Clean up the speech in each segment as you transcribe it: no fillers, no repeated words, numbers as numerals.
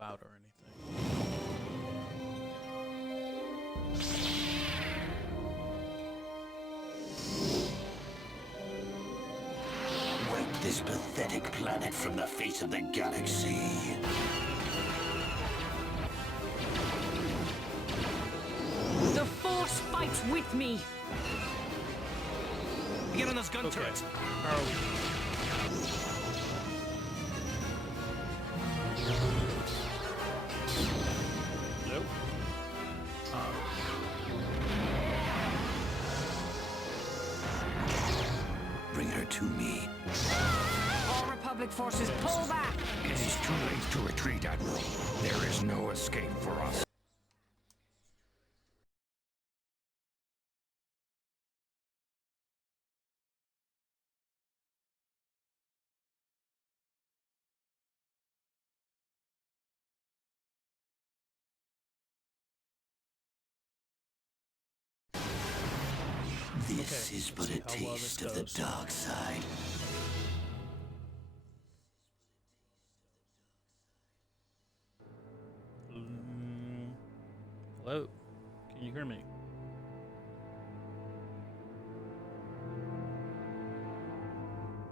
loud or anything. Wipe this pathetic planet from the face of the galaxy. The Force fights with me! Get on those gun turrets! How are we? Nope. Bring her to me. All Republic forces, pull back! It is too late to retreat, Admiral. There is no escape for us. This is but a how well this taste of the goes. dark side. Hello? Can you hear me?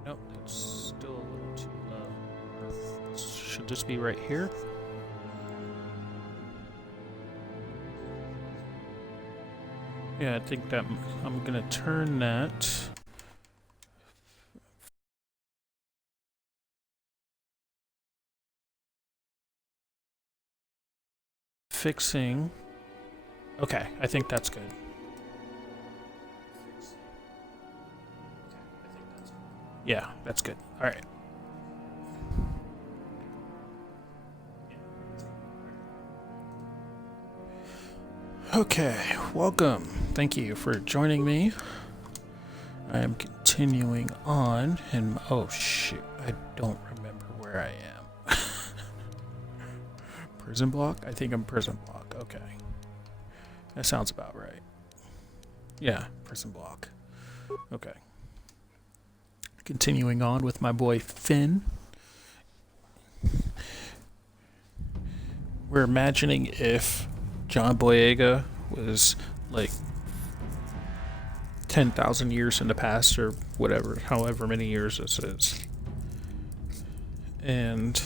Nope, that's still a little too low. Should this be right here? Yeah, I think that I'm gonna turn that. Fixing. Okay, I think that's good. Yeah, that's good. All right. Okay, welcome. Thank you for joining me. I am continuing on, and oh shoot, I don't remember where I am. Prison block? I think I'm prison block. Okay. That sounds about right. Yeah, prison block. Okay. Continuing on with my boy Finn. We're imagining if John Boyega was like 10,000 years in the past or whatever, however many years this is. And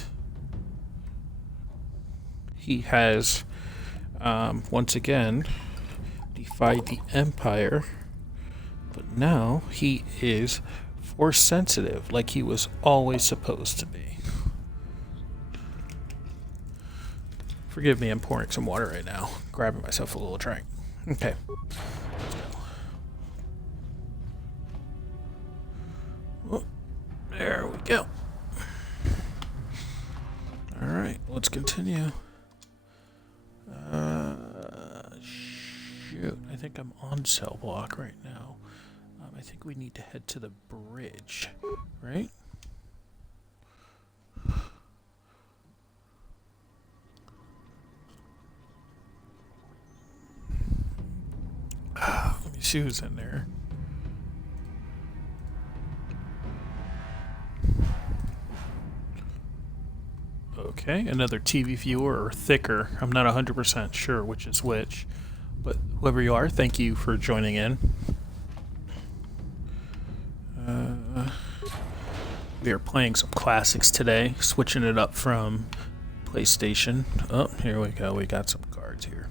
he has once again defied the Empire, but now he is force sensitive like he was always supposed to be. Forgive me, I'm pouring some water right now, grabbing myself a little drink. Okay, let's go. Oh, there we go. Alright, let's continue. Shoot, I think I'm on cell block right now. I think we need to head to the bridge, right? Let me see who's in there. Okay, another TV viewer or thicker. I'm not 100% sure which is which, but whoever you are, thank you for joining in. We are playing some classics today, switching it up from PlayStation. Oh, here we go. We got some cards here.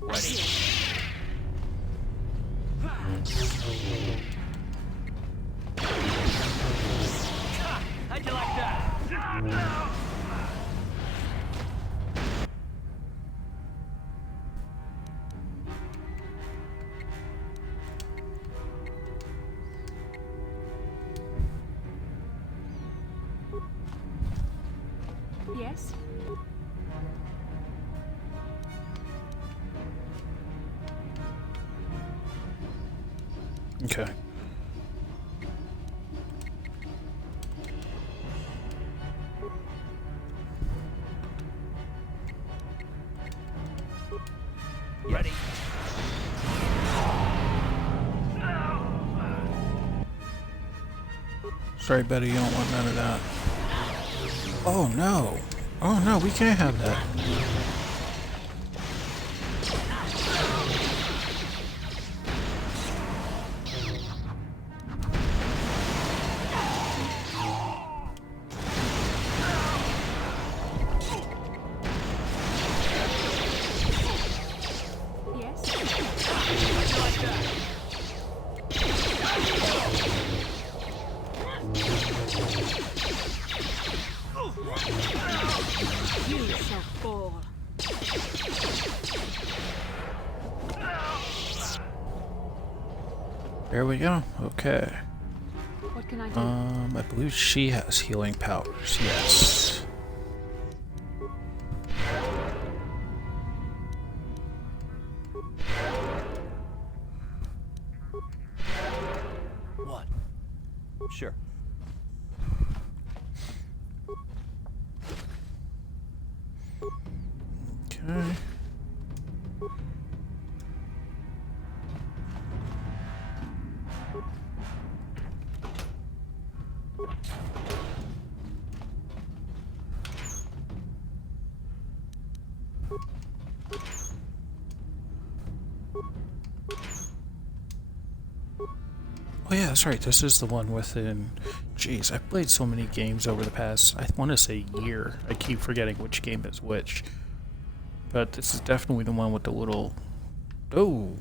Ready. How'd you like that? Yes? Okay. Ready. Sorry, Betty, you don't want none of that. Oh no! Oh no, we can't have that. You shall fall. There we go. Okay. What can I do? I believe she has healing powers. Yes. What? Sure. Okay. Oh yeah, that's right. This is the one within... Jeez, I've played so many games over the past, I want to say year. I keep forgetting which game is which. But this is definitely the one with the little... Oh!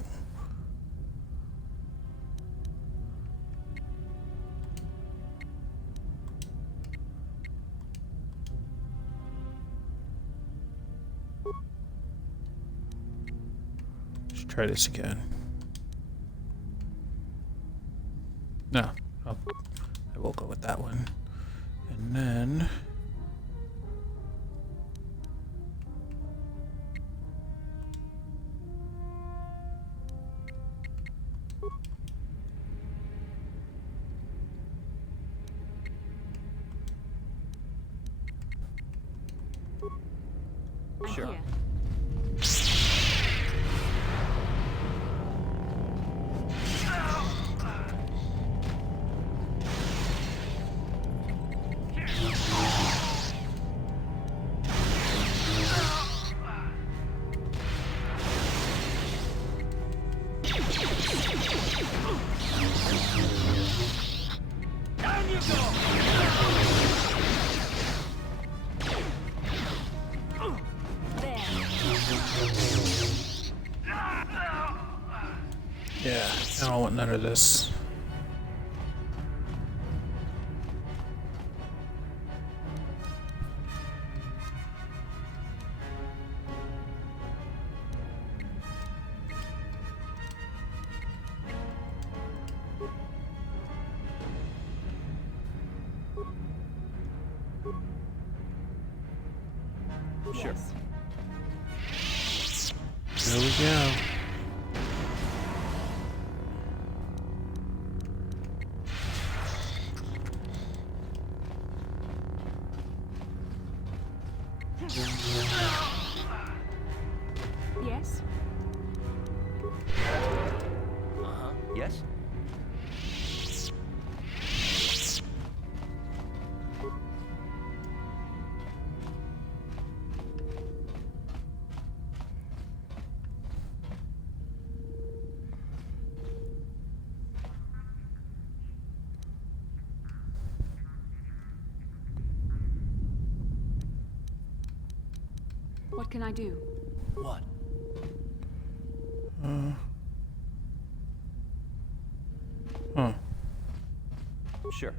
Let's try this again. No, I will go with that one. And then... I'm Sure. here. Down you go! There. Yeah, I don't want none of this. Sure. There we go. Yes? Uh-huh. Yes? What can I do? What? Huh. Sure.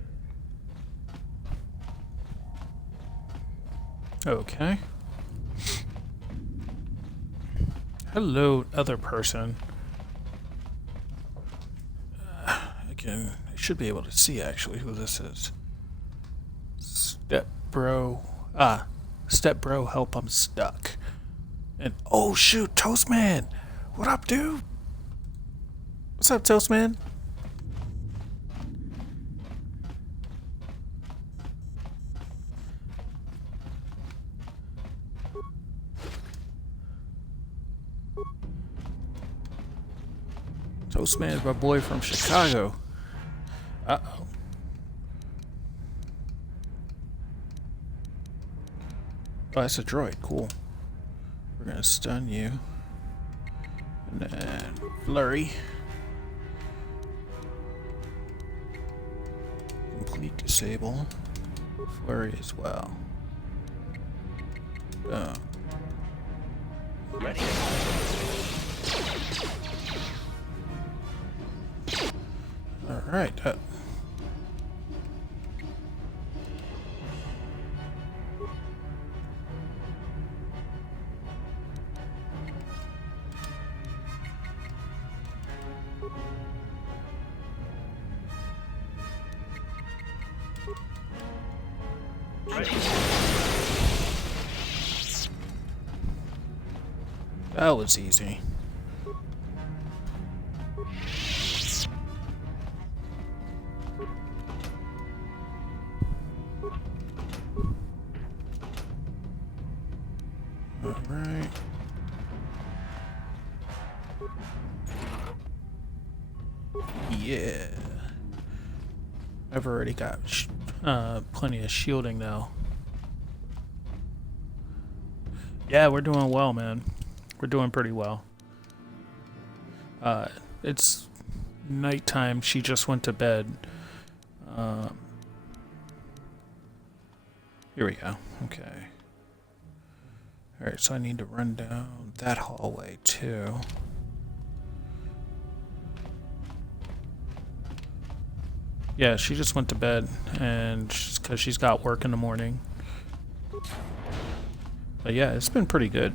Okay. Hello, other person. Again, I should be able to see actually who this is. Step bro. Step bro, help, I'm stuck. And oh shoot, Toastman! What up, dude? What's up, Toastman? Toastman is my boy from Chicago. Uh-oh. Oh, that's a droid. Cool. We're gonna stun you. And then flurry. Complete disable. Flurry as well. Ready? Alright. That was easy. Alright. Yeah. I've already got plenty of shielding now. Yeah, we're doing well, man. We're doing pretty well. It's nighttime. She just went to bed. Here we go. Okay. Alright, so I need to run down that hallway too. Yeah, she just went to bed, and because she's got work in the morning. But yeah, it's been pretty good.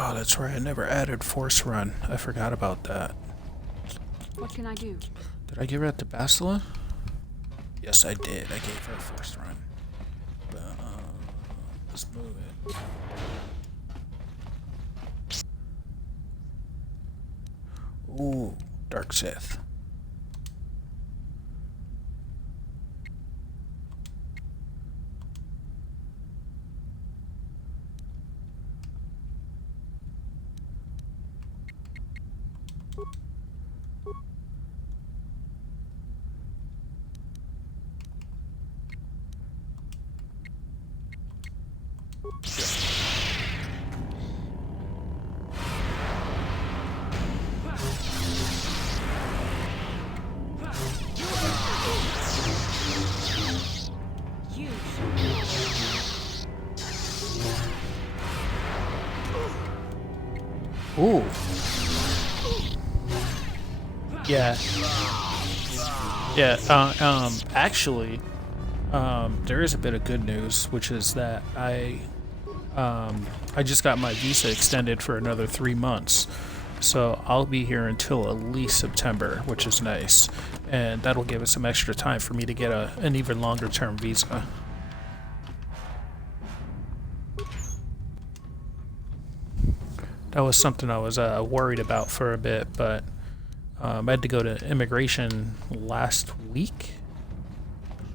Oh, that's right. I never added Force Run. I forgot about that. What can I do? Did I give that to Basila? Yes, I did. I gave her a Force Run. But, let's move it. Ooh, Dark Sith. Ooh. Yeah. Yeah, actually, there is a bit of good news, which is that I just got my visa extended for another 3 months. So I'll be here until at least September, which is nice. And that'll give us some extra time for me to get an even longer term visa. That was something I was worried about for a bit, but I had to go to immigration last week.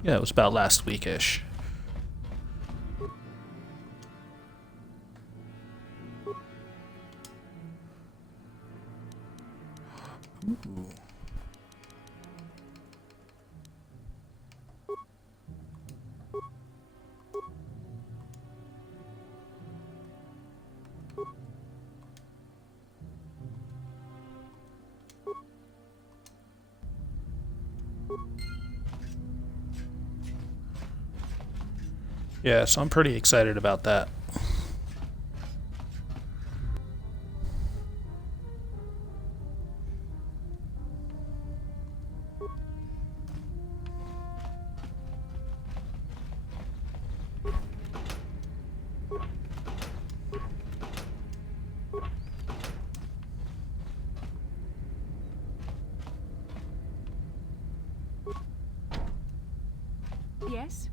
Yeah, it was about last week-ish. Ooh. Yeah, so I'm pretty excited about that. Yes?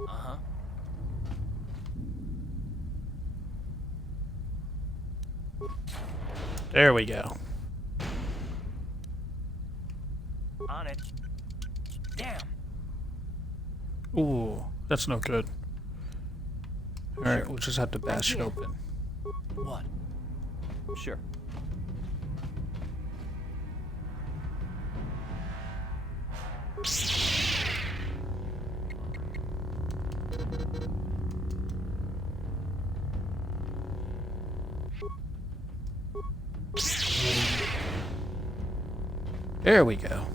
Uh-huh. There we go. on it. Damn. Ooh, that's no good. Alright, Sure. we'll just have to bash it here. open. What? Sure. There we go.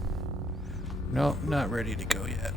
No, not ready to go yet.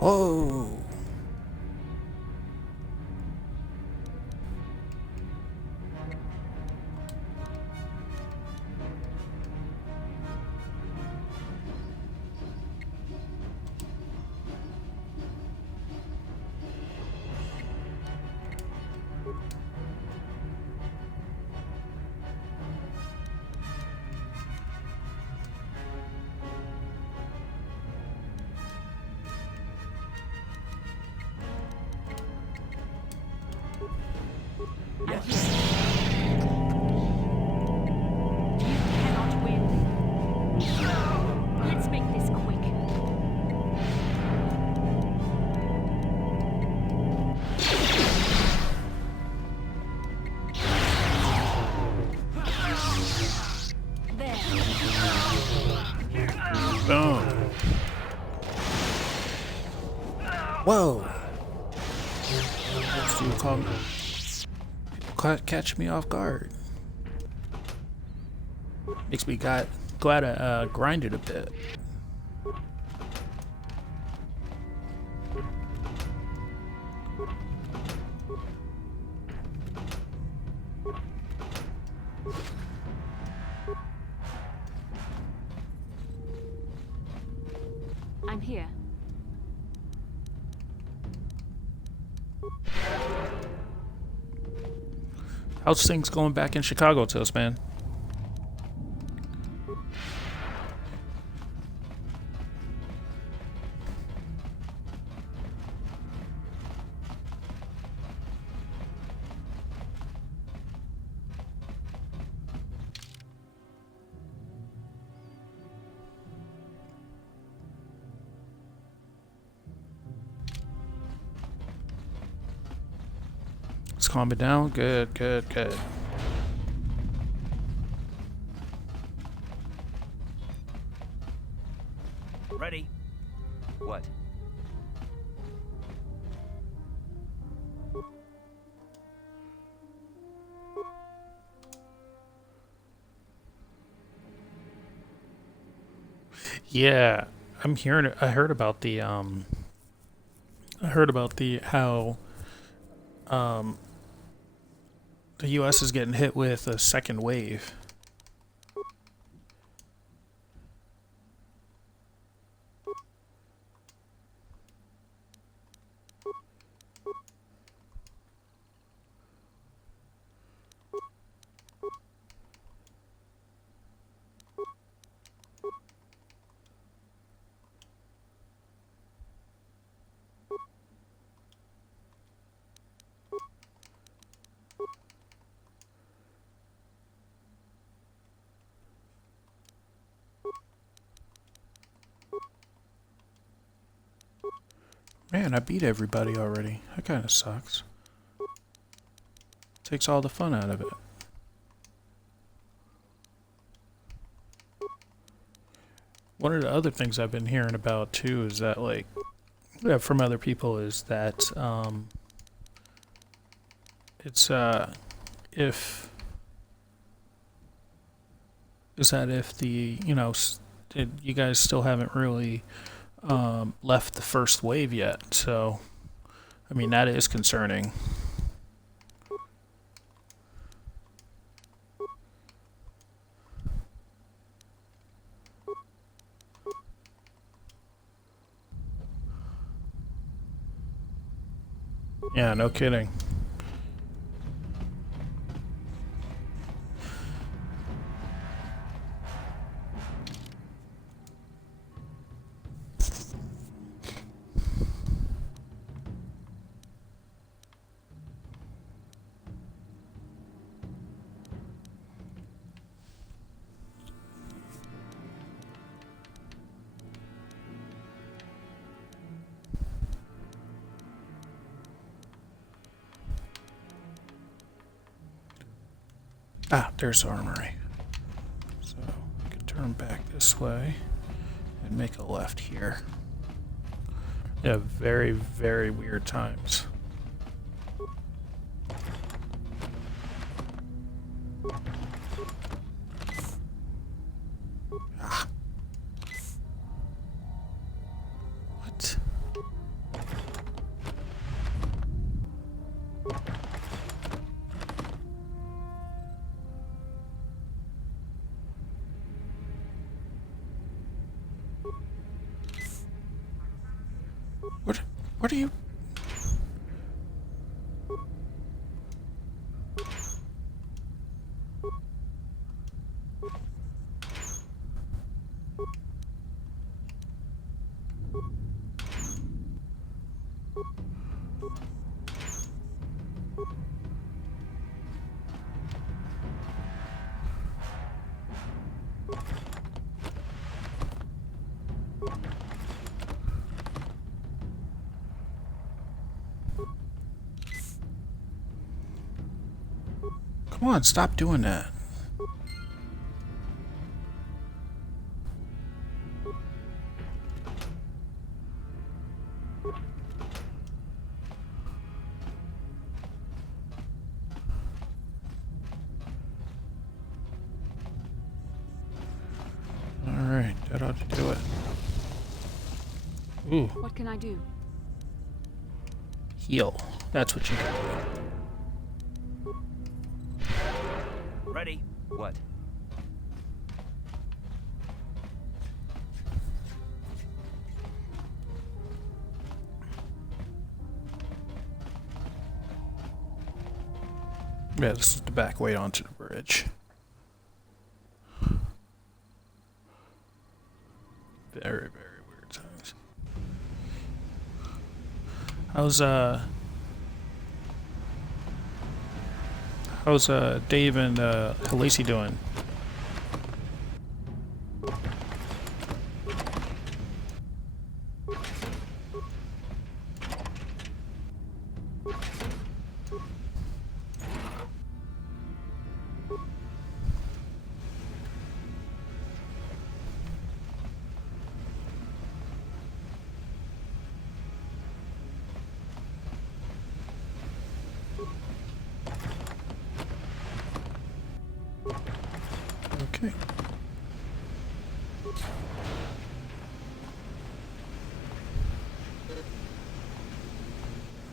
Whoa! Yes. You cannot win. Let's make this quick. There. Boom! Whoa! So you call me? Catch me off guard. Makes me glad I grinded a bit. I'm here. How's things going back in Chicago, Toast Man? Let's calm it down. Good, good, good. Ready? What? Yeah, I'm hearing it. I heard about the how the US is getting hit with a second wave. Man, I beat everybody already. That kind of sucks. Takes all the fun out of it. One of the other things I've been hearing about too is that, like, yeah, from other people, is that it's if is that if the you guys still haven't really left the first wave yet. So, I mean, that is concerning. Yeah, no kidding. Ah, there's the armory. So I can turn back this way and make a left here. Yeah, very, very weird times. Ah. What? What are you? Come on, stop doing that. Alright, that ought to do it. Ooh, What can I do? heal. That's what you can do. Ready? What? Yeah, this is the back way onto the bridge. Very, very weird times. How's Dave and Lacey doing? Okay.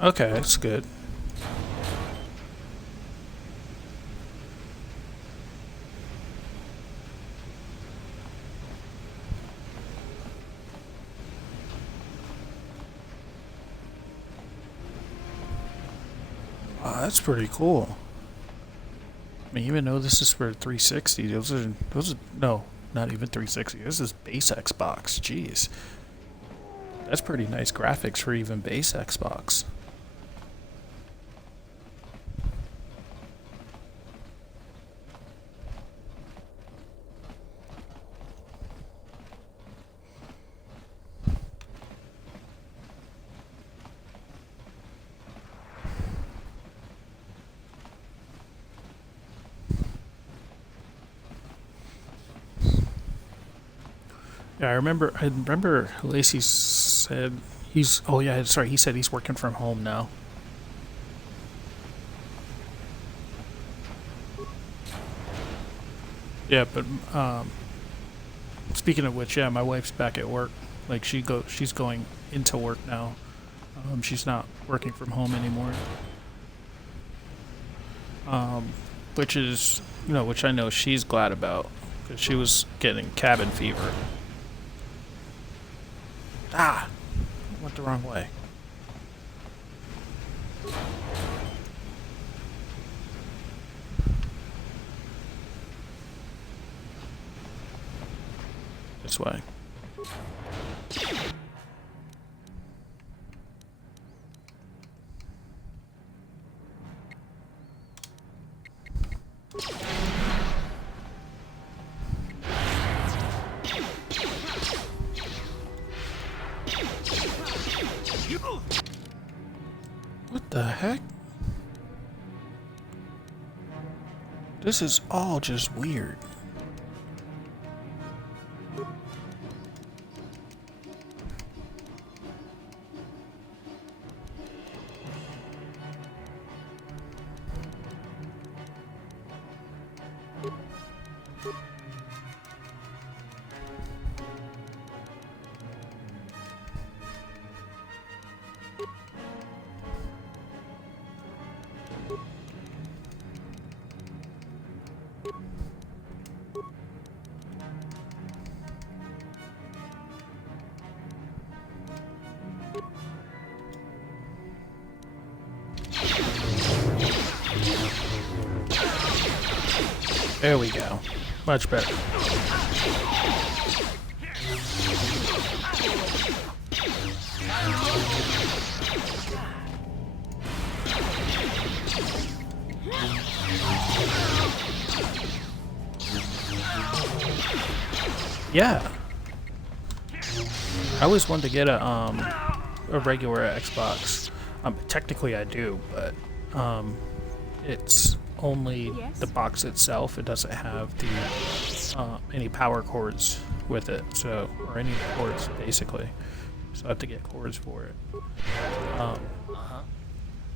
Okay, that's good. Wow, that's pretty cool. I mean, even though this is for 360, those are no, not even 360. This is base Xbox. Jeez, that's pretty nice graphics for even base Xbox. Yeah, I remember Lacey said he's, oh yeah, sorry, he said he's working from home now. Yeah, but speaking of which, yeah, my wife's back at work. Like she's going into work now. She's not working from home anymore. Which is, which I know she's glad about, because she was getting cabin fever. Ah! I went the wrong way. This way. What the heck? This is all just weird. There we go. Much better. Yeah. I always wanted to get a regular Xbox. Technically I do, but it's only the box itself. It doesn't have the any power cords with it, so, or any cords basically. So I have to get cords for it.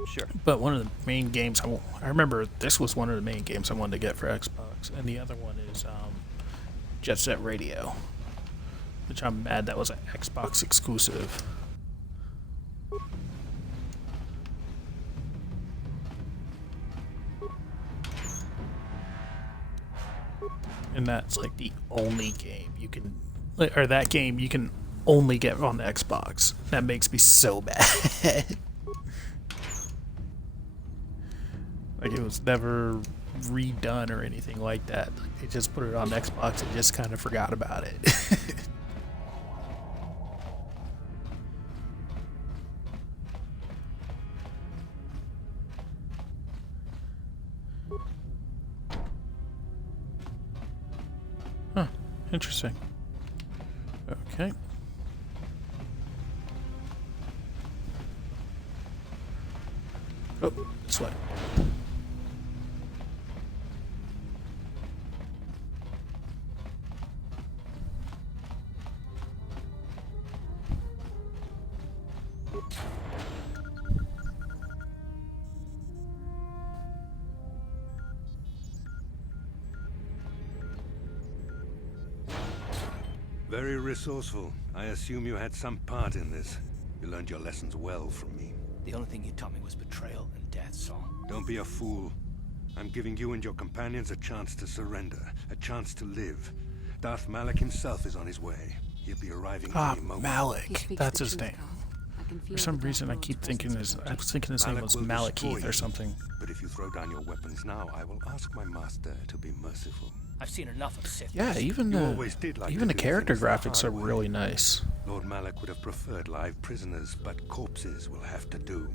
Sure. But one of the main games I remember this was one of the main games I wanted to get for Xbox, and the other one is Jet Set Radio, which I'm mad that was an Xbox exclusive. And that's like the only game you can, or that game you can only get on the Xbox. That makes me so bad. Like, it was never redone or anything like that. Like, they just put it on Xbox and just kind of forgot about it. Huh, interesting. Okay. Oh, this way. Very resourceful. I assume you had some part in this. You learned your lessons well from me. The only thing you taught me was betrayal and death, Saul. Don't be a fool. I'm giving you and your companions a chance to surrender, a chance to live. Darth Malak himself is on his way. He'll be arriving any moment. Malak. That's his name. For some reason, I keep thinking I was thinking his name was Malekith or something. But if you throw down your weapons now, I will ask my master to be merciful. I've seen enough of Sith. Yeah, even the character graphics are really nice. Lord Malak would have preferred live prisoners, but corpses will have to do.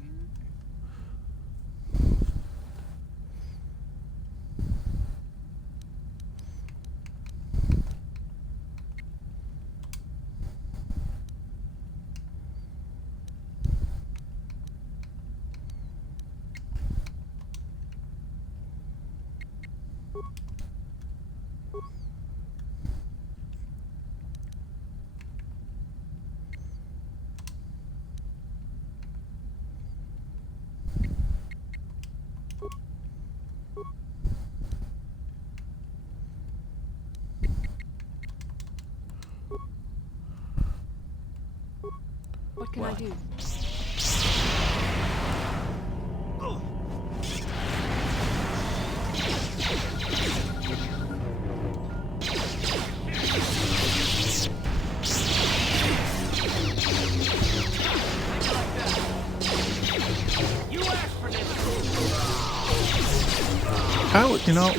can I do?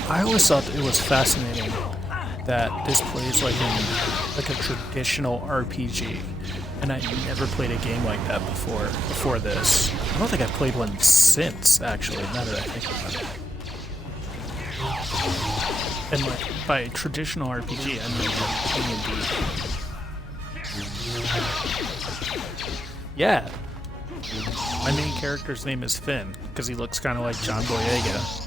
I always thought it was fascinating that this plays like a traditional RPG, and I never played a game like that before this. I don't think I've played one since, actually, now that I think about it. And like by traditional RPG, I mean D&D. Yeah. My main character's name is Finn, because he looks kind of like John Boyega.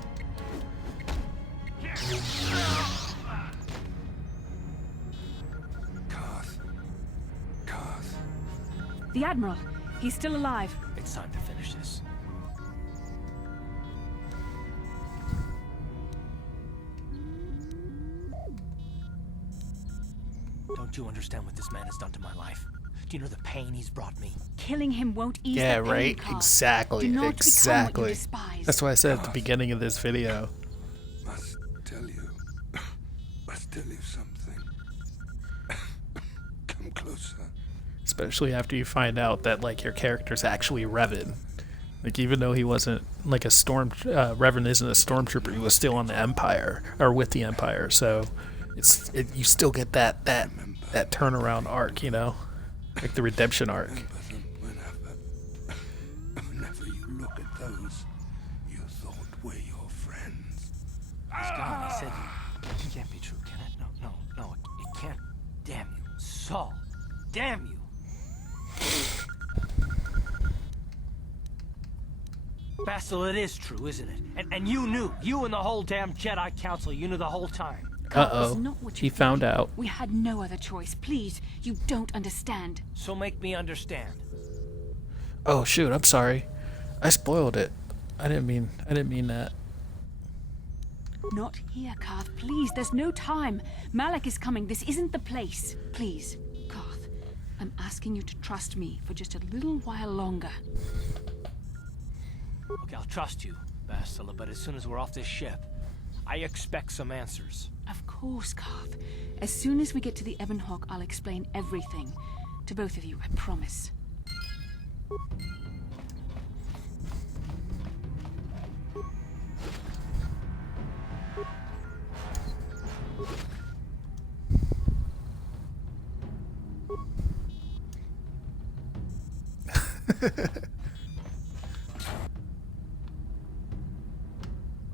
The Admiral. He's still alive. It's time to finish this. Don't you understand what this man has done to my life? Do you know the pain he's brought me? Killing him won't ease Yeah, the pain, right? Carth. Exactly. Do not Exactly. become what you despise. That's what I said at the beginning of this video. Must tell you something. Come closer. Especially after you find out that like your character's actually Revan. Like even though he wasn't like a Revan isn't a stormtrooper, he was still on the Empire or with the Empire. So you still get that turnaround arc, you know, like the redemption arc. Whenever you look at those you thought were your friends. He's gone. I said it can't be true, can it? No, it can't. Damn you, Saul. Damn you. Basil, it is true, isn't it? And you knew. You and the whole damn Jedi Council, you knew the whole time. Carth, it's not what He you found think. out. We had no other choice. Please, you don't understand. So make me understand. Oh shoot, I'm sorry. I spoiled it. I didn't mean that. Not here, Carth. Please, there's no time. Malak is coming. This isn't the place. Please, Carth, I'm asking you to trust me for just a little while longer. Okay, I'll trust you, Bastila, but as soon as we're off this ship, I expect some answers. Of course, Carth. As soon as we get to the Ebon Hawk, I'll explain everything. To both of you, I promise.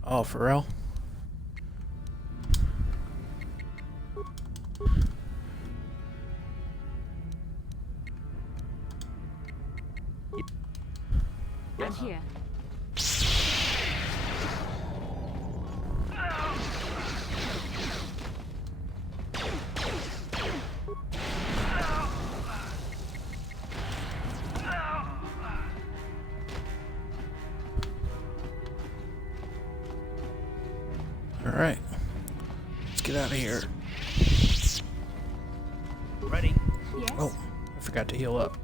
Oh, for real? I'm here. Alright. Let's get out of here. Ready? Yes? Oh, I forgot to heal up.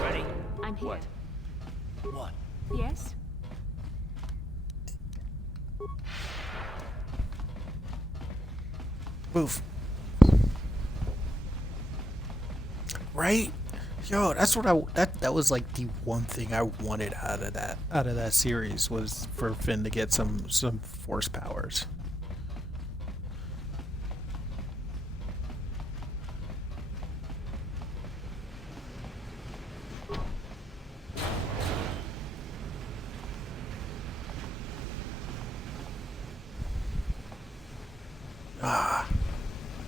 Ready? I'm here. What? Yes? Move. Right? Yo, that's what that was like the one thing I wanted out of that series was for Finn to get some force powers.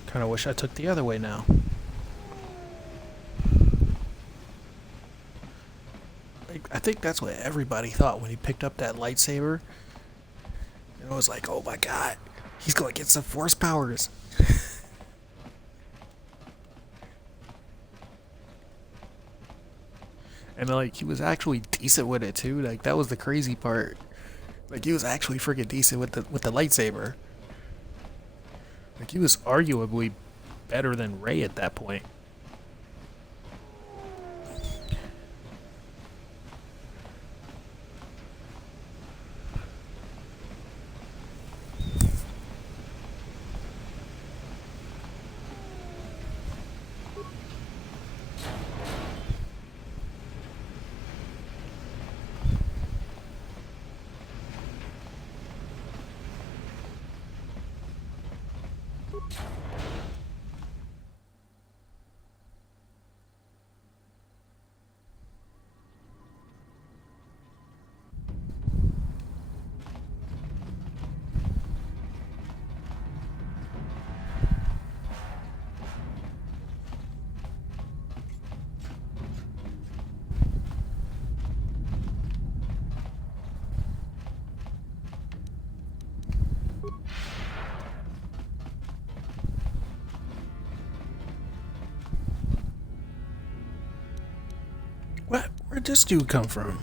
Kind of wish I took the other way now. I think that's what everybody thought when he picked up that lightsaber. And it was like, oh my god, he's gonna get some force powers. And like he was actually decent with it too. Like that was the crazy part. Like he was actually freaking decent with the lightsaber. Like, he was arguably better than Rey at that point. What? Where'd this dude come from?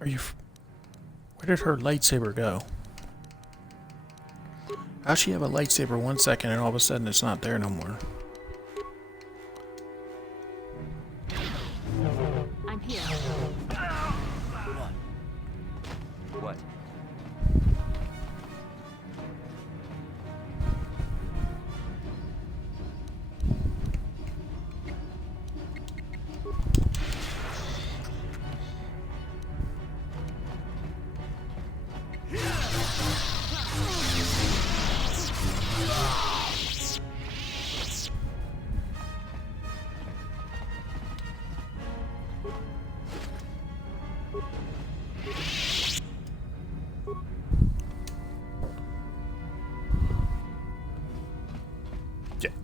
Are you... Where did her lightsaber go? How'd she have a lightsaber 1 second and all of a sudden it's not there no more? I'm here. What?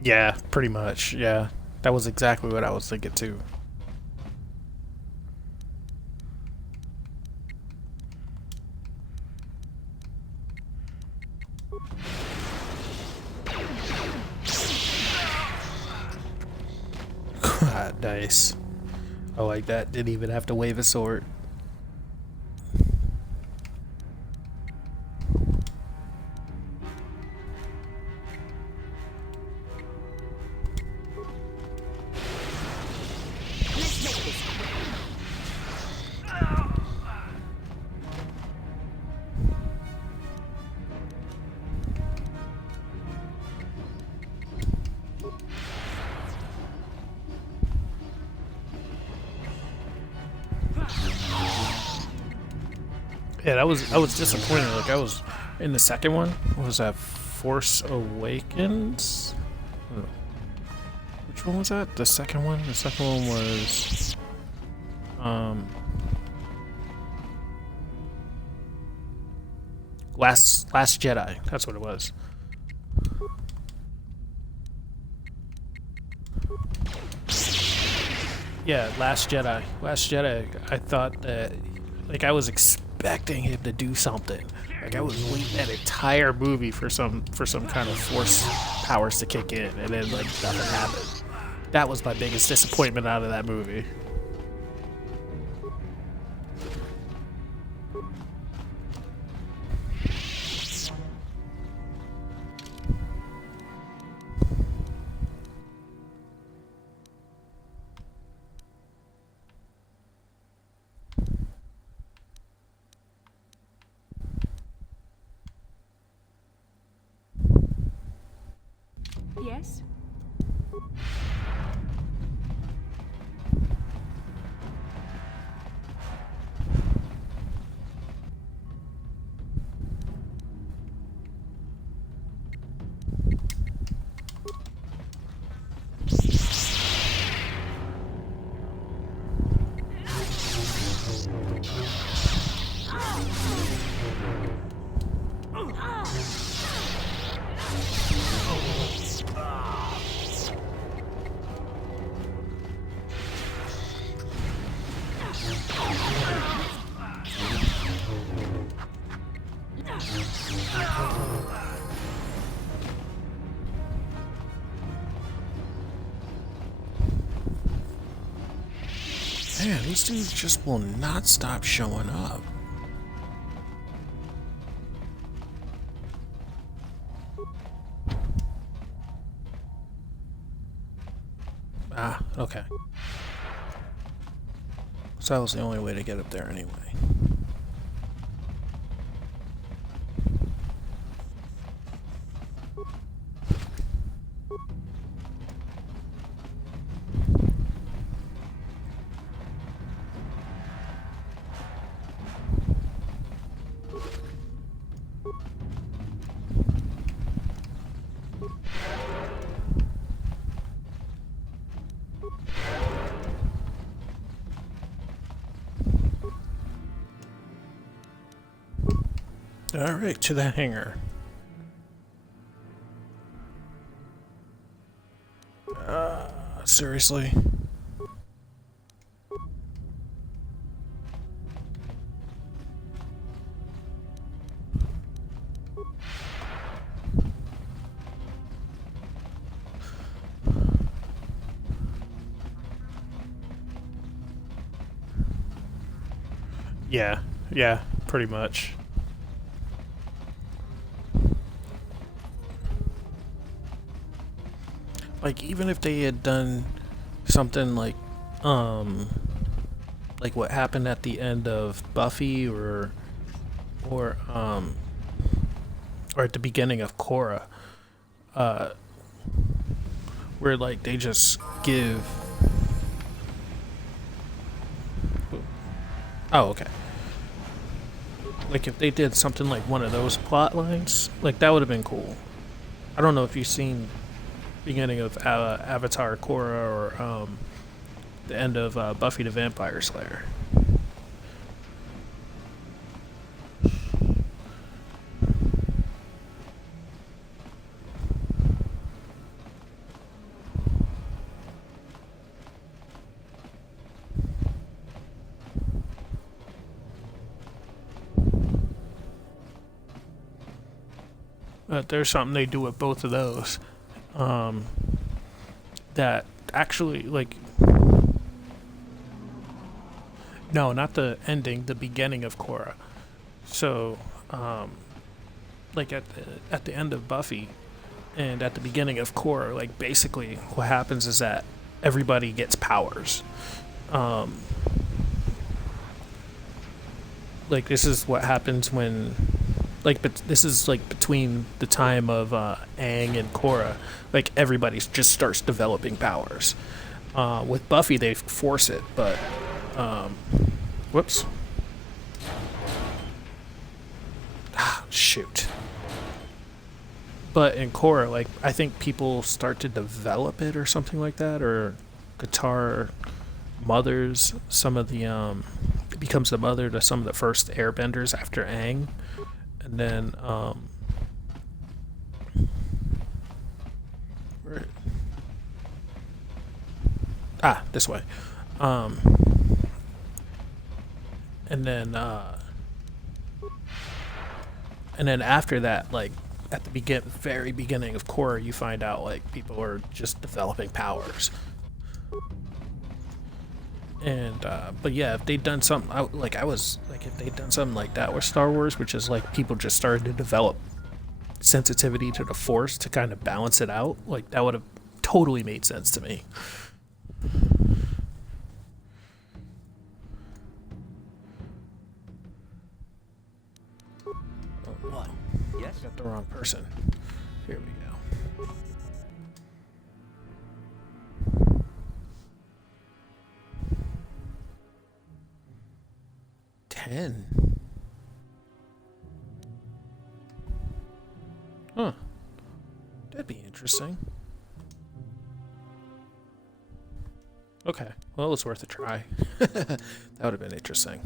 Yeah, pretty much. Yeah, that was exactly what I was thinking too. Nice. I like that. Didn't even have to wave a sword. Yeah, I was disappointed. Like, I was in the second one. What was that? Force Awakens? Which one was that? The second one? The second one was Last Jedi. That's what it was. Yeah, Last Jedi. Last Jedi. I thought that, like, I was expecting him to do something. Like, I was waiting that entire movie for some kind of force powers to kick in, and then, like, nothing happened. That was my biggest disappointment out of that movie. Yes? Man, these dudes just will not stop showing up. Ah, okay. So that was the only way to get up there anyway. Alright, to the hangar. Seriously? Yeah, pretty much. Like, even if they had done something like what happened at the end of Buffy or at the beginning of KotOR, where like they just give. Oh, okay. Like if they did something like one of those plot lines, like that would have been cool. I don't know if you've seen beginning of Avatar Korra or the end of Buffy the Vampire Slayer. There's something they do with both of those. That actually, like, no, not the ending, the beginning of Korra. So, like at the end of Buffy and at the beginning of KotOR, like basically what happens is that everybody gets powers. Like this is what happens when. Like, but this is like between the time of Aang and Korra, like everybody just starts developing powers. With Buffy, they force it, but whoops. Shoot. But in KotOR, like I think people start to develop it or something like that, or KotOR mothers some of the it becomes the mother to some of the first airbenders after Aang. And then, this way. And then after that, like at the very beginning of KotOR, you find out like people are just developing powers. And but yeah, if they'd done something if they'd done something like that with Star Wars, which is like people just started to develop sensitivity to the Force to kind of balance it out, like that would have totally made sense to me. What? Yes? Got the wrong person. Here we go. 10. Huh. That'd be interesting. Okay. Well, it was worth a try. That would have been interesting.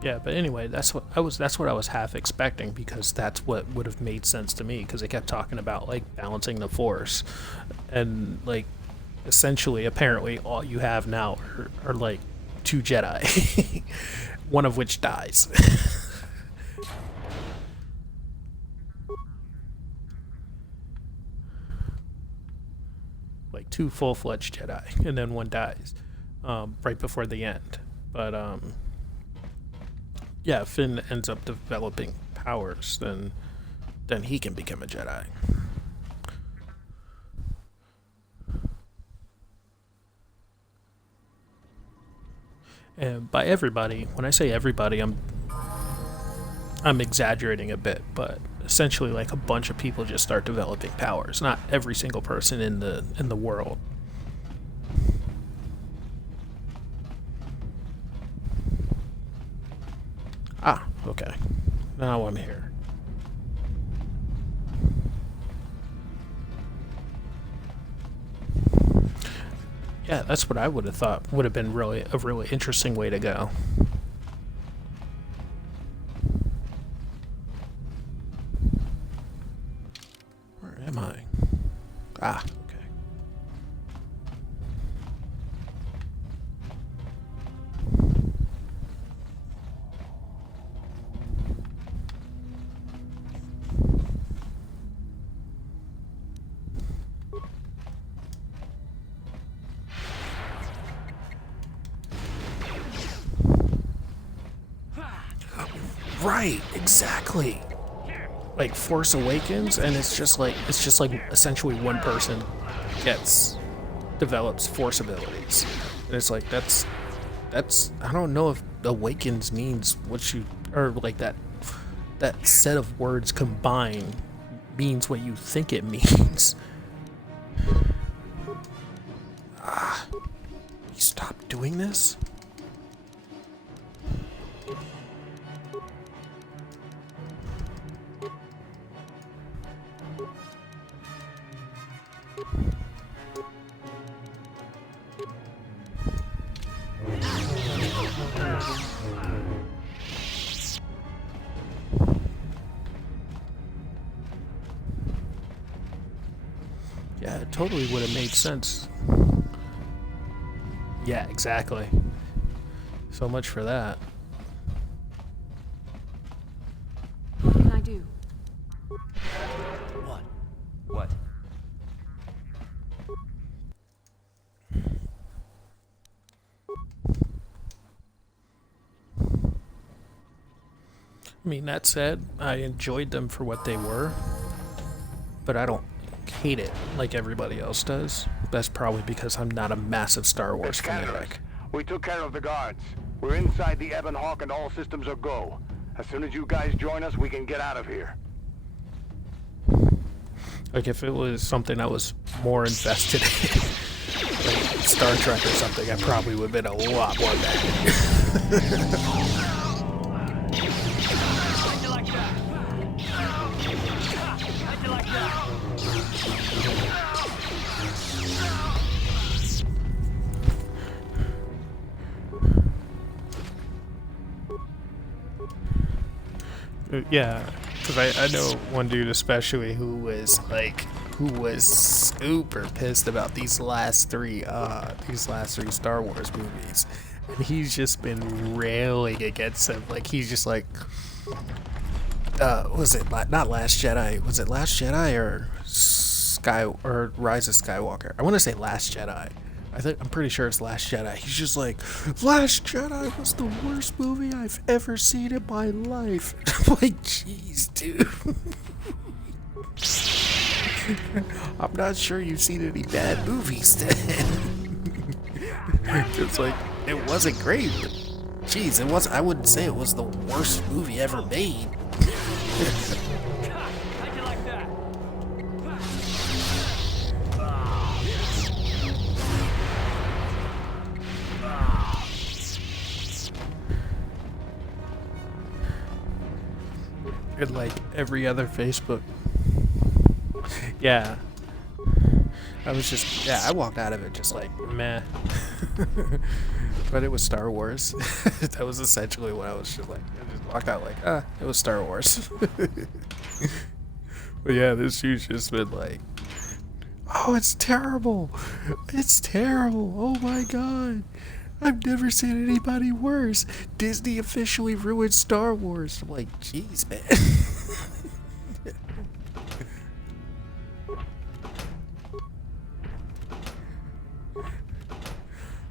Yeah, but anyway, that's what I was half expecting, because that's what would have made sense to me, because they kept talking about like balancing the Force, and like essentially apparently all you have now are like two Jedi, one of which dies. Like two full-fledged Jedi, and then one dies right before the end. But yeah, if Finn ends up developing powers, then he can become a Jedi. And by everybody, when I say everybody, I'm exaggerating a bit, but essentially like a bunch of people just start developing powers. Not every single person in the world. Ah, okay. Now I'm here. Yeah, that's what I would have thought would have been really a really interesting way to go. Where am I? Ah, okay. Right, exactly. Like Force Awakens, and it's just like essentially one person develops Force abilities, and it's like that's I don't know if Awakens means what you, or like that set of words combined means what you think it means. Ah, you stop doing this. Yeah, it totally would have made sense. Yeah, exactly. So much for that. What can I do? What? What? I mean, that said, I enjoyed them for what they were, but I don't hate it like everybody else does. That's probably because I'm not a massive Star Wars fanatic. We took care of the guards. We're inside the Ebon Hawk and all systems are go. As soon as you guys join us, we can get out of here. Like if it was something I was more invested in, like Star Trek or something, I probably would have been a lot more mad. Yeah, because I know one dude especially who was super pissed about these last three Star Wars movies, and he's just been railing against them. Like he's just like, was it not Last Jedi? Was it Last Jedi or Rise of Skywalker? I want to say Last Jedi. I'm pretty sure it's Last Jedi. He's just like, Last Jedi was the worst movie I've ever seen in my life. I'm like, jeez, dude. I'm not sure you've seen any bad movies then. It's like, it wasn't great, but jeez, I wouldn't say it was the worst movie ever made. How'd you like that? And like every other Facebook. Yeah. I walked out of it just like, meh. But it was Star Wars. That was essentially what I was just like. I just walked out like, it was Star Wars. But yeah, this dude's just been like, oh, it's terrible. It's terrible. Oh my god. I've never seen anybody worse. Disney officially ruined Star Wars. I'm like, jeez, man.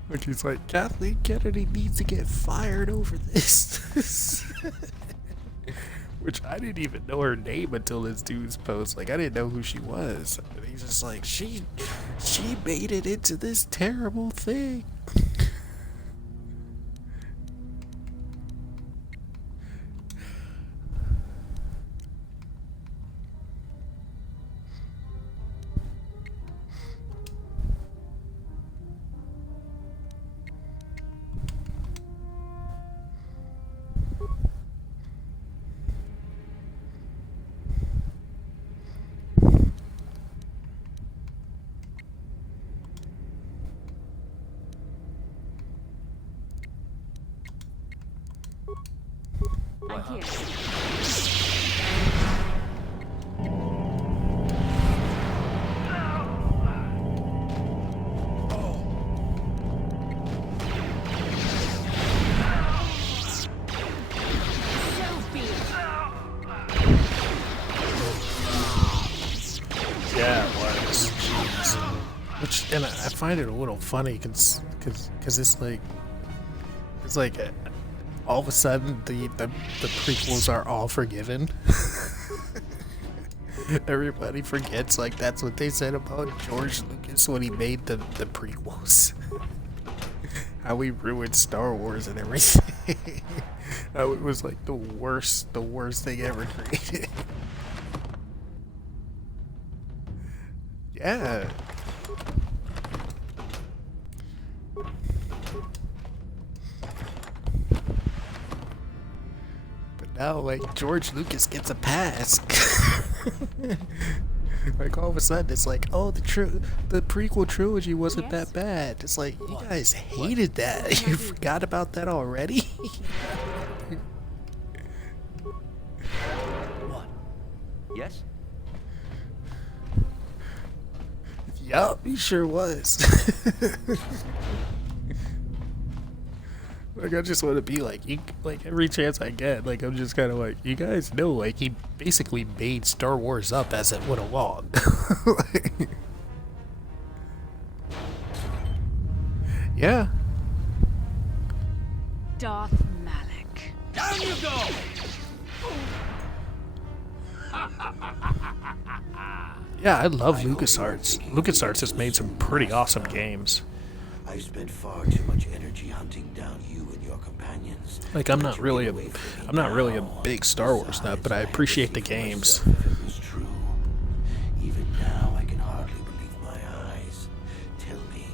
Which he's like, Kathleen Kennedy needs to get fired over this. Which I didn't even know her name until this dude's post. Like, I didn't know who she was. And he's just like, she made it into this terrible thing. I'm here. Yeah, it was. Jeez. Which, and I find it a little funny because it's like all of a sudden the prequels are all forgiven. Everybody forgets like that's what they said about George Lucas when he made the prequels. How he ruined Star Wars and everything. How it was like the worst thing ever created. Yeah. But now, like, George Lucas gets a pass. Like, all of a sudden, it's like, oh, the prequel trilogy wasn't that bad. It's like, you guys hated that. You forgot about that already? What? Yes? Yup, he sure was. Like, I just want to be like, like every chance I get, like, I'm just kind of like, you guys know, like, he basically made Star Wars up as it went along. Like, yeah. Darth Malak. Down you go! Yeah, I love LucasArts. LucasArts has made some pretty awesome games. I spent far too much energy hunting down you and your companions. Like, I'm not really a big Star Wars nut, but I appreciate the games. If it was true. Even now, I can hardly believe my eyes. Tell me,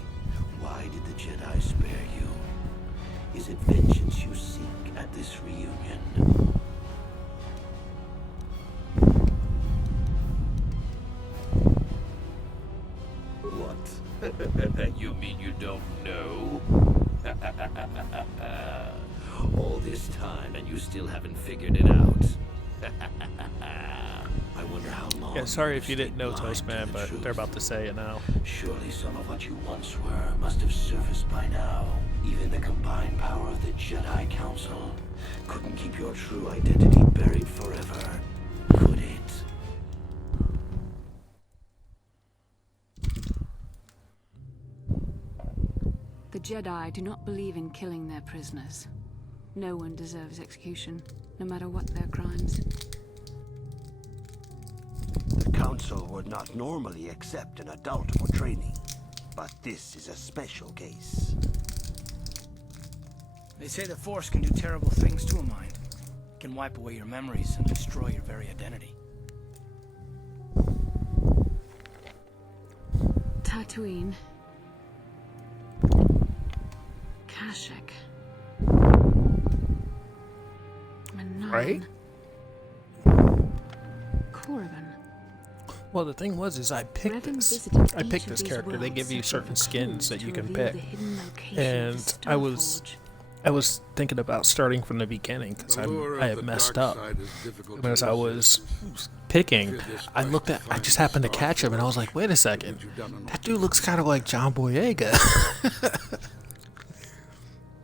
why did the Jedi spare you? Is it vengeance you seek at this reunion? What? You mean you don't know? All this time and you still haven't figured it out. I wonder how long. Yeah, sorry if you didn't know, blind to Toastman, the but truth. they're about to say it now. Surely some of what you once were must have surfaced by now. Even the combined power of the Jedi Council couldn't keep your true identity buried forever, could it? The Jedi do not believe in killing their prisoners. No one deserves execution, no matter what their crimes. The Council would not normally accept an adult for training, but this is a special case. They say the Force can do terrible things to a mind. It can wipe away your memories and destroy your very identity. Tatooine. Kashyyyk. Manan. Right? Korriban. Well, the thing was, is I picked Revan this. visited I each picked of this these character. They worlds give you searching certain for skins clues that to you can reveal pick. the hidden location of the And I was thinking about starting from the beginning because I have messed up. And as I was picking, I just happened to catch him, and I was like, wait a second, that dude looks kind of like John Boyega.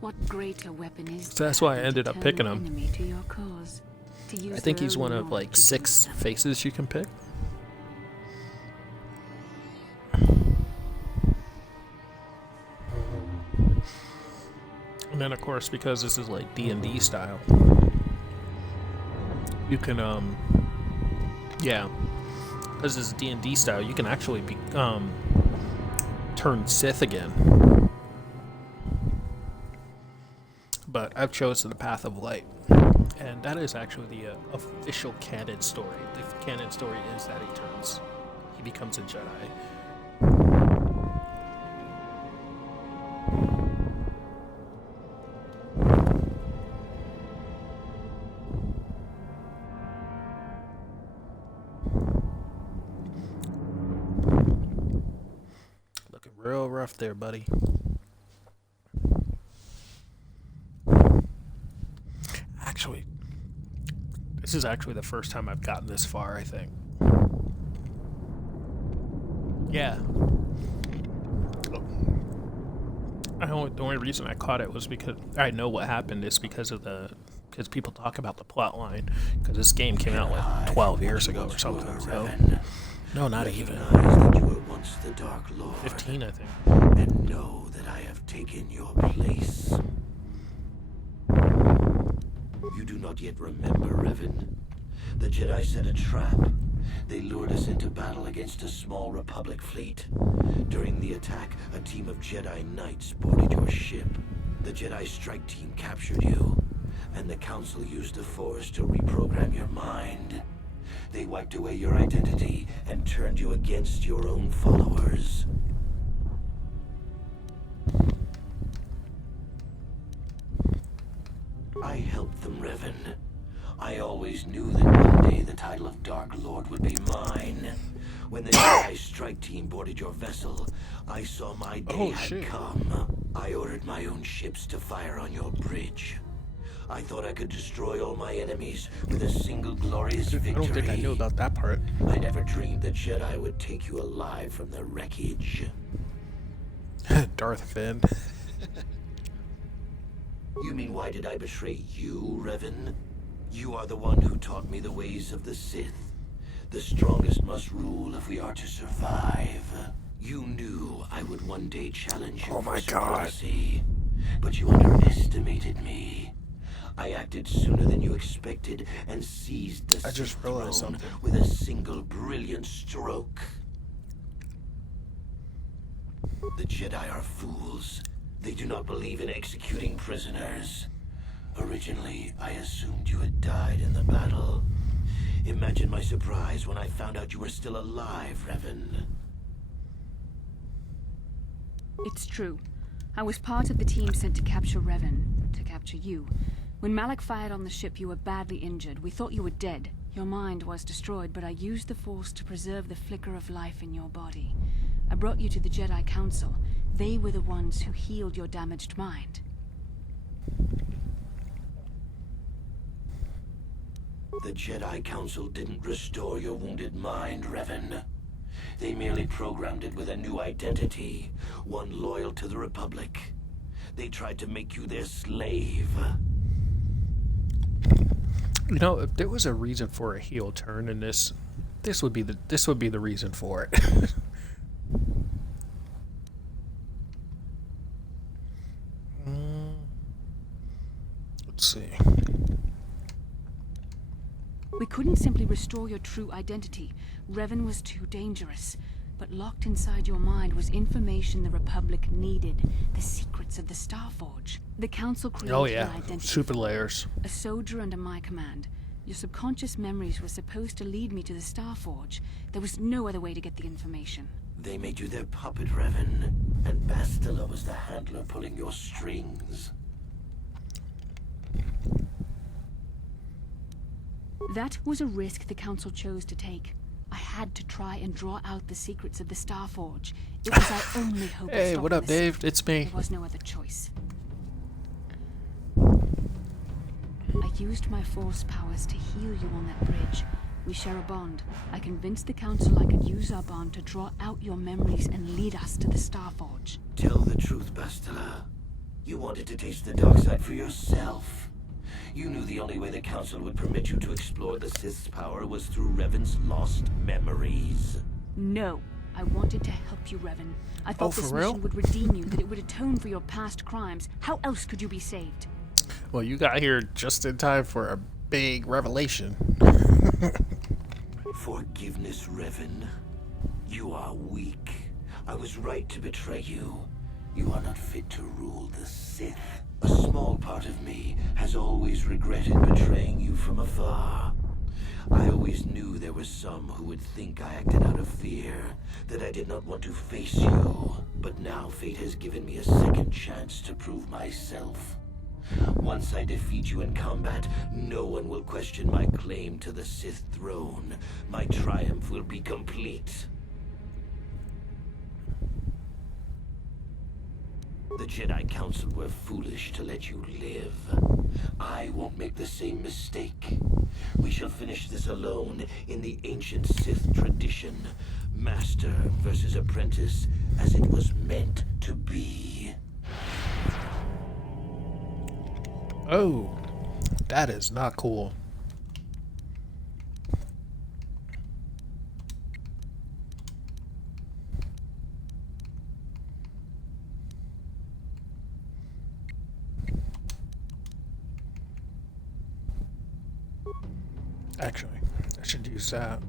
What greater weapon is So that's why I ended up picking him. enemy to your cause? To use I think their he's own one of knowledge like against 6 them. faces you can pick. And then of course, because this is like D&D style, you can yeah, because this is D&D style, you can actually be turn Sith again. But I've chosen the path of light, and that is actually the official canon story. The canon story is that he becomes a Jedi. Looking real rough there, buddy. Actually, this is actually the first time I've gotten this far, I think. Yeah. The only reason I caught it was because I know what happened is because people talk about the plot line, because this game came out like 12 years ago or something. So, no, not even. Recognize that you were once the Dark Lord. 15, I think. And know that I have taken your place. You do not yet remember, Revan. The Jedi set a trap. They lured us into battle against a small Republic fleet. During the attack, a team of Jedi Knights boarded your ship. The Jedi strike team captured you, and the Council used the Force to reprogram your mind. They wiped away your identity and turned you against your own followers. I helped them, Revan. I always knew that one day the title of Dark Lord would be mine. When the Jedi strike team boarded your vessel, I saw my day had come. I ordered my own ships to fire on your bridge. I thought I could destroy all my enemies with a single glorious victory. I don't think I knew about that part. I never dreamed the Jedi would take you alive from the wreckage. Darth Finn. You mean, why did I betray you, Revan? You are the one who taught me the ways of the Sith. The strongest must rule if we are to survive. You knew I would one day challenge you for supremacy, but you underestimated me. I acted sooner than you expected and seized the Sith throne with a single brilliant stroke. The Jedi are fools. They do not believe in executing prisoners. Originally, I assumed you had died in the battle. Imagine my surprise when I found out you were still alive, Revan. It's true. I was part of the team sent to capture Revan, to capture you. When Malak fired on the ship, you were badly injured. We thought you were dead. Your mind was destroyed, but I used the Force to preserve the flicker of life in your body. I brought you to the Jedi Council. They were the ones who healed your damaged mind. The Jedi Council didn't restore your wounded mind, Revan. They merely programmed it with a new identity, one loyal to the Republic. They tried to make you their slave. You know, if there was a reason for a heel turn in this would be the reason for it. Let's see. We couldn't simply restore your true identity. Revan was too dangerous. But locked inside your mind was information the Republic needed. The secrets of the Starforge. The Council created an identity. Super layers. A soldier under my command. Your subconscious memories were supposed to lead me to the Starforge. There was no other way to get the information. They made you their puppet, Revan. And Bastila was the handler pulling your strings. That was a risk the Council chose to take. I had to try and draw out the secrets of the Starforge. It was our only hope of Hey, stopping what up, the Sith. Dave? It's me. There was no other choice. I used my Force powers to heal you on that bridge. We share a bond. I convinced the Council I could use our bond to draw out your memories and lead us to the Starforge. Tell the truth, Bastila. You wanted to taste the dark side for yourself. You knew the only way the Council would permit you to explore the Sith's power was through Revan's lost memories. No, I wanted to help you, Revan. I thought for this real? mission would redeem you, that it would atone for your past crimes. How else could you be saved? Well, you got here just in time for a big revelation. Forgiveness, Revan. You are weak. I was right to betray you. You are not fit to rule the Sith. A small part of me has always regretted betraying you from afar. I always knew there were some who would think I acted out of fear, that I did not want to face you. But now fate has given me a second chance to prove myself. Once I defeat you in combat, no one will question my claim to the Sith throne. My triumph will be complete. The Jedi Council were foolish to let you live. I won't make the same mistake. We shall finish this alone in the ancient Sith tradition. Master versus apprentice, as it was meant to be. Oh, that is not cool. Actually, I should use that.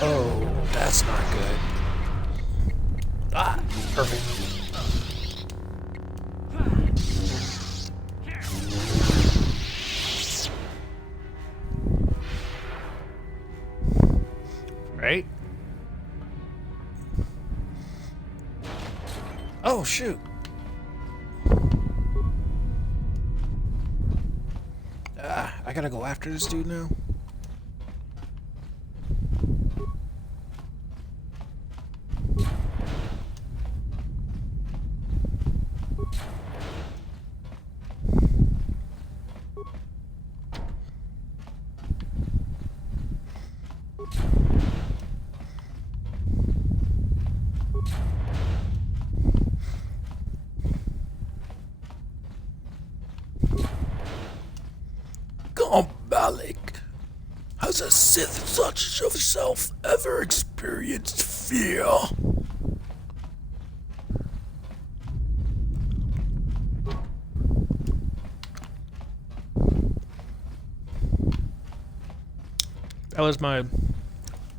Oh, that's not good. Ah, perfect. Right? Oh, shoot. Ah, I gotta go after this dude now. Malik, has a Sith such as yourself ever experienced fear? That was my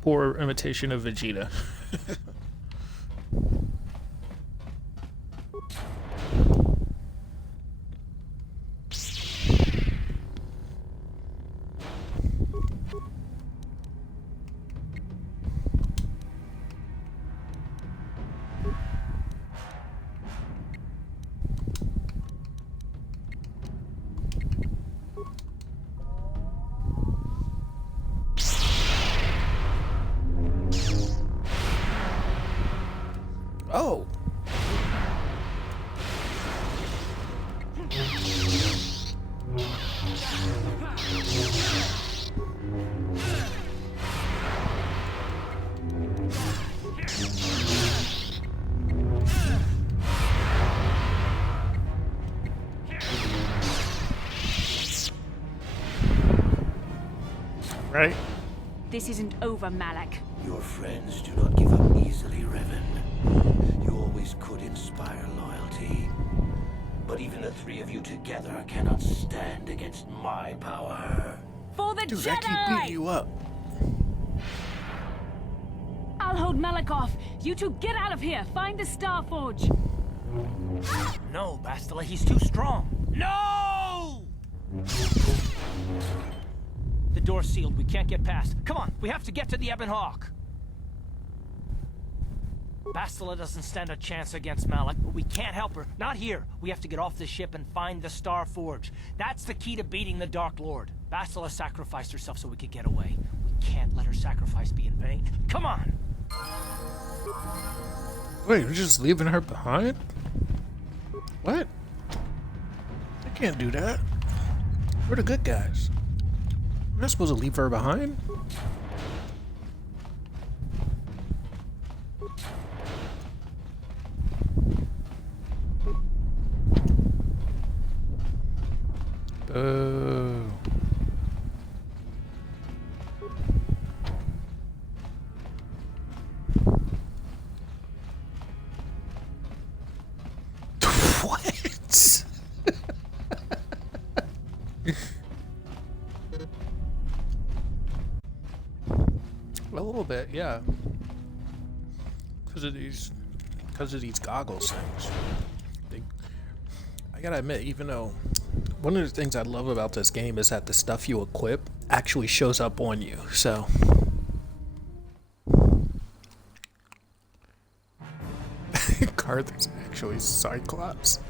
poor imitation of Vegeta. Oh. Right? This isn't over, Malak. Your friends do not give up easily, Revan. You always could inspire loyalty. But even the three of you together cannot stand against my power. For the Dude, Jedi! I keep beating you up. I'll hold Malak off. You two get out of here. Find the Star Forge. No, Bastila, he's too strong. No! The door's sealed. We can't get past. Come on, we have to get to the Ebon Hawk. Bastila doesn't stand a chance against Malak, but we can't help her. Not here. We have to get off the ship and find the Star Forge. That's the key to beating the Dark Lord. Bastila sacrificed herself so we could get away. We can't let her sacrifice be in vain. Come on! Wait, you're just leaving her behind? What? Can't do that. We're the good guys. We're not supposed to leave her behind. Boo. What? A little bit, yeah. Because of these goggles things. I gotta admit, even though one of the things I love about this game is that the stuff you equip actually shows up on you. So Karth is actually Cyclops.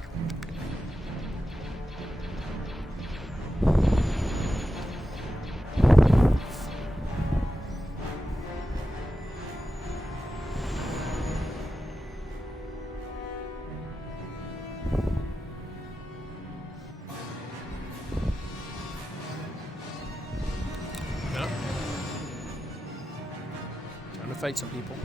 Yep. Trying to fight some people.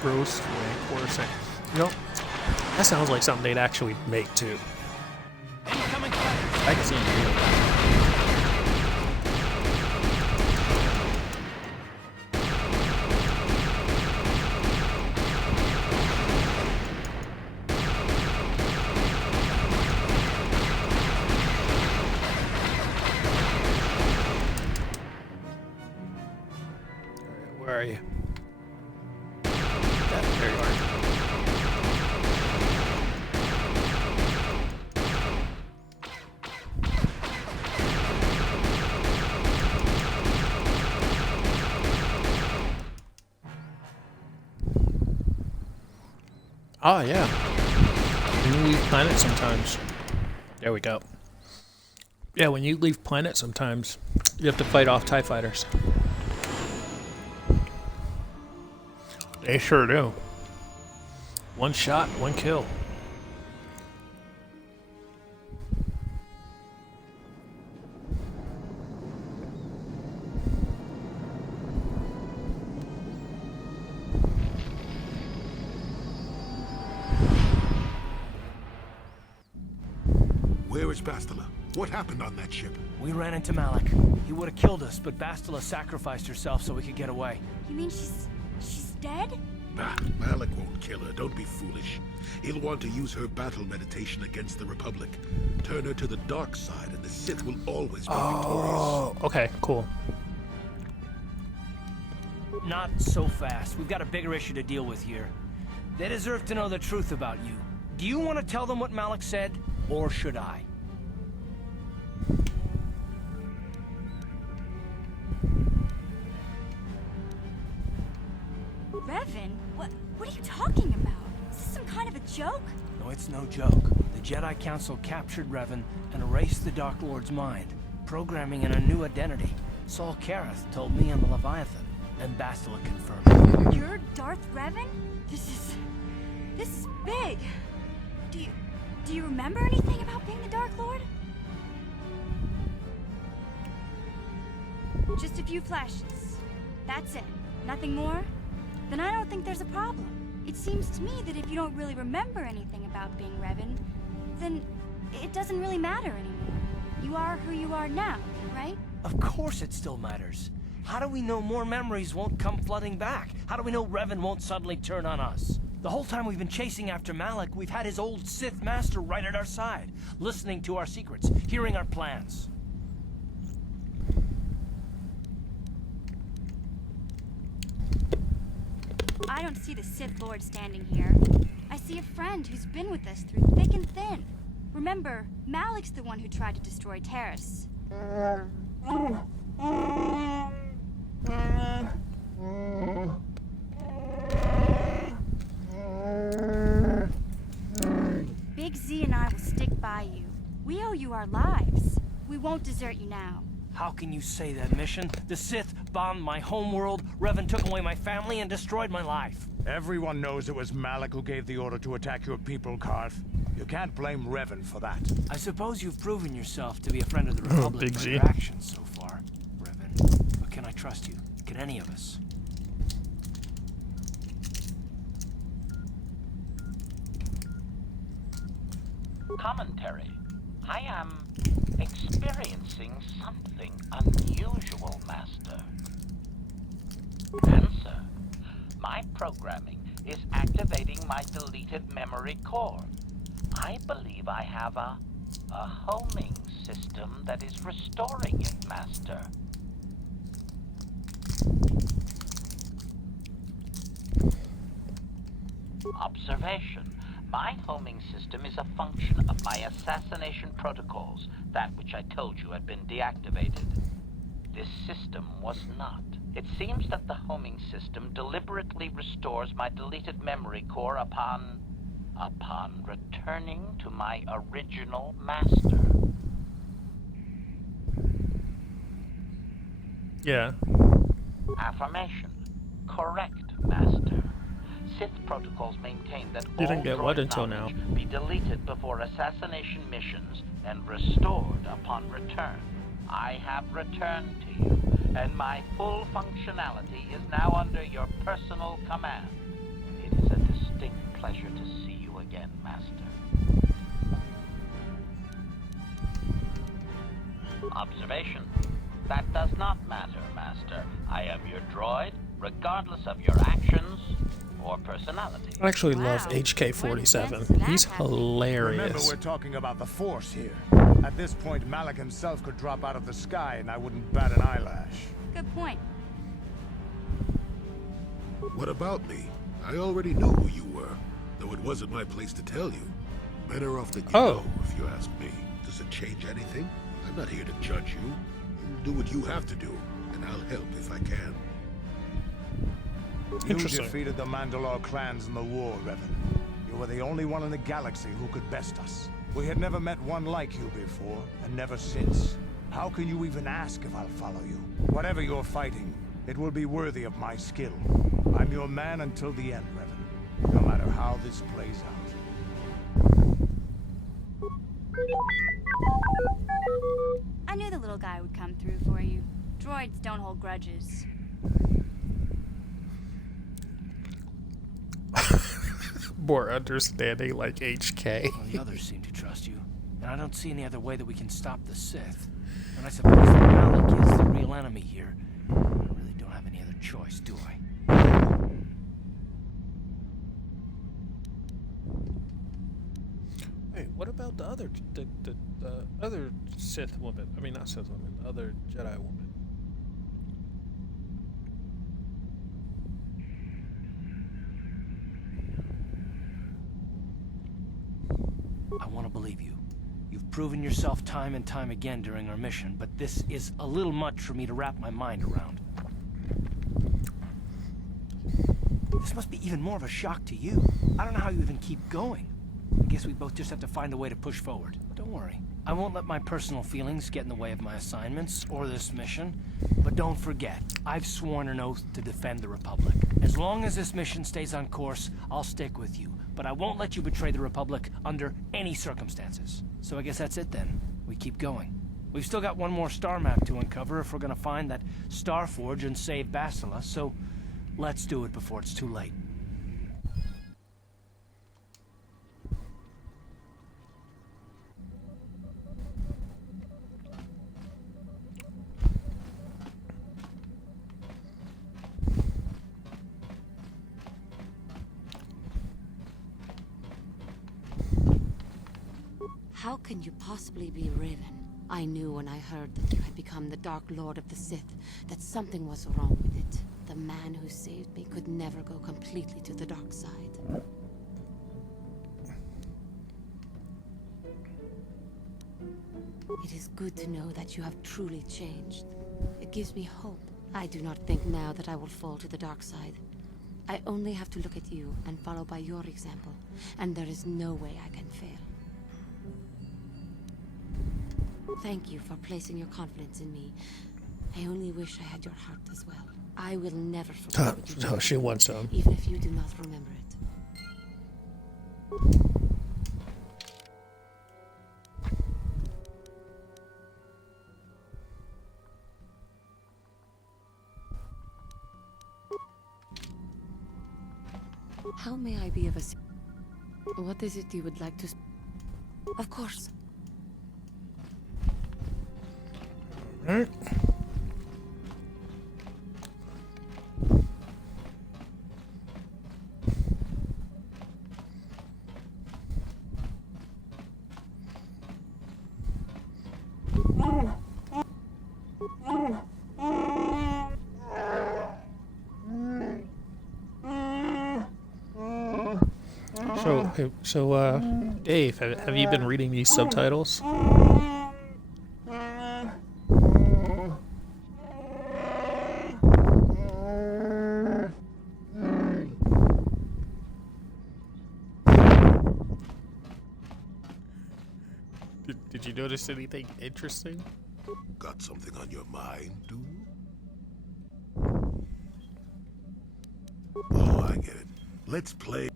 Gross reinforcing. You know, that sounds like something they'd actually make too. Incoming I can see it doing that. Alright, where are you? There you are. Oh, yeah. When you leave planets sometimes. There we go. Yeah, when you leave planets sometimes, you have to fight off TIE fighters. They sure do. One shot, one kill. Where is Bastila? What happened on that ship? We ran into Malak. He would have killed us, but Bastila sacrificed herself so we could get away. You mean she's dead? Bah, Malak won't kill her. Don't be foolish. He'll want to use her battle meditation against the Republic. Turn her to the dark side, and the Sith will always be victorious. Oh, okay, cool. Not so fast. We've got a bigger issue to deal with here. They deserve to know the truth about you. Do you want to tell them what Malak said, or should I? Revan? What are you talking about? Is this some kind of a joke? No, it's no joke. The Jedi Council captured Revan and erased the Dark Lord's mind, programming in a new identity. Saul Kareth told me on the Leviathan, and Bastila confirmed. You're Darth Revan? This is big. Do you remember anything about being the Dark Lord? Just a few flashes. That's it. Nothing more? Then I don't think there's a problem. It seems to me that if you don't really remember anything about being Revan, then it doesn't really matter anymore. You are who you are now, right? Of course it still matters. How do we know more memories won't come flooding back? How do we know Revan won't suddenly turn on us? The whole time we've been chasing after Malak, we've had his old Sith master right at our side, listening to our secrets, hearing our plans. I don't see the Sith Lord standing here. I see a friend who's been with us through thick and thin. Remember, Malak's the one who tried to destroy Terrace. Big Z and I will stick by you. We owe you our lives. We won't desert you now. How can you say that, Mission? The Sith bombed my homeworld, Revan took away my family, and destroyed my life. Everyone knows it was Malak who gave the order to attack your people, Karth. You can't blame Revan for that. I suppose you've proven yourself to be a friend of the Republic Big by Z. your actions so far, Revan. But can I trust you? Can any of us? Commentary. I am experiencing something unusual, Master. Answer. My programming is activating my deleted memory core. I believe I have a homing system that is restoring it, Master. Observation. My homing system is a function of my assassination protocols, that which I told you had been deactivated. This system was not. It seems that the homing system deliberately restores my deleted memory core upon returning to my original master. Yeah. Affirmation. Correct, Master. Sith protocols maintain that You all didn't get what droid until now? knowledge be deleted before assassination missions and restored upon return. I have returned to you, and my full functionality is now under your personal command. It is a distinct pleasure to see you again, Master. Observation. That does not matter, Master. I am your droid, regardless of your actions or personality. I actually love Wow. HK-47. He's Remember, hilarious. we're talking about the Force here. At this point, Malak himself could drop out of the sky and I wouldn't bat an eyelash. Good point. What about me? I already knew who you were, though it wasn't my place to tell you. Better off that you Oh. know, if you ask me. Does it change anything? I'm not here to judge you. You do what you have to do, and I'll help if I can. You Interesting. defeated the Mandalore clans in the war, Revan. You were the only one in the galaxy who could best us. We had never met one like you before, and never since. How can you even ask if I'll follow you? Whatever you're fighting, it will be worthy of my skill. I'm your man until the end, Revan. No matter how this plays out. I knew the little guy would come through for you. Droids don't hold grudges. More understanding like HK. Well, the others seem to trust you, and I don't see any other way that we can stop the Sith. And I suppose that Malak is the real enemy here. I really don't have any other choice, do I? Hey, what about the other other Sith woman? I mean, not Sith woman, the other Jedi woman. I want to believe you. You've proven yourself time and time again during our mission, but this is a little much for me to wrap my mind around. This must be even more of a shock to you. I don't know how you even keep going. I guess we both just have to find a way to push forward. Don't worry. I won't let my personal feelings get in the way of my assignments or this mission. But don't forget, I've sworn an oath to defend the Republic. As long as this mission stays on course, I'll stick with you. But I won't let you betray the Republic under any circumstances. So I guess that's it then. We keep going. We've still got one more star map to uncover if we're gonna find that Star Forge and save Bastila, so let's do it before it's too late. How can you possibly be Raven? I knew when I heard that you had become the Dark Lord of the Sith that something was wrong with it. The man who saved me could never go completely to the dark side. It is good to know that you have truly changed. It gives me hope. I do not think now that I will fall to the dark side. I only have to look at you and follow by your example, and there is no way I can fail. Thank you for placing your confidence in me. I only wish I had your heart as well. I will never forget what you did. No, she wants some. Even if you do not remember it. How may I be of assistance? What is it you would like to... Of course. Alright. So, Dave, have you been reading these subtitles? Did you notice anything interesting? Got something on your mind, dude? Oh, I get it. Let's play.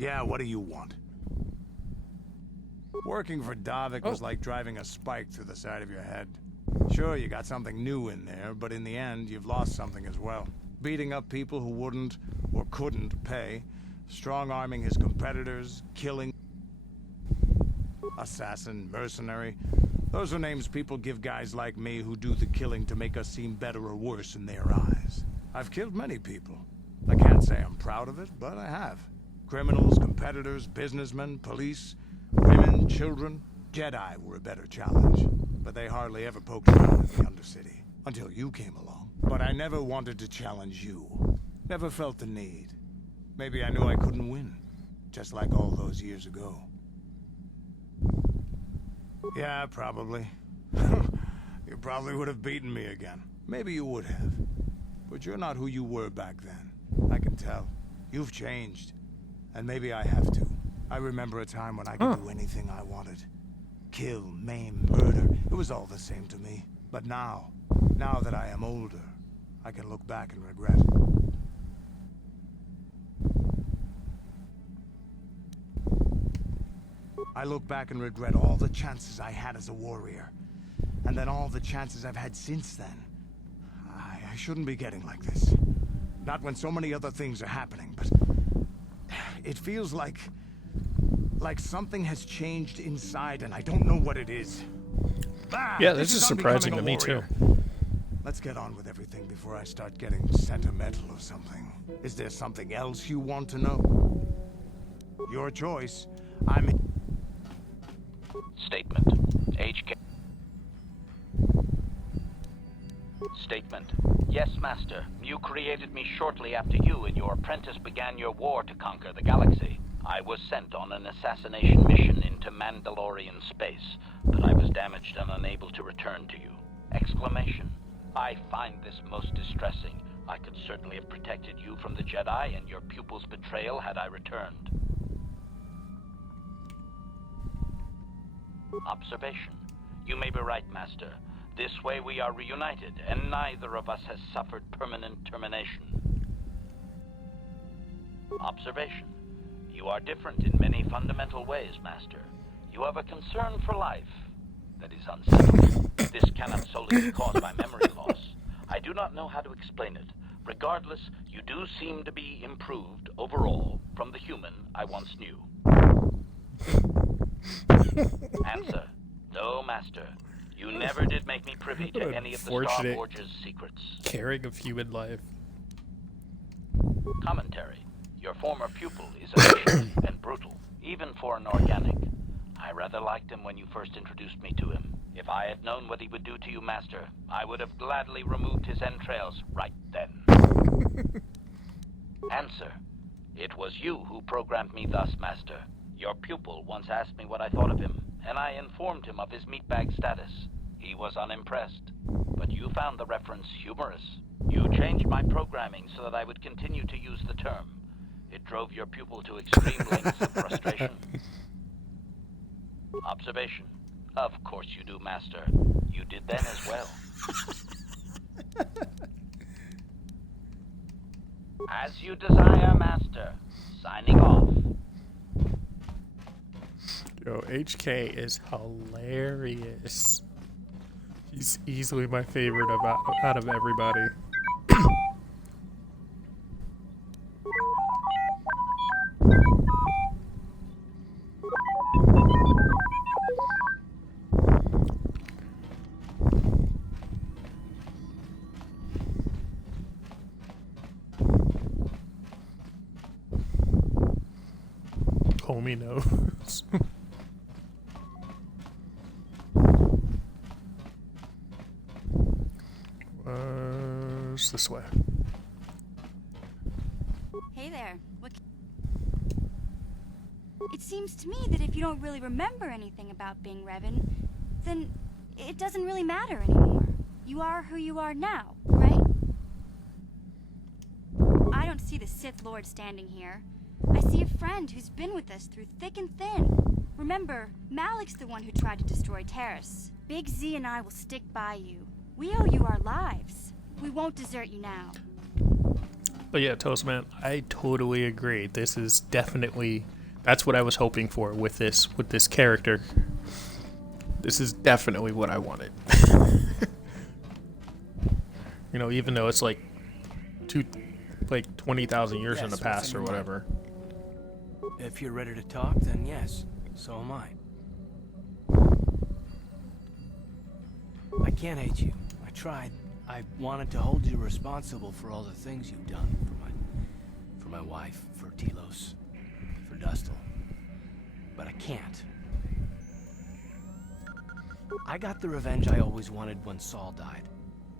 Yeah, what do you want? Working for Davik was like driving a spike through the side of your head. Sure, you got something new in there, but in the end, you've lost something as well. Beating up people who wouldn't or couldn't pay, strong-arming his competitors, killing... Assassin, mercenary. Those are names people give guys like me who do the killing to make us seem better or worse in their eyes. I've killed many people. I can't say I'm proud of it, but I have. Criminals, competitors, businessmen, police, women, children. Jedi were a better challenge, but they hardly ever poked around in the Undercity. Until you came along. But I never wanted to challenge you. Never felt the need. Maybe I knew I couldn't win. Just like all those years ago. Yeah, probably. You probably would have beaten me again. Maybe you would have. But you're not who you were back then. I can tell. You've changed. And maybe I have to. I remember a time when I could do anything I wanted. Kill, maim, murder. It was all the same to me. But now that I am older, I can look back and regret. I look back and regret all the chances I had as a warrior. And then all the chances I've had since then. I shouldn't be getting like this. Not when so many other things are happening, but... It feels like something has changed inside and I don't know what it is. Yeah, this is surprising to me too. Let's get on with everything before I start getting sentimental or something. Is there something else you want to know? Your choice. Statement. HK. Statement. Yes, Master. You created me shortly after you and your apprentice began your war to conquer the galaxy. I was sent on an assassination mission into Mandalorian space, but I was damaged and unable to return to you. Exclamation. I find this most distressing. I could certainly have protected you from the Jedi and your pupil's betrayal had I returned. Observation. You may be right, Master. This way we are reunited, and neither of us has suffered permanent termination. Observation. You are different in many fundamental ways, Master. You have a concern for life that is unsettling. This cannot solely be caused by memory loss. I do not know how to explain it. Regardless, you do seem to be improved overall from the human I once knew. Answer. No, Master. You never did make me privy to any of the Star Forge's secrets. Caring of human life. Commentary. Your former pupil is efficient and brutal, even for an organic. I rather liked him when you first introduced me to him. If I had known what he would do to you, Master, I would have gladly removed his entrails right then. Answer. It was you who programmed me thus, Master. Your pupil once asked me what I thought of him, and I informed him of his meatbag status. He was unimpressed, but you found the reference humorous. You changed my programming so that I would continue to use the term. It drove your pupil to extreme lengths of frustration. Observation. Of course you do, Master. You did then as well. As you desire, Master. Signing off. Yo, HK is hilarious. He's easily my favorite out of everybody. Homie knows. This way. Hey there. It seems to me that if you don't really remember anything about being Revan, then it doesn't really matter anymore. You are who you are now, right? I don't see the Sith Lord standing here. I see a friend who's been with us through thick and thin. Remember, Malik's the one who tried to destroy Terrace. Big Z and I will stick by you. We owe you our lives. We won't desert you now. But yeah, Toastman, I totally agree. This is definitely, that's what I was hoping for with this character. This is definitely what I wanted. You know, even though it's like 20,000 years in the past or whatever. If you're ready to talk, then yes, so am I. I can't hate you. I tried. I wanted to hold you responsible for all the things you've done for my wife, for Telos, for Dustil. But I can't. I got the revenge I always wanted when Saul died,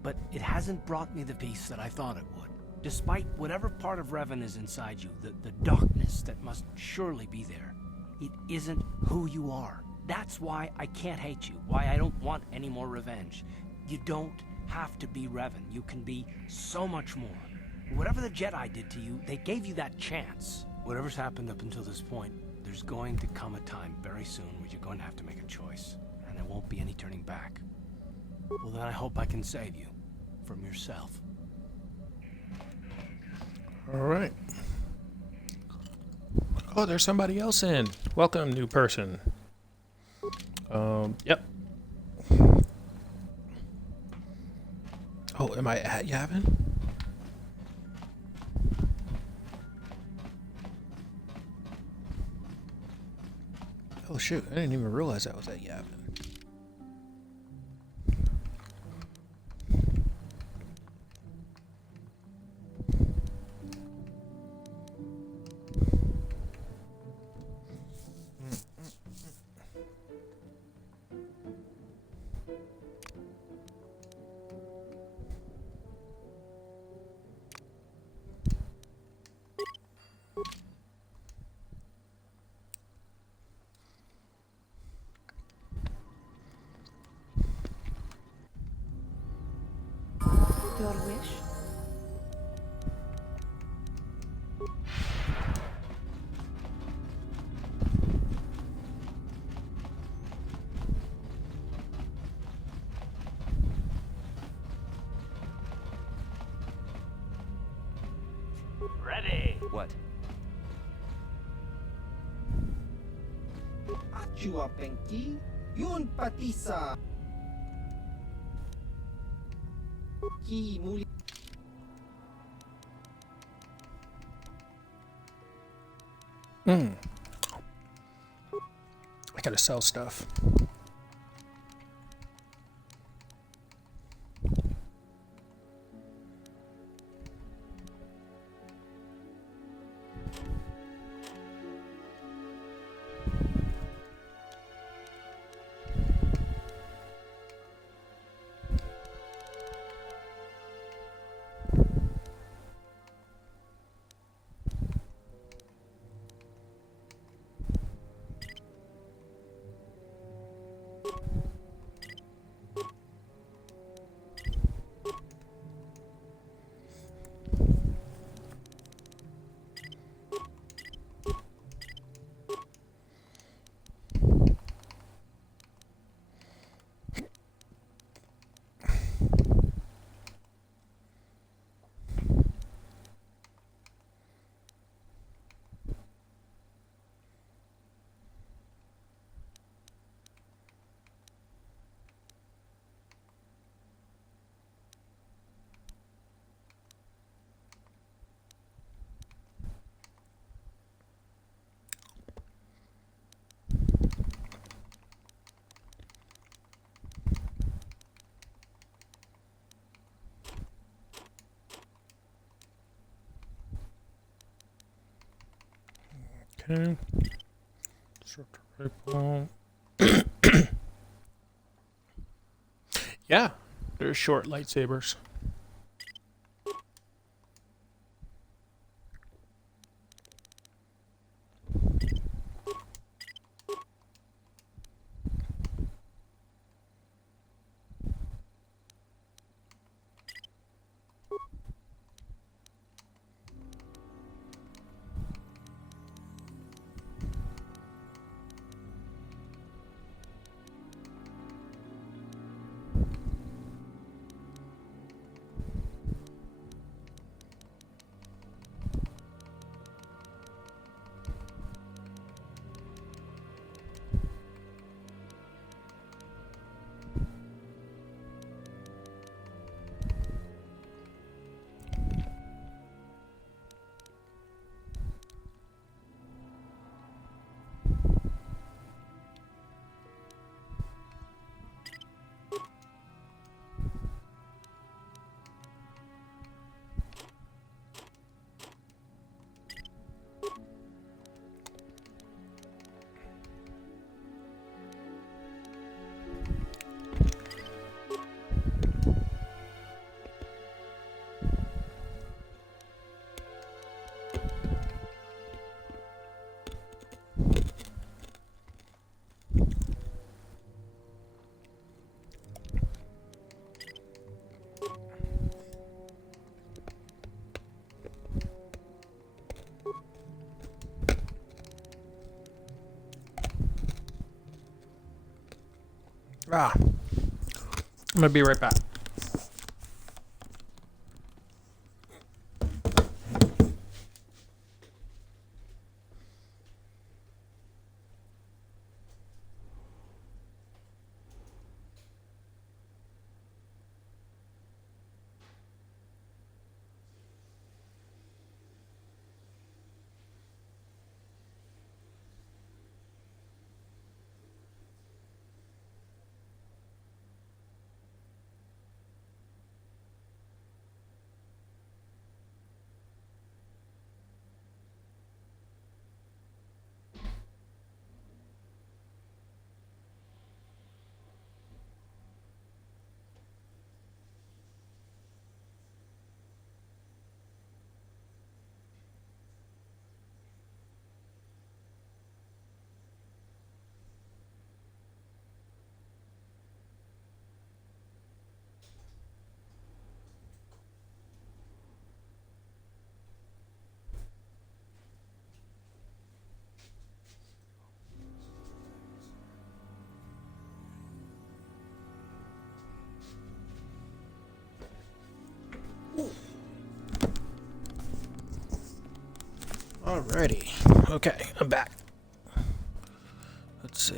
but it hasn't brought me the peace that I thought it would. Despite whatever part of Revan is inside you, the darkness that must surely be there, it isn't who you are. That's why I can't hate you, why I don't want any more revenge. You don't have to be Revan. You can be so much more. Whatever the Jedi did to you, they gave you that chance. Whatever's happened up until this point, there's going to come a time very soon where you're going to have to make a choice, and there won't be any turning back. Well, then I hope I can save you from yourself. All right. Oh, there's somebody else in. Welcome, new person. Yep. Oh, am I at Yavin? Oh shoot, I didn't even realize I was at Yavin. Your wish? Ready. What? Achua Penki, yun patisa. Ki muli. I gotta sell stuff. Okay. Disruptor rifle. Yeah, they're short lightsabers. Ah, I'm gonna be right back. Alrighty. Okay, I'm back. Let's see.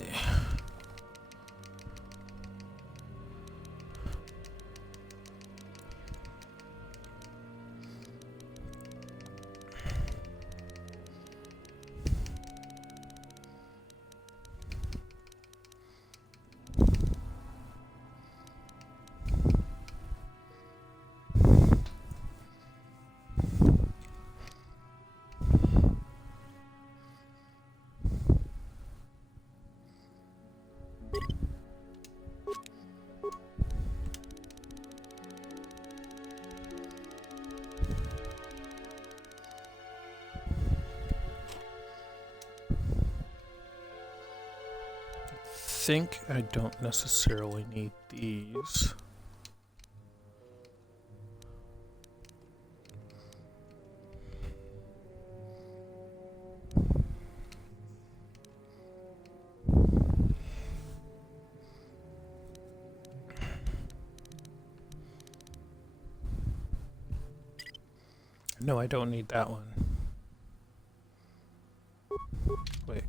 I think I don't necessarily need these. No, I don't need that one. Wait.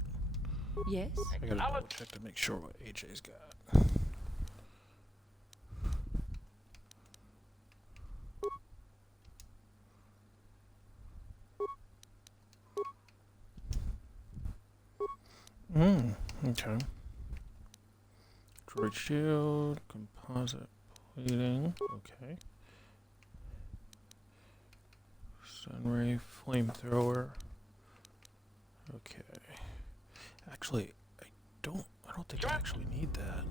Yes? I gotta double check to make sure what AJ's got. Okay. Droid shield, composite plating, okay. Sunray flamethrower. Okay. Actually, I don't think I actually need that.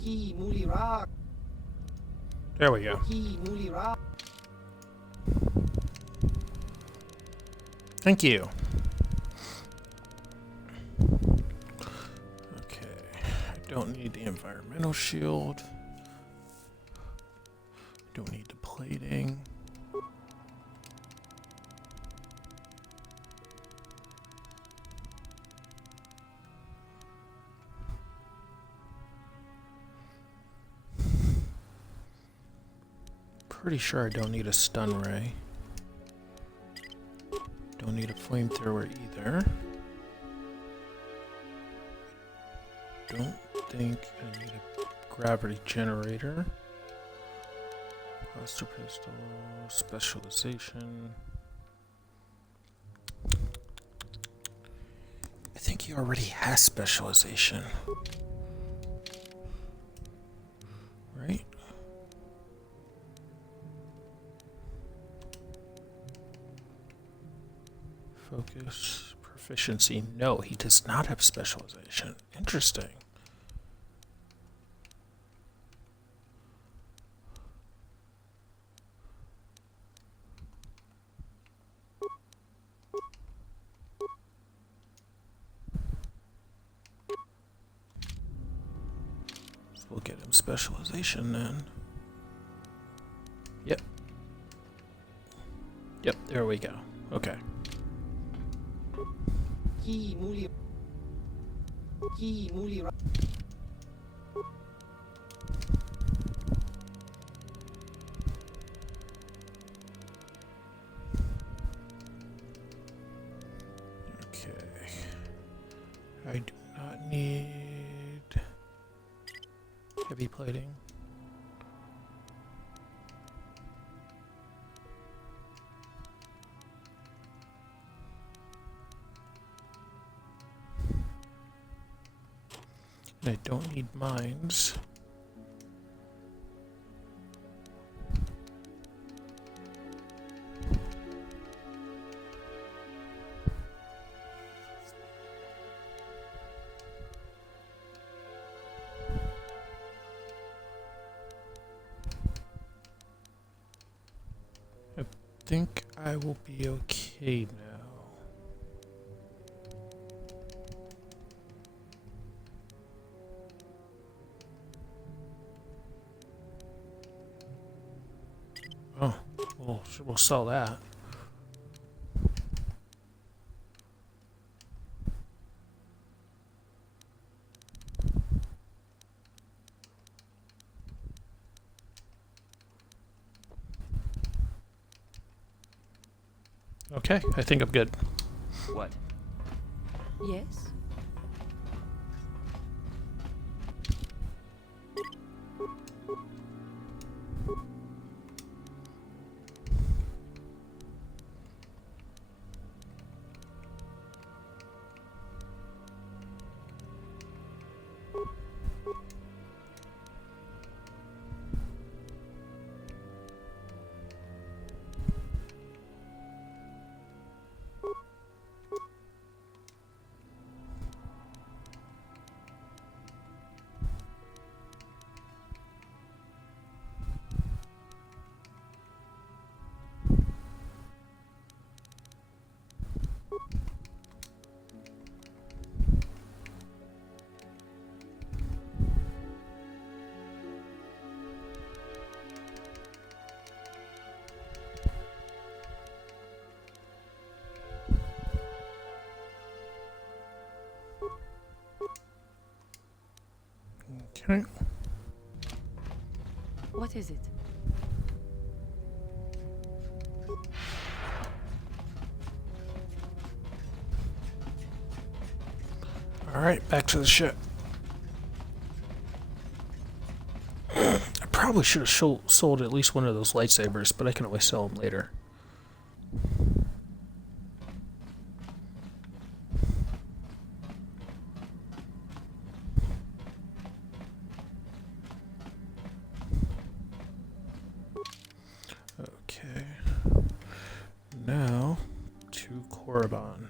Ki muli rock. There we go. Ki muli rock. Thank you. Okay. I don't need the environmental shield. Don't need the plating. Pretty sure I don't need a stun ray. Don't need a flamethrower either. Don't think I need a gravity generator. Blaster pistol, specialization. I think he already has specialization. Right? Focus, proficiency. No, he does not have specialization. Interesting. So we'll get him specialization then. Yep. Yep, there we go. Okay. Ki muli. Ki muli rock. Okay. I do not need heavy plating. And I don't need mines. I think I will be okay now. Oh, we'll sell that. Okay, I think I'm good. What? Yes? Okay. What is it? Alright, back to the ship. I probably should have sold at least one of those lightsabers, but I can always sell them later. now to Korriban.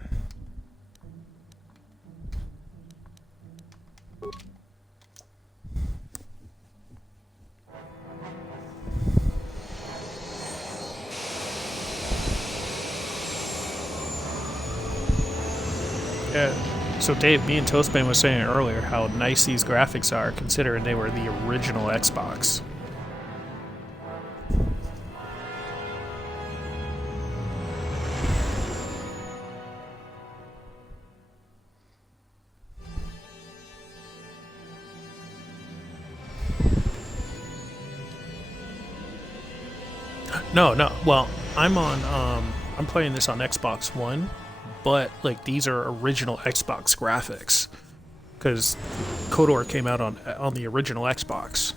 Yeah. So Dave, me and Toastman was saying earlier how nice these graphics are, considering they were the original Xbox. No. Well, I'm playing this on Xbox One, but like these are original Xbox graphics because KotOR came out on the original Xbox,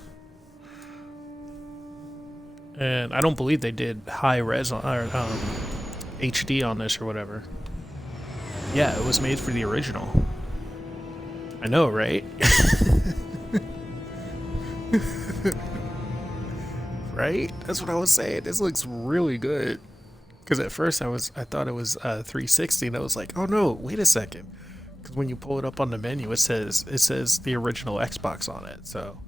and I don't believe they did high res or HD on this or whatever. Yeah, it was made for the original. I know, right? Right? That's what I was saying. This looks really good. Because at first I thought it was 360, and I was like, oh no, wait a second. Because when you pull it up on the menu, it says the original Xbox on it. So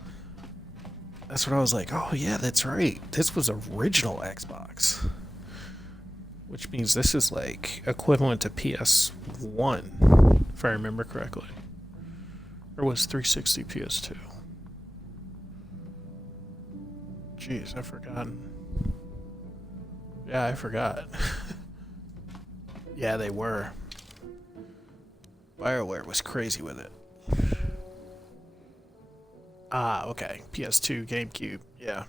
that's what I was like. Oh yeah, that's right. This was original Xbox, which means this is like equivalent to PS1, if I remember correctly, or was 360 PS2? Jeez, I've forgotten. Yeah, I forgot. Yeah, they were. BioWare was crazy with it. Ah, okay. PS2, GameCube, yeah.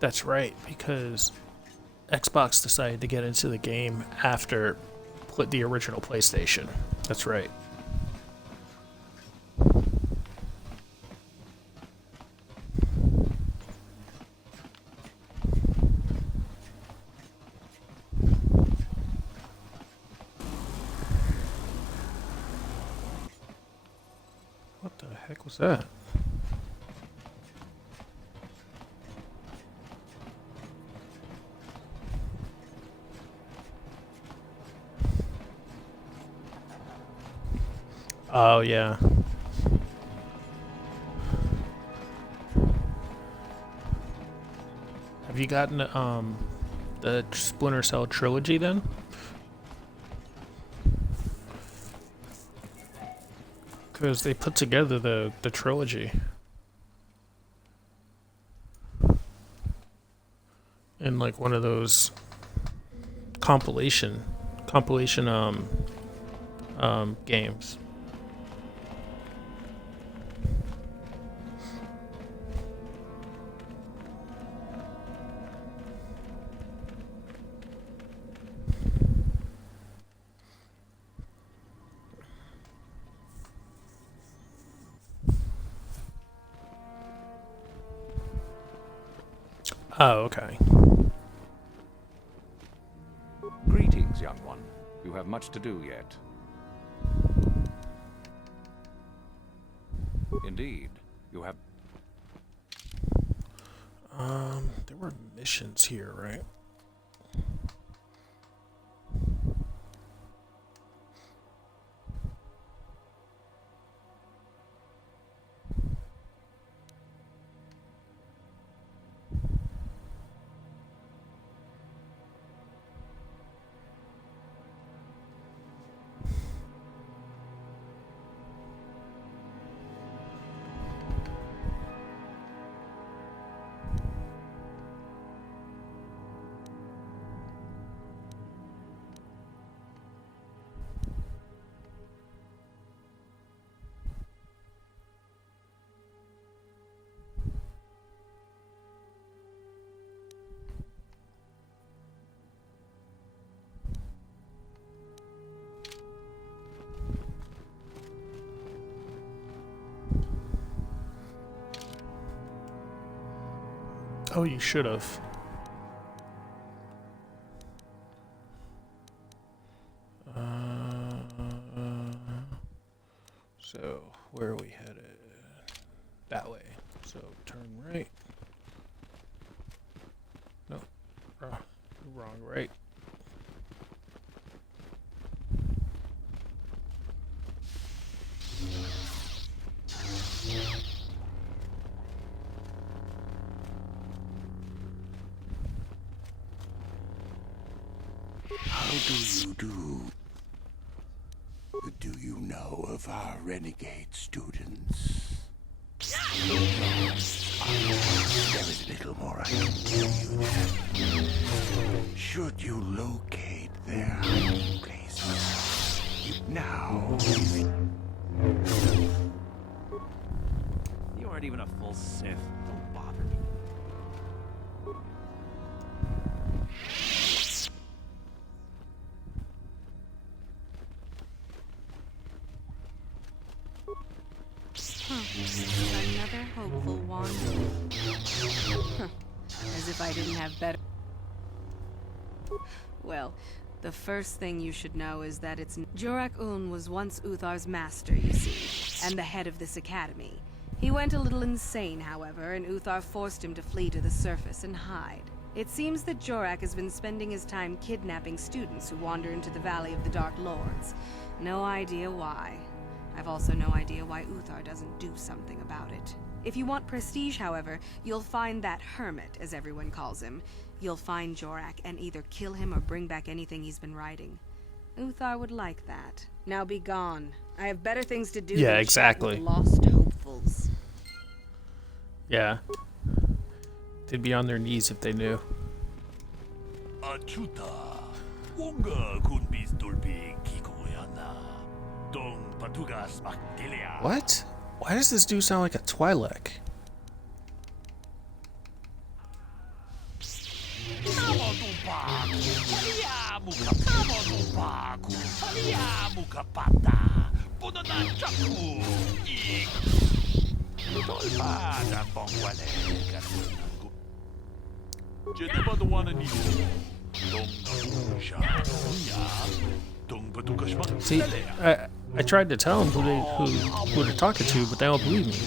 That's right, because Xbox decided to get into the game after the original PlayStation. That's right. What the heck was that? Oh, yeah. Have you gotten the Splinter Cell trilogy then? Because they put together the trilogy. In like one of those compilation games. Oh, okay. Greetings, young one. You have much to do yet. Indeed, you have... There were missions here, right? Oh, you should have. So, where are we headed? That way. So, turn right. No, wrong right. How do you do? Do you know of our renegade students? There is little more I can tell you. Should you locate their hiding places, now You aren't even a full Sith. Don't bother me. Another hopeful wander. As if I didn't have better. Well, the first thing you should know is that it's Jorak-Un was once Uthar's master, you see, and the head of this academy. He went a little insane, however, and Uthar forced him to flee to the surface and hide. It seems that Jorak has been spending his time kidnapping students who wander into the Valley of the Dark Lords. No idea why. I've also no idea why Uthar doesn't do something about it. If you want prestige, however, you'll find that hermit, as everyone calls him. You'll find Jorak and either kill him or bring back anything he's been writing. Uthar would like that. Now be gone. I have better things to do Yeah, than exactly. chat with lost hopefuls. Yeah. They'd be on their knees if they knew. Achuta, wonga kunbis dolbi kikoyana, dong patugas makdelia. What? Why does this dude sound like a Twi'lek? See, I tried to tell them who they're talking to, but they don't believe me.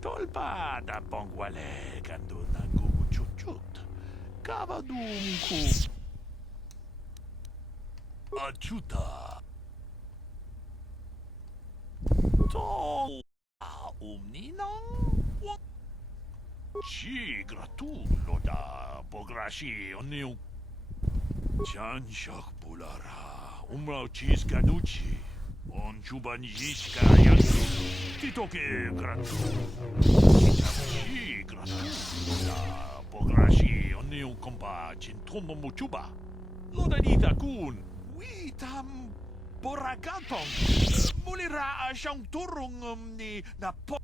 Dolpa da bongwale ganduna gugu chuchut. Kavadumku. Achuta. Tol umnina. Chi gratulo da bograshi oniu. Chanshak bulara. Umrao chis ganuchi. On chubanjishka yanku. Titoke gratu. Chi gratu. Da bograshi oniu kompa chintomo muchuba. Lodanita kun. Witam boragatong. Mulira siyang turong ni na po.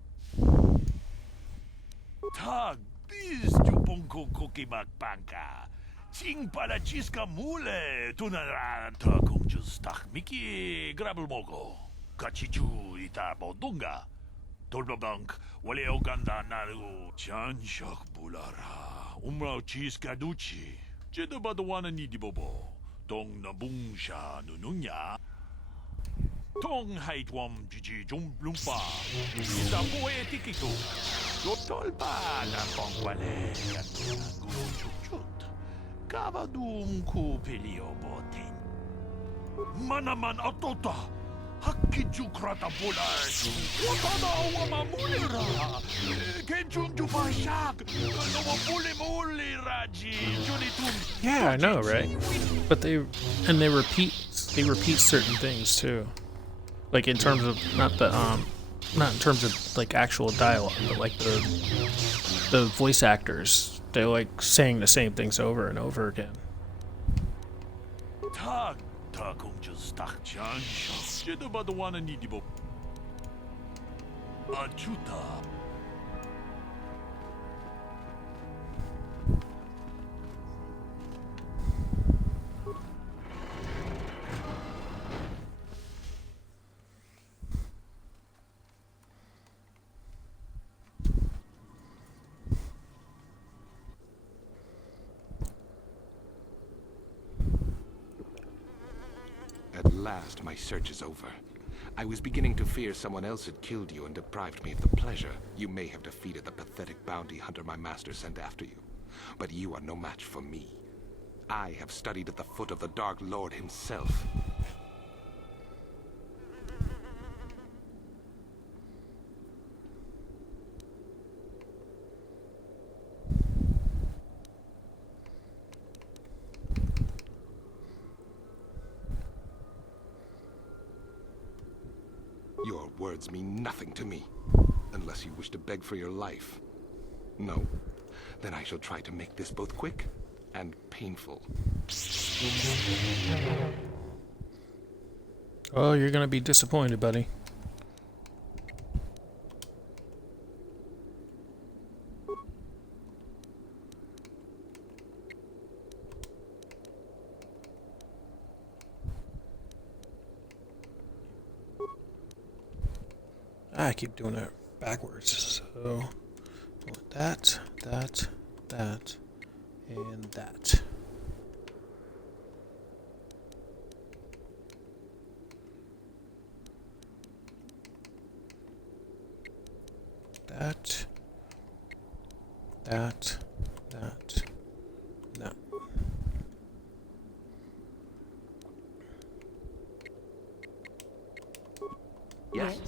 Tag bis jupong kuki magpangka. Ting pala chiska mule tunaran ta kung justak miki grabel mogo. Kachichu ita bodunga. Tolbabank wale oganda naru. Chanshak bulara. Umrao chiska duchi. Jeda badawana ni di bobo. Tong nabungsha nununya. Tong haitwam jiji jumblumpa. Ita poe tikito. Tolba na pongwale. Gantunangu chuchut. Kavadum ku pelio boten. Manaman atota. Hakiju krata bolas. Watada wama mulira. Kenchun jupashak. No mule mule raji. Junitun. Yeah, I know, right? But they repeat certain things too. Like in terms of not in terms of like actual dialogue, but like the voice actors, they're like saying the same things over and over again. Tak, just tak change. Jeda ba the one and nidibo. Achuta. At last, my search is over. I was beginning to fear someone else had killed you and deprived me of the pleasure you may have defeated the pathetic bounty hunter my master sent after you. But you are no match for me. I have studied at the foot of the Dark Lord himself. Your words mean nothing to me, unless you wish to beg for your life. No? Then I shall try to make this both quick and painful. Oh, you're gonna be disappointed, buddy. I keep doing it backwards, so that, and that. That, no. Yes.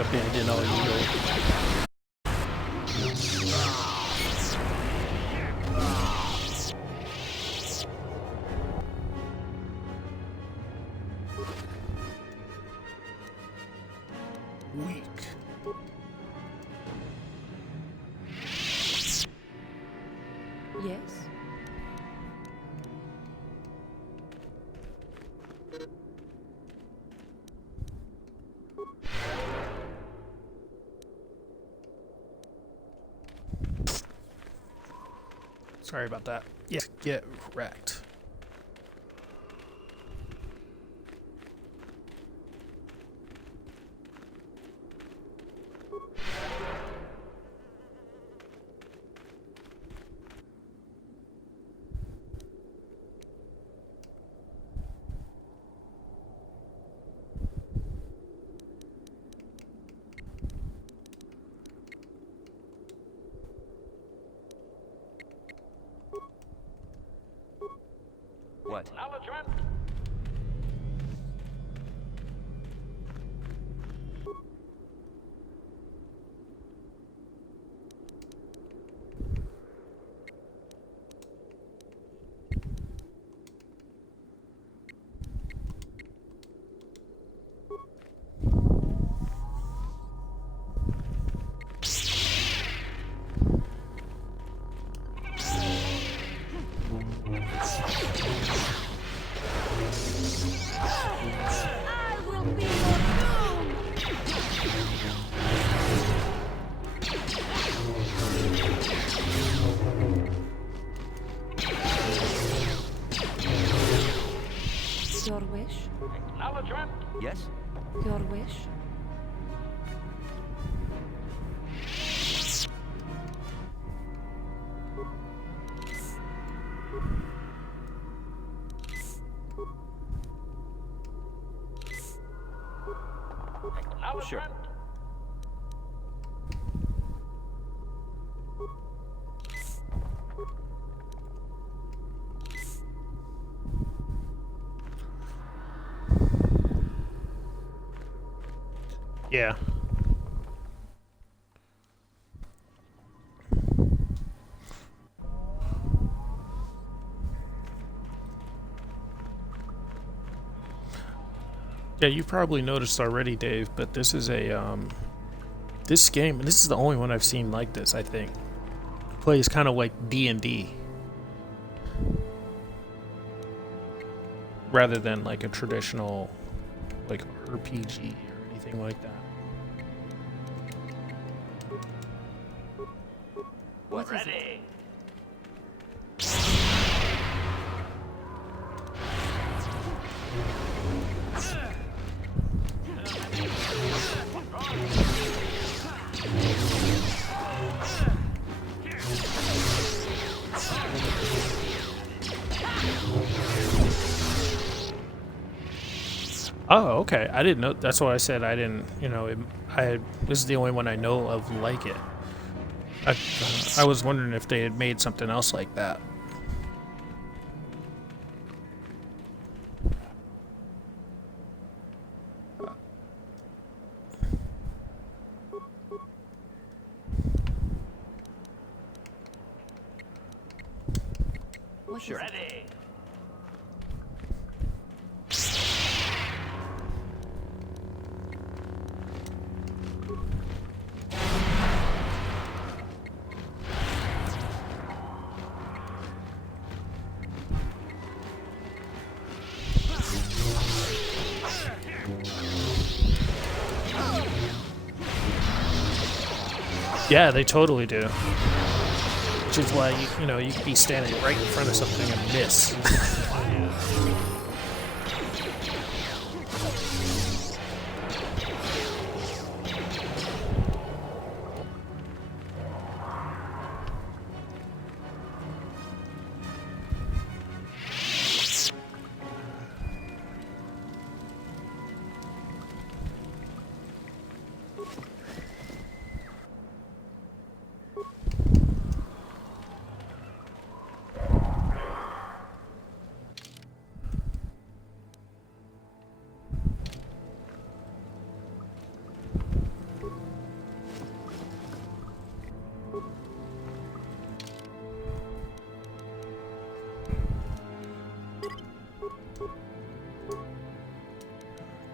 Abandon all you know. Weak. Yes? Sorry about that. Yes, get wrecked. What? Acknowledgement. Your wish? Acknowledgement. Yes? Your wish? Sure. Yeah. Yeah, you've probably noticed already, Dave, but this is a, this game, and this is the only one I've seen like this, I think. It plays kind of like D&D. Rather than like a traditional, like, RPG or anything like that. What ready? Oh, okay. I didn't know. That's why I said I didn't. You know, this is the only one I know of like it. I was wondering if they had made something else like that. Sure. Ready. Yeah, they totally do. Which is why you know you could be standing right in front of something and miss.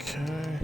Okay.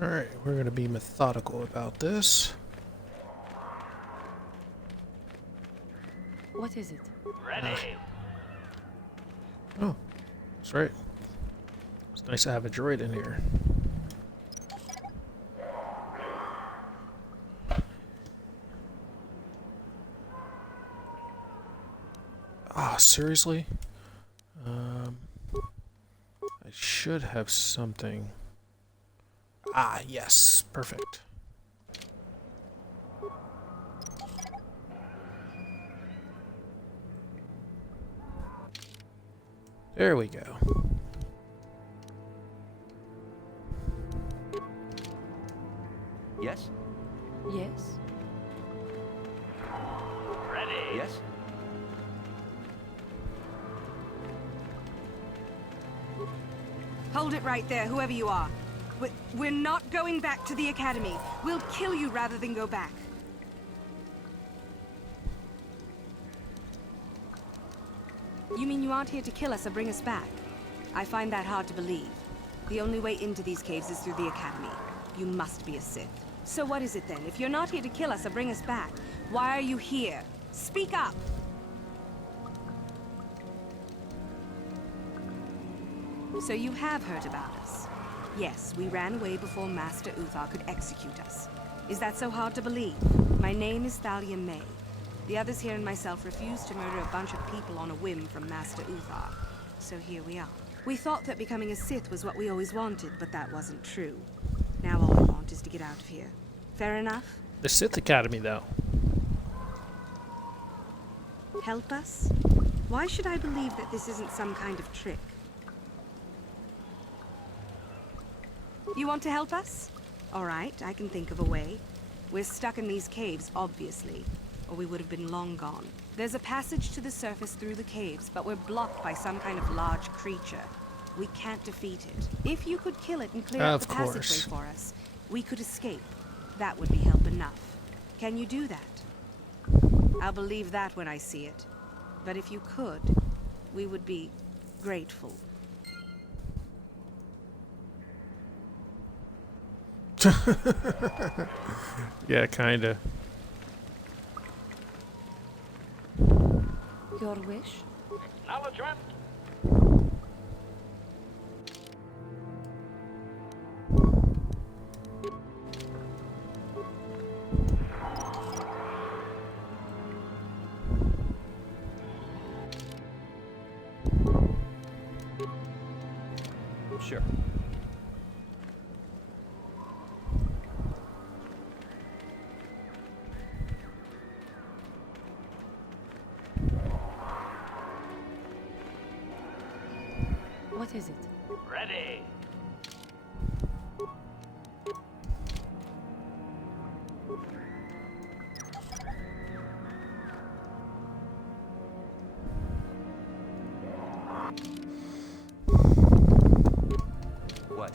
Alright, we're going to be methodical about this. What is it? Ready. Oh, that's right. It's nice to have a droid in here. Ah, seriously? I should have something. Ah, yes. Perfect. There we go. Yes. Yes. Ready. Yes. Hold it right there, whoever you are. We're not going back to the Academy. We'll kill you rather than go back. You mean you aren't here to kill us or bring us back? I find that hard to believe. The only way into these caves is through the Academy. You must be a Sith. So what is it then? If you're not here to kill us or bring us back, why are you here? Speak up! So you have heard about us. Yes, we ran away before Master Uthar could execute us. Is that so hard to believe? My name is Thalia May. The others here and myself refused to murder a bunch of people on a whim from Master Uthar. So here we are. We thought that becoming a Sith was what we always wanted, but that wasn't true. Now all we want is to get out of here. Fair enough? The Sith Academy, though. Help us? Why should I believe that this isn't some kind of trick? You want to help us? All right, I can think of a way. We're stuck in these caves, obviously, or we would have been long gone. There's a passage to the surface through the caves, but we're blocked by some kind of large creature. We can't defeat it. If you could kill it and clear up the passageway for us, we could escape. That would be help enough. Can you do that? I'll believe that when I see it. But if you could, we would be grateful. Yeah, kinda. Your wish? Acknowledgement. Sure. What is it? Ready. What?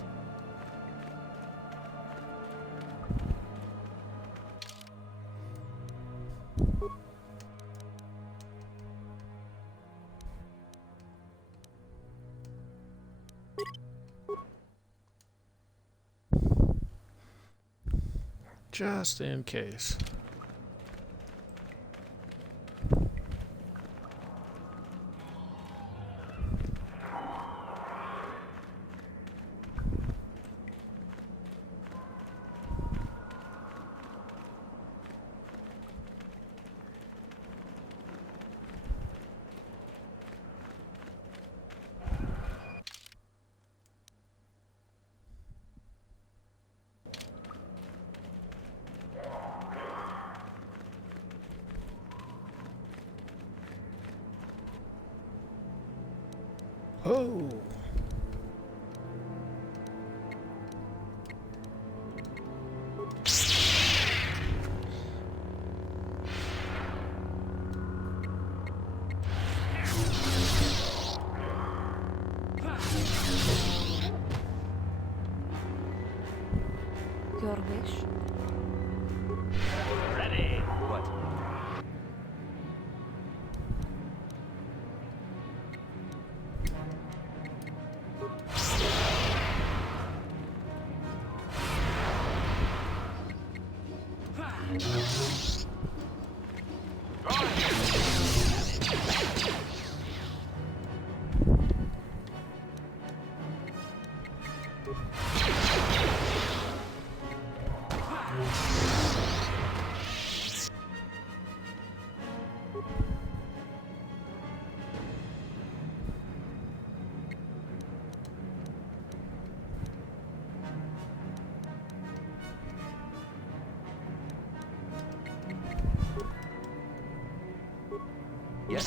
Just in case. Oh. Your wish? Ready. What? Yes.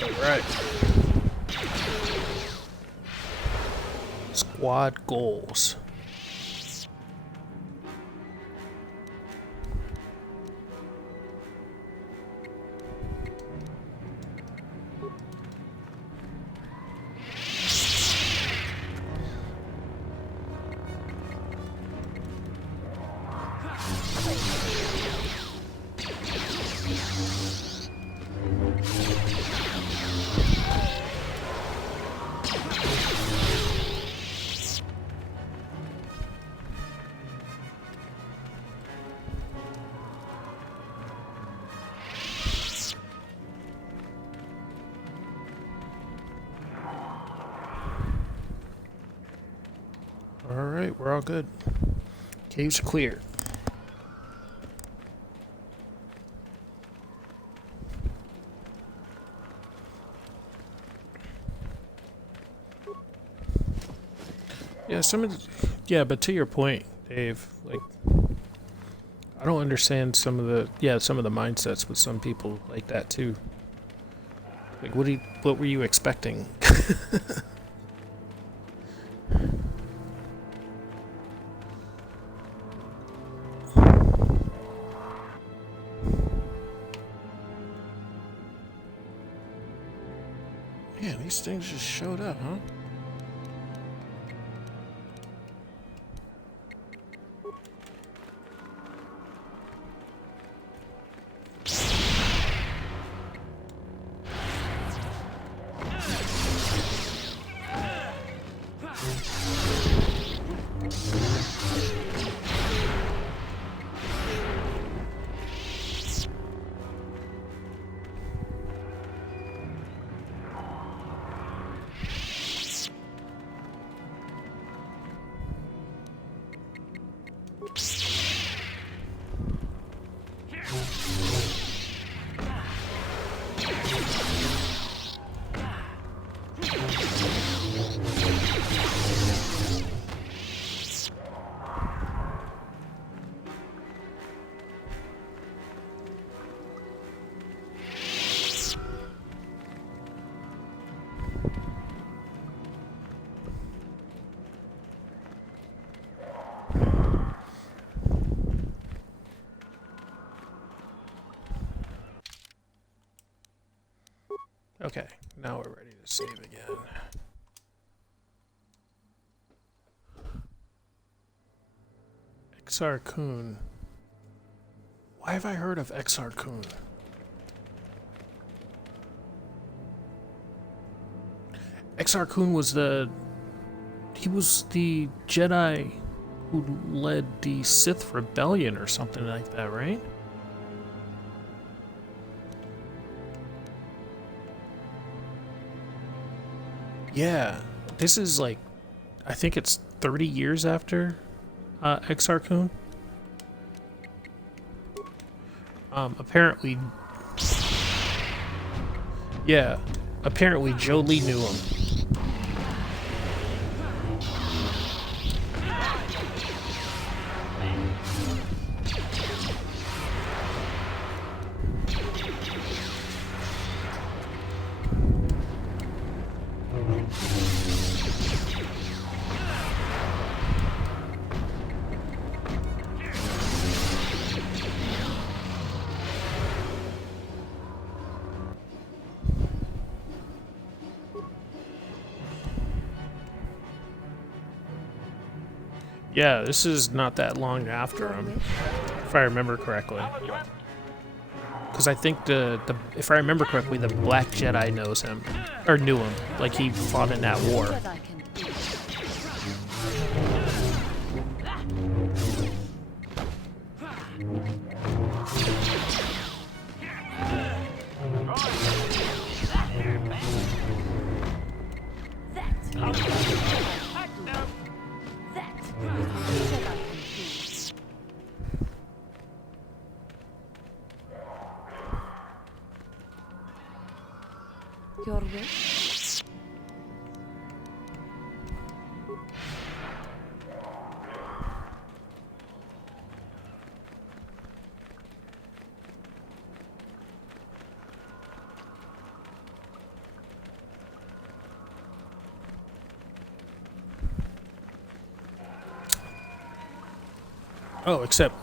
Alright. Squad goals. Alright, we're all good. Cave's clear. Yeah, but to your point, Dave, like, I don't understand some of the mindsets with some people like that too. Like, what were you expecting? Man, these things just showed up, huh? Okay, now we're ready to save again. XR Kun. Why have I heard of XR Kun? XR Kun was the Jedi who led the Sith rebellion or something like that, right? Yeah, this is like, I think it's 30 years after XR Kun. Apparently, yeah, apparently Jolie knew him. Yeah, this is not that long after him, if I remember correctly. Because I think if I remember correctly, the Black Jedi knows him, or knew him, like he fought in that war. Your wish? Oh, except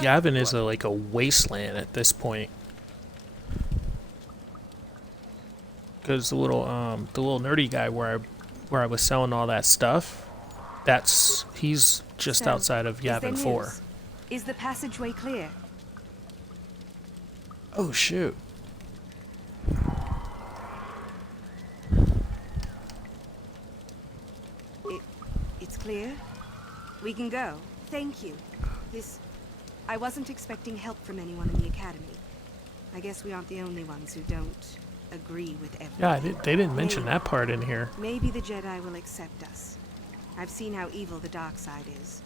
Yavin is like a wasteland at this point. Because the little nerdy guy where I was selling all that stuff, he's just outside of Yavin 4. Is the passageway clear? Oh shoot. Clear? We can go. Thank you. I wasn't expecting help from anyone in the Academy. I guess we aren't the only ones who don't agree with everything. Yeah, they didn't mention that part in here. Maybe the Jedi will accept us. I've seen how evil the dark side is.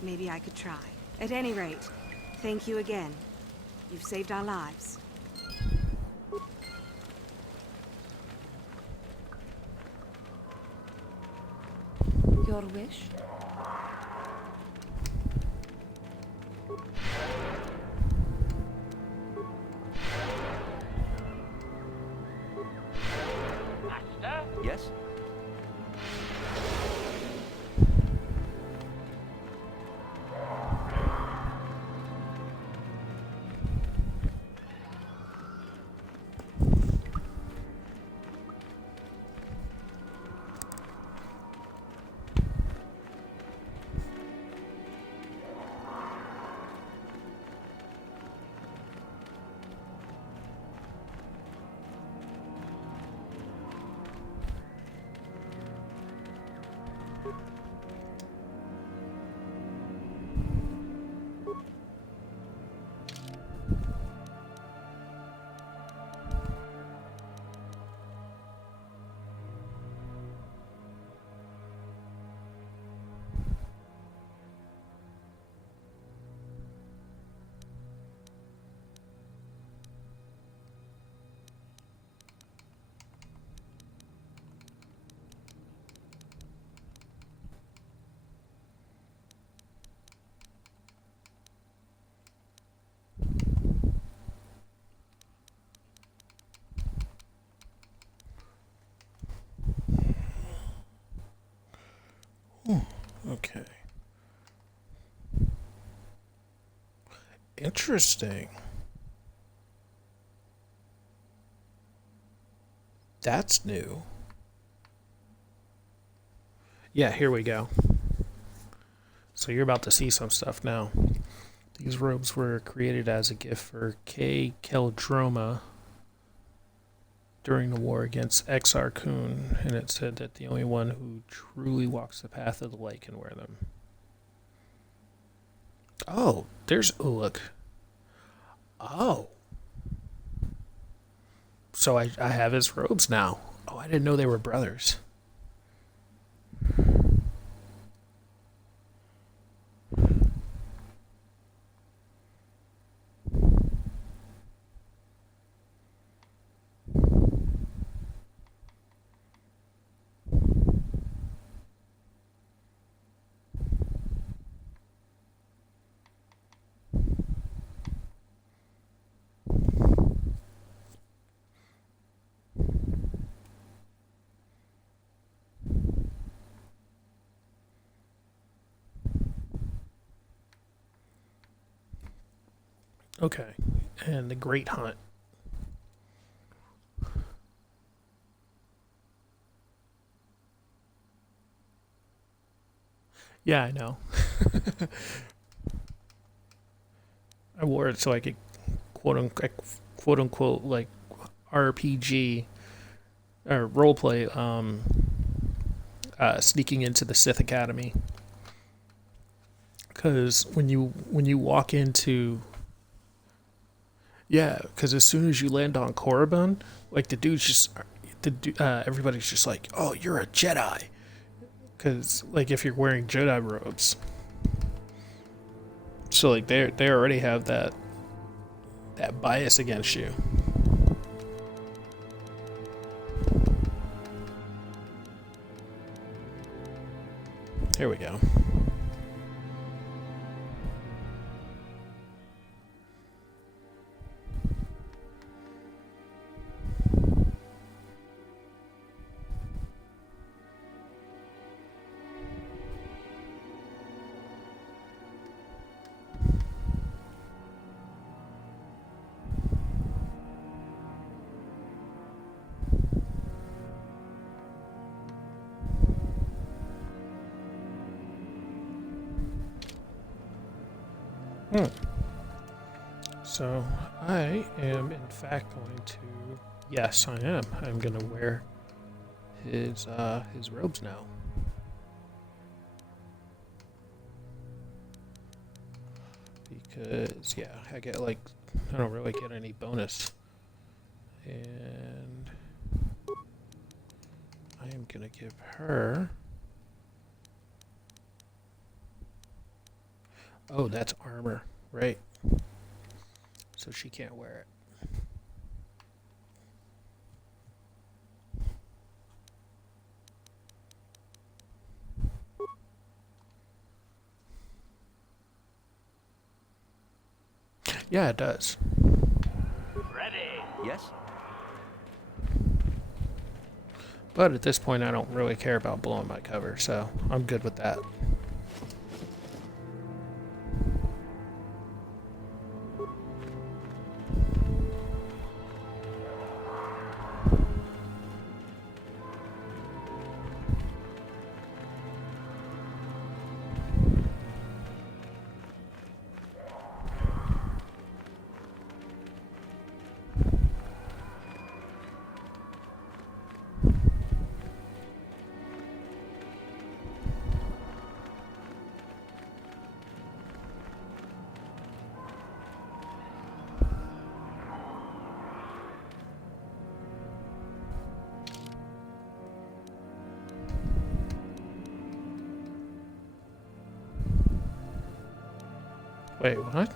Maybe I could try. At any rate, thank you again. You've saved our lives. Your wish? Master? Yes? Okay. Interesting. That's new. Yeah, here we go. So you're about to see some stuff now. These robes were created as a gift for K. Keldroma during the war against Exar Kun, and it said that the only one who truly walks the path of the light can wear them. Oh, there's Uluk. Oh. So I have his robes now. Oh, I didn't know they were brothers. Okay, and the Great Hunt. Yeah, I know. I wore it so I could quote unquote like RPG or roleplay sneaking into the Sith Academy. Because when you walk into because as soon as you land on Korriban, like everybody's just like, oh, you're a Jedi. Because like if you're wearing Jedi robes, so like they already have that bias against you. Here we go. So I am in fact going to, yes I am, I'm going to wear his robes now. Because, yeah, I get like, I don't really get any bonus. And I am going to give her... Oh, that's armor, right? So she can't wear it. Yeah, it does. Ready. Yes? But at this point, I don't really care about blowing my cover, so I'm good with that. Wait, what?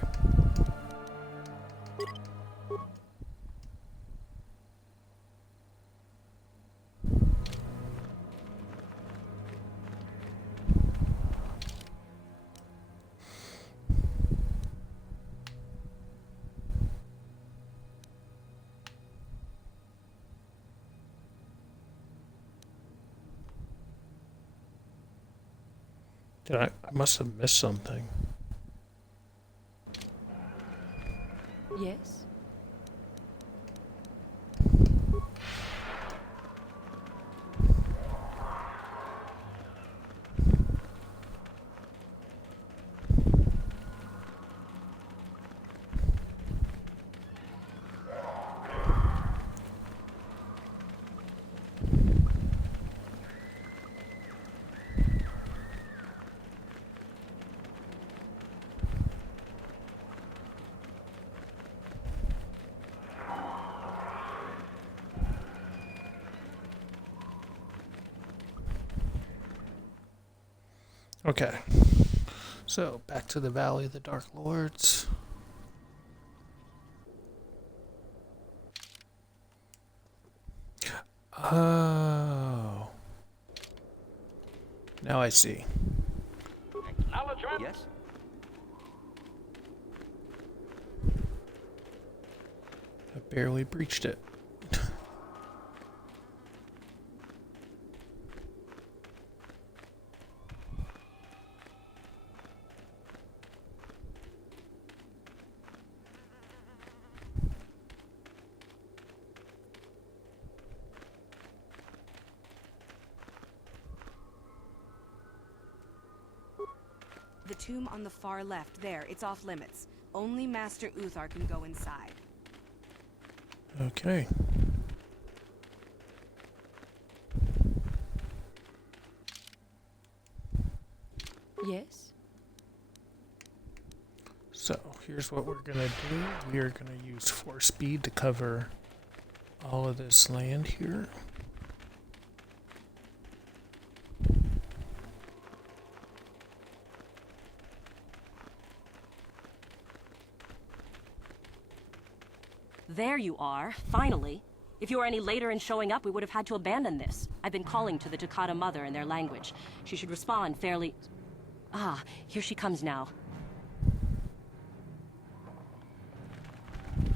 I must have missed something. Yes? Okay. So, back to the Valley of the Dark Lords. Oh. Now I see. Acknowledgement. Yes? I barely breached it. The tomb on the far left, there, it's off limits. Only Master Uthar can go inside. Okay. Yes? So, here's what we're gonna do. We are gonna use force speed to cover all of this land here. There you are, finally. If you were any later in showing up, we would have had to abandon this. I've been calling to the Takata mother in their language. She should respond fairly... Ah, here she comes now.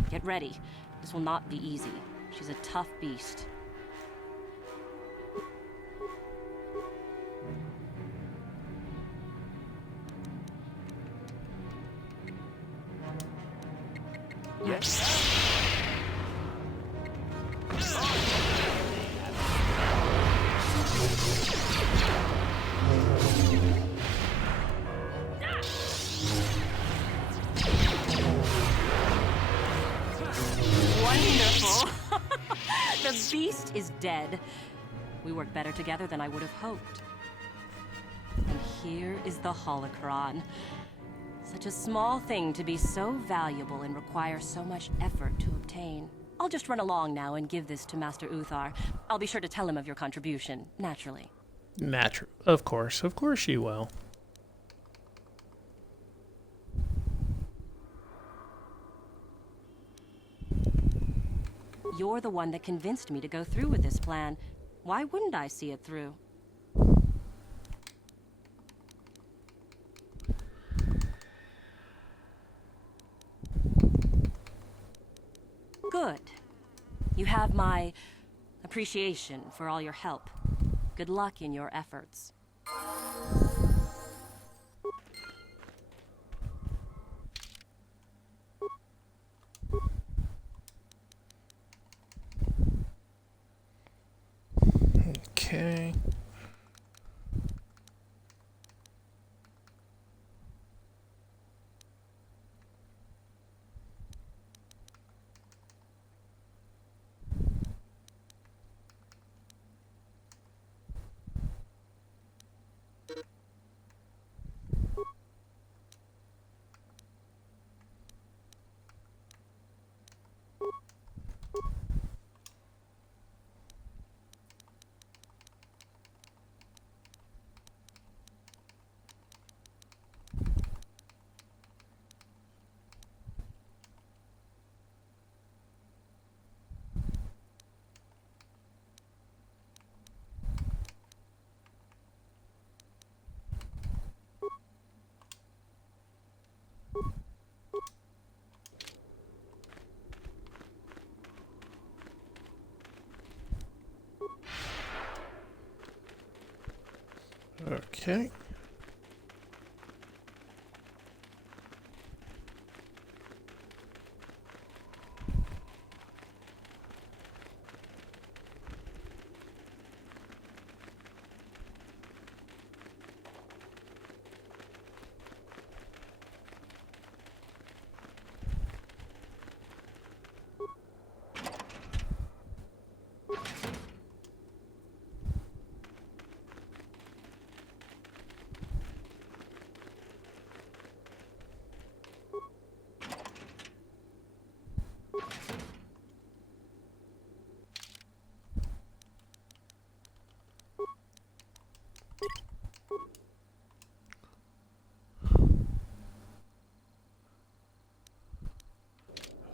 Get ready. This will not be easy. She's a tough beast. Yes? Wonderful! The beast is dead. We work better together than I would have hoped. And here is the holocron. Such a small thing to be so valuable and require so much effort to obtain. I'll just run along now and give this to Master Uthar. I'll be sure to tell him of your contribution, naturally. Of course you will. You're the one that convinced me to go through with this plan. Why wouldn't I see it through? Good. You have my appreciation for all your help. Good luck in your efforts. Okay. Okay.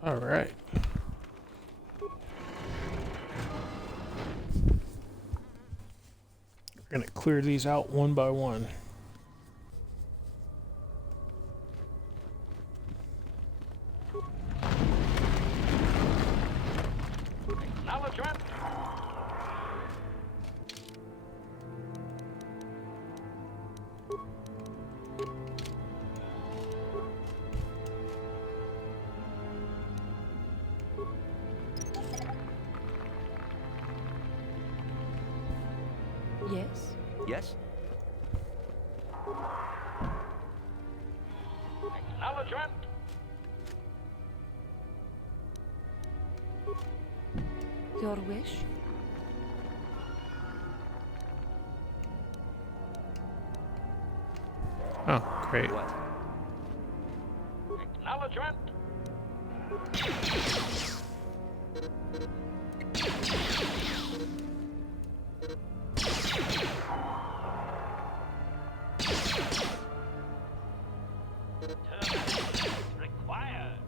All right. We're going to clear these out one by one. Acknowledgement. Yes? Yes? Acknowledgement. Your wish? Oh, great. What? Acknowledgement. Required.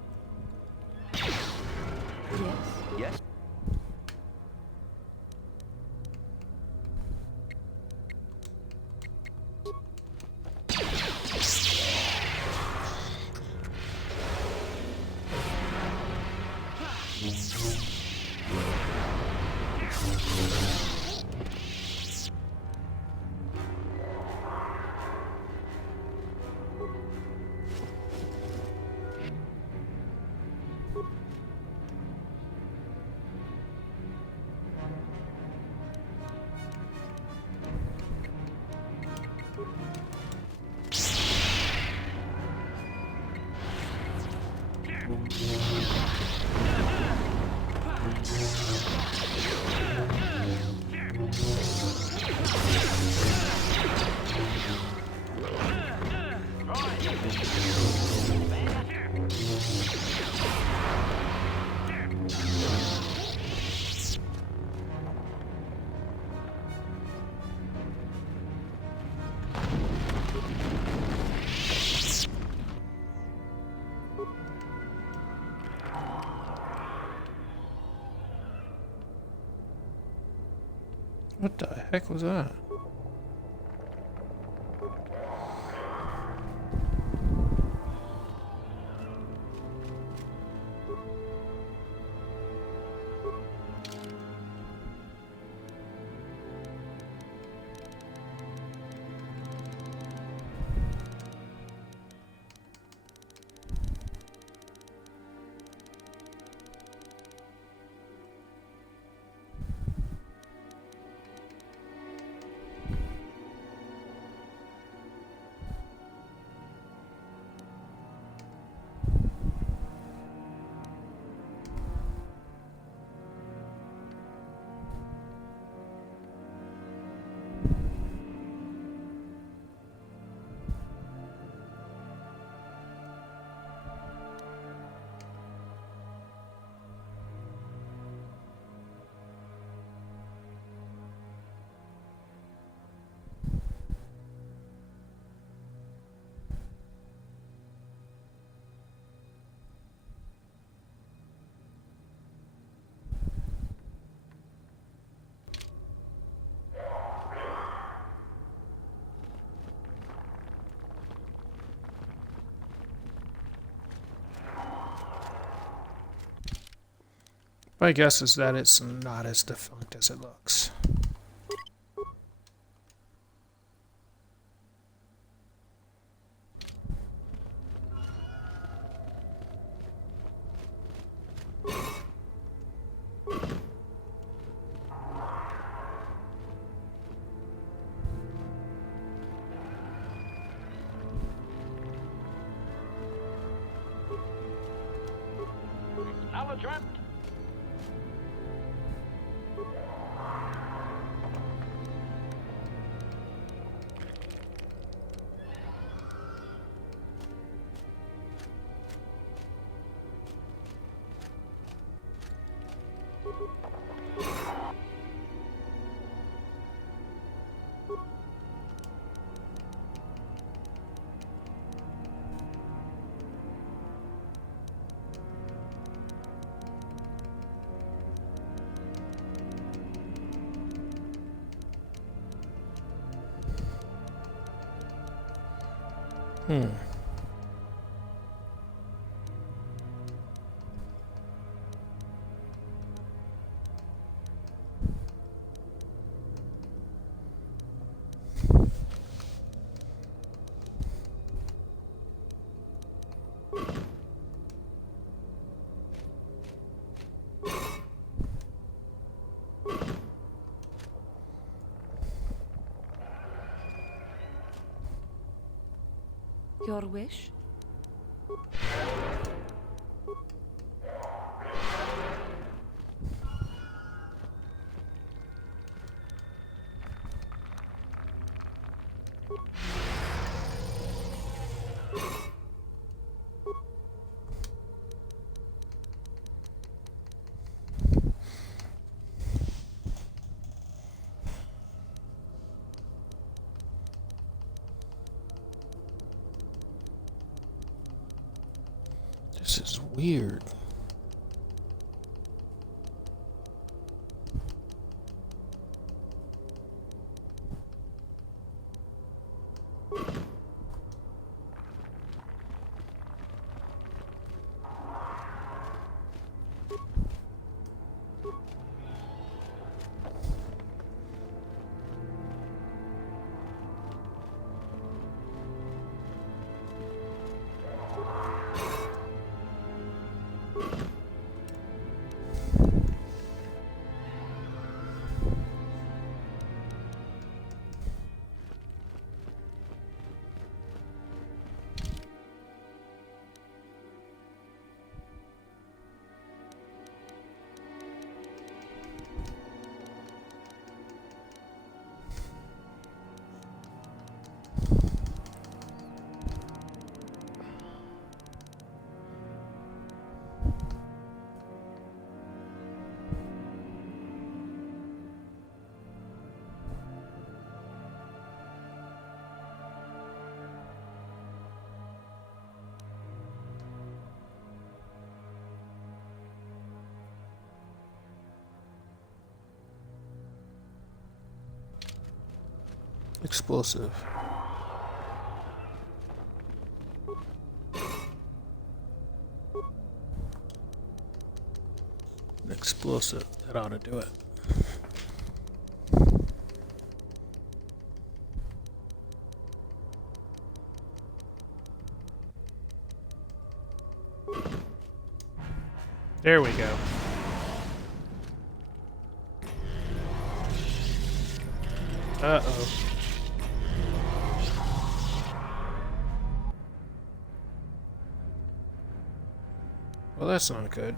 Yes? Yes? heck was that? My guess is that it's not as defunct as it looks. Acknowledgement. Your wish? This is weird. Explosive. Explosive. That ought to do it. There we go. Uh-oh. Well, that's not good.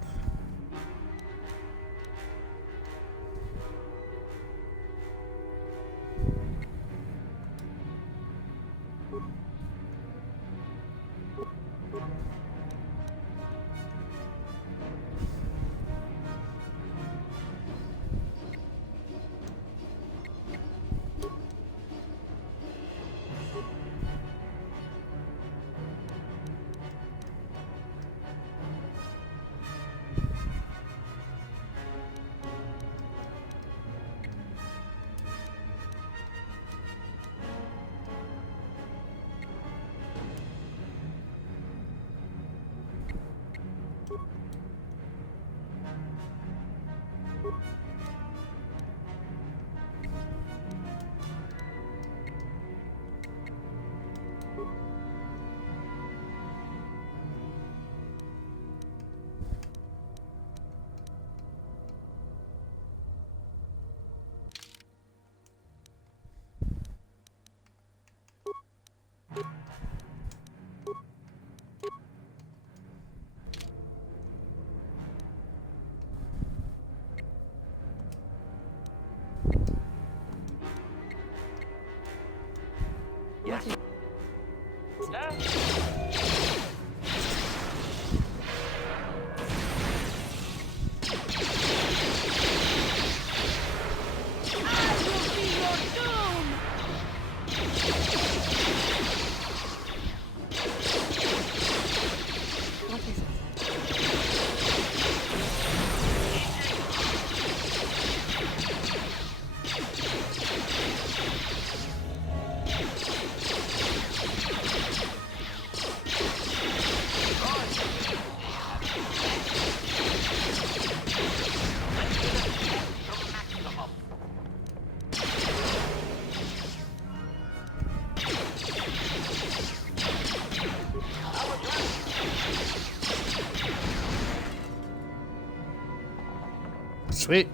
Sweet.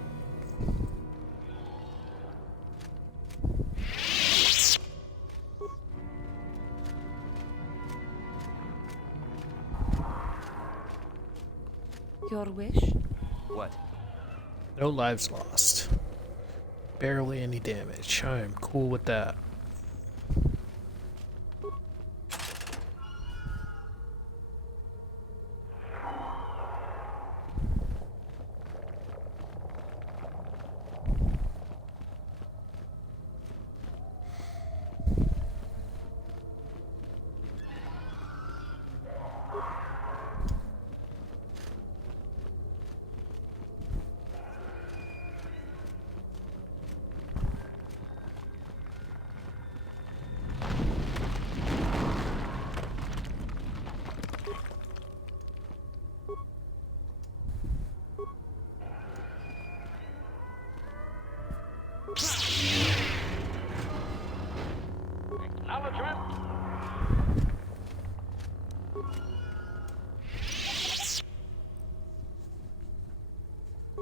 Your wish? What? No lives lost. Barely any damage. I am cool with that.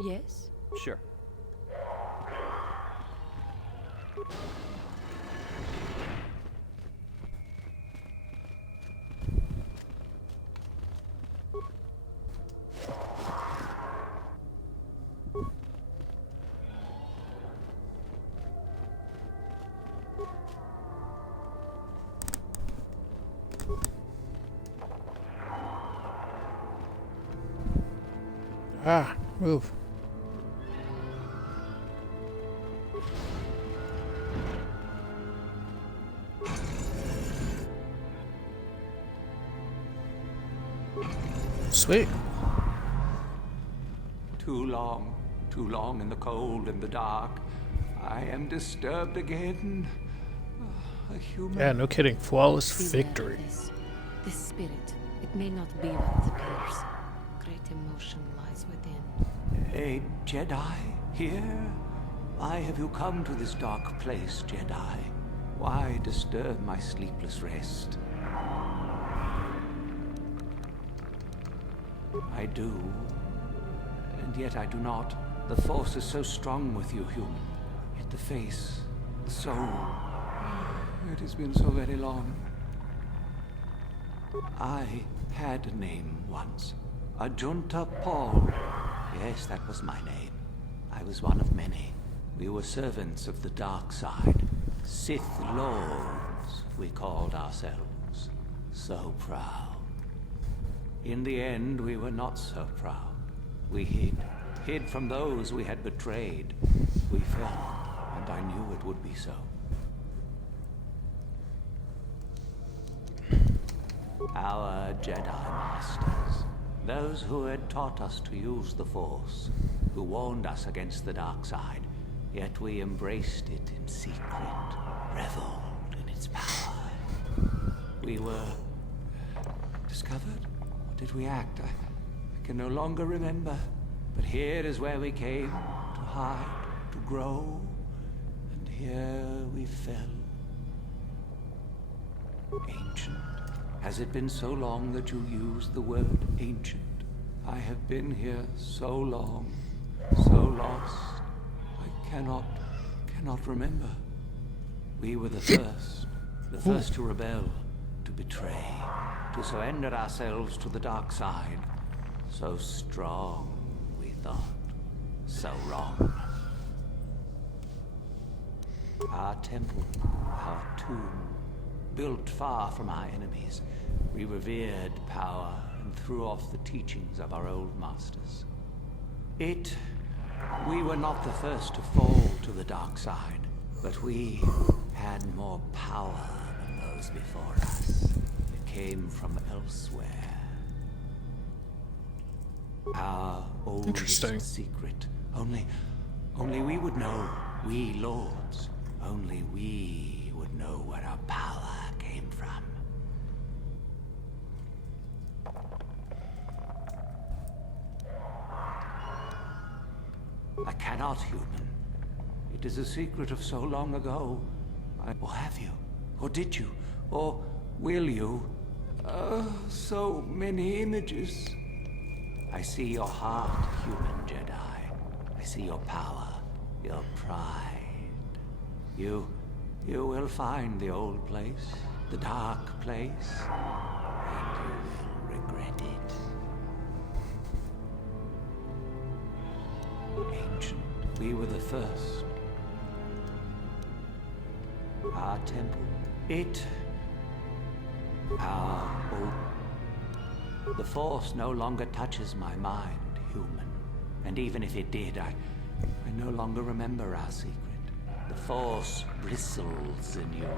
Yes? Sure. Ah, move. Sweet. Too long in the cold and the dark. I am disturbed again. A human? Yeah, no kidding. Flawless Beware of victory. This spirit, it may not be what it appears. Great emotion lies within. A Jedi here? Why have you come to this dark place, Jedi? Why disturb my sleepless rest? I do, and yet I do not. The Force is so strong with you, human. Yet the face, the soul, it has been so very long. I had a name once. Ajunta Paul. Yes, that was my name. I was one of many. We were servants of the dark side. Sith Lords, we called ourselves. So proud. In the end, we were not so proud. We hid from those we had betrayed. We fell, and I knew it would be so. Our Jedi Masters, those who had taught us to use the Force, who warned us against the dark side, yet we embraced it in secret, reveled in its power. We were discovered? Or did we act? I can no longer remember. But here is where we came to hide, to grow, and here we fell. Ancient. Has it been so long that you used the word ancient? I have been here so long, so lost. I cannot remember. We were the first to rebel, to betray, to surrender ourselves to the dark side. So strong, we thought. So wrong. Our temple, our tomb, built far from our enemies, we revered power and threw off the teachings of our old masters. We were not the first to fall to the dark side, but we had more power than those before us. It came from elsewhere. Our oldest secret. Only we would know, we lords. Only we would know where our power came from. I cannot, human. It is a secret of so long ago. Or have you? Or did you? Or will you? So many images. I see your heart, human Jedi. I see your power, your pride. You will find the old place, the dark place, and you will regret it. Ancient, we were the first. Our temple, our old. The Force no longer touches my mind, human. And even if it did, I no longer remember our secret. The Force bristles in you.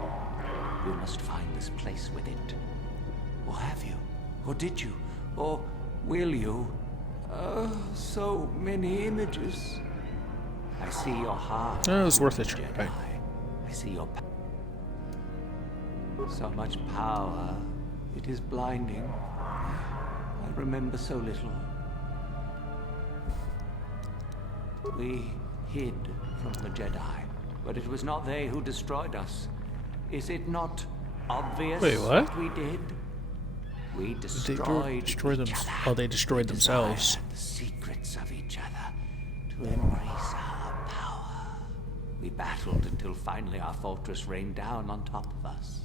You must find this place with it. Or have you? Or did you? Or will you? So many images. I see your heart. It was worth it, Jedi. right? I see your so much power. It is blinding. I remember so little. We hid from the Jedi, but it was not they who destroyed us. Is it not obvious what we did? We destroyed each other. Oh, they destroyed themselves. The secrets of each other to embrace our power. We battled until finally our fortress rained down on top of us.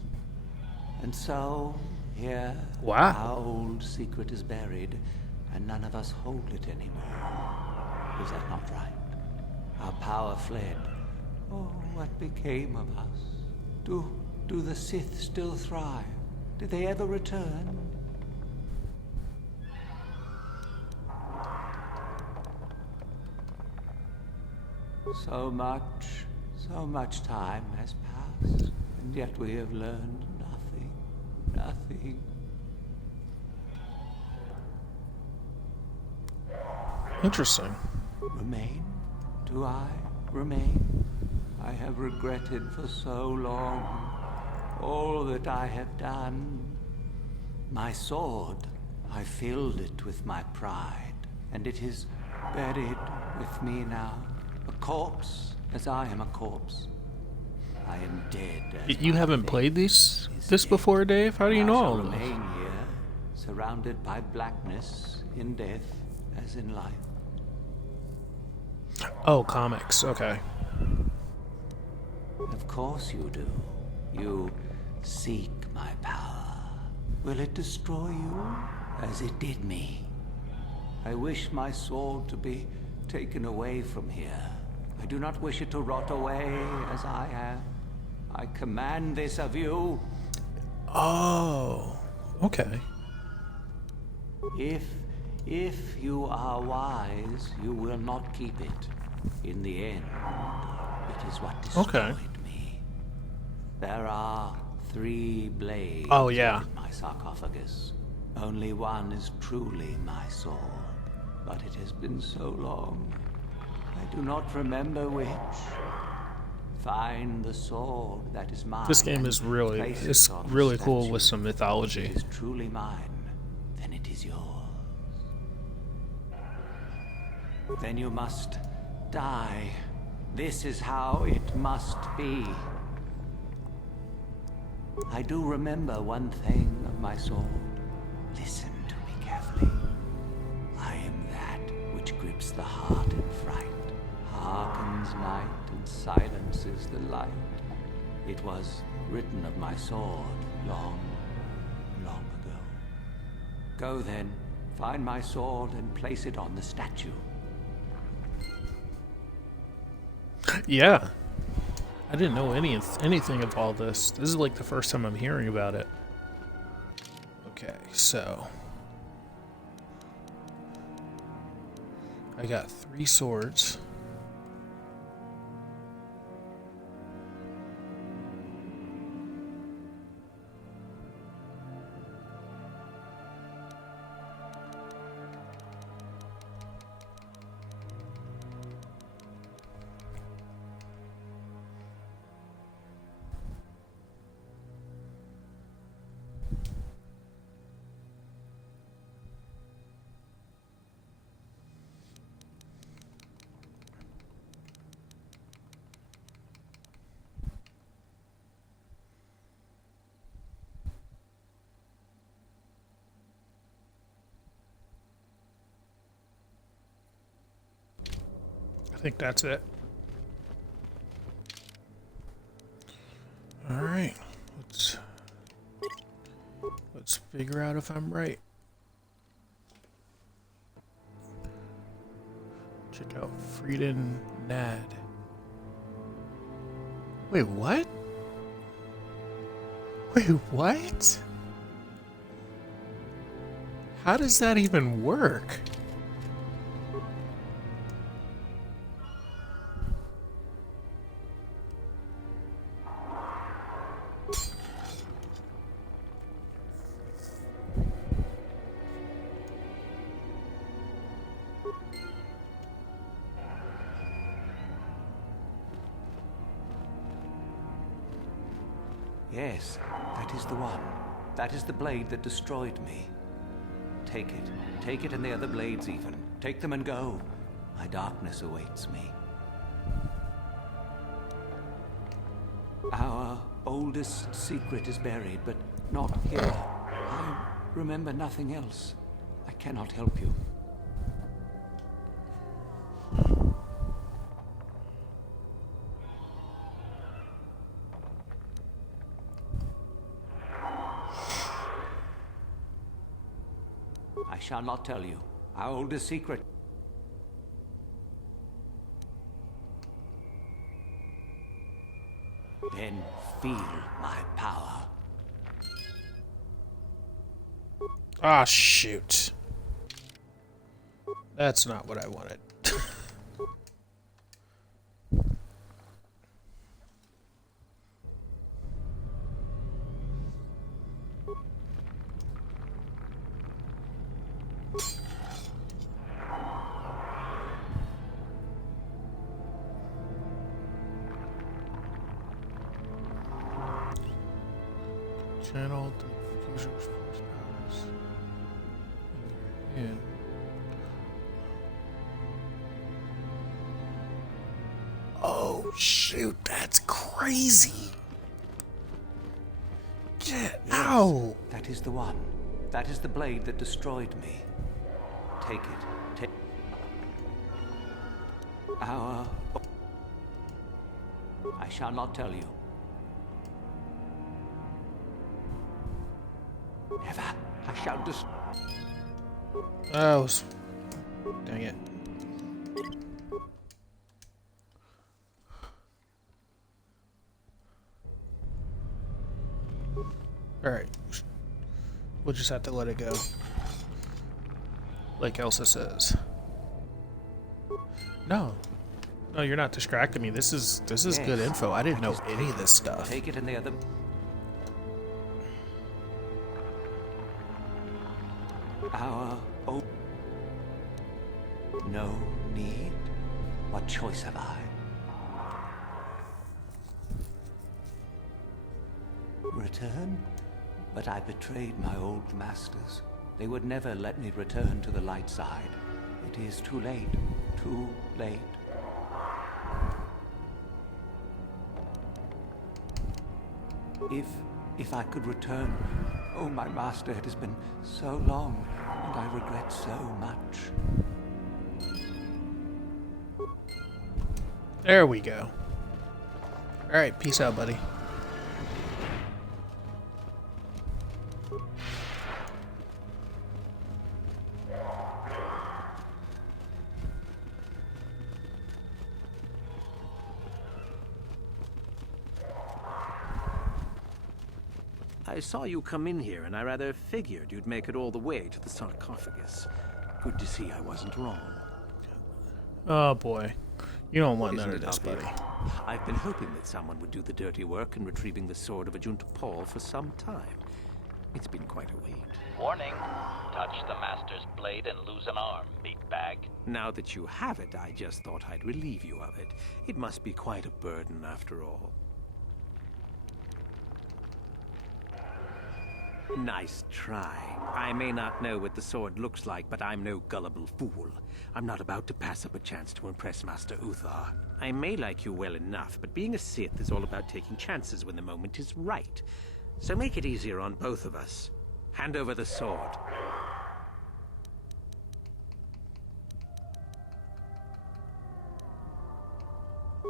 And so, here, our old secret is buried, and none of us hold it anymore. Is that not right? Our power fled. Oh, what became of us? Do the Sith still thrive? Did they ever return? So much time has passed, and yet we have learned nothing. Nothing. Interesting. Remain? Do I remain? I have regretted for so long. that I have done. My sword, I filled it with my pride, and it is buried with me now. A corpse, as I am a corpse. I am dead. You haven't played this before, Dave? How do you know all I of this? remain here, surrounded by blackness, in death as in life. Oh, comics. Okay. Of course you do. You seek my power. Will it destroy you as it did me? I wish my sword to be taken away from here. I do not wish it to rot away as I have. I command this of you. Oh, okay. If you are wise, you will not keep it. In the end, it is what destroyed me. There are 3 blades in my sarcophagus. Only one is truly my sword. But it has been so long. I do not remember which. Find the sword that is mine. This game is really cool with some mythology. If it is truly mine, then it is yours. Then you must die. This is how it must be. I do remember one thing of my sword. Listen to me carefully. I am that which grips the heart in fright, hearkens night and silences the light. It was written of my sword long, long ago. Go then, find my sword and place it on the statue. Yeah. I didn't know anything of all this. This is like the first time I'm hearing about it. Okay, so I got 3 swords. I think that's it. All right, let's figure out if I'm right. Check out Frieden Nad. Wait, what? Wait, what? How does that even work? Yes, that is the one. That is the blade that destroyed me. Take it. Take it and the other blades even. Take them and go. My darkness awaits me. Our oldest secret is buried, but not here. I remember nothing else. I cannot help you. I shall not tell you. Our oldest secret. Then feel my power. Ah, shoot. That's not what I wanted. Channel the diffuser's force powers in your hand. Oh shoot, that's crazy. Get out. That is the one. That is the blade that destroyed me. Take it. Take our... I shall not tell you. Never. I shall just... Oh, dang it. Alright. We'll just have to let it go. Like Elsa says. No. No, you're not distracting me. This is good info. I didn't know any of this stuff. Take it in the other... Our... Oh... No need? What choice have I? Return? But I betrayed my old masters. They would never let me return to the light side. It is too late. Too late. If I could return... Oh, my master, it has been so long, and I regret so much. There we go. Alright, peace out, buddy. I saw you come in here, and I rather figured you'd make it all the way to the sarcophagus. Good to see I wasn't wrong. Oh boy. You don't want Isn't none of it this, obvious? buddy. I've been hoping that someone would do the dirty work in retrieving the sword of Ajunta Paul for some time. It's been quite a wait. Warning. Touch the Master's blade and lose an arm, big bag. Now that you have it, I just thought I'd relieve you of it. It must be quite a burden after all. Nice try. I may not know what the sword looks like, but I'm no gullible fool. I'm not about to pass up a chance to impress Master Uthar. I may like you well enough, but being a Sith is all about taking chances when the moment is right. So make it easier on both of us. Hand over the sword.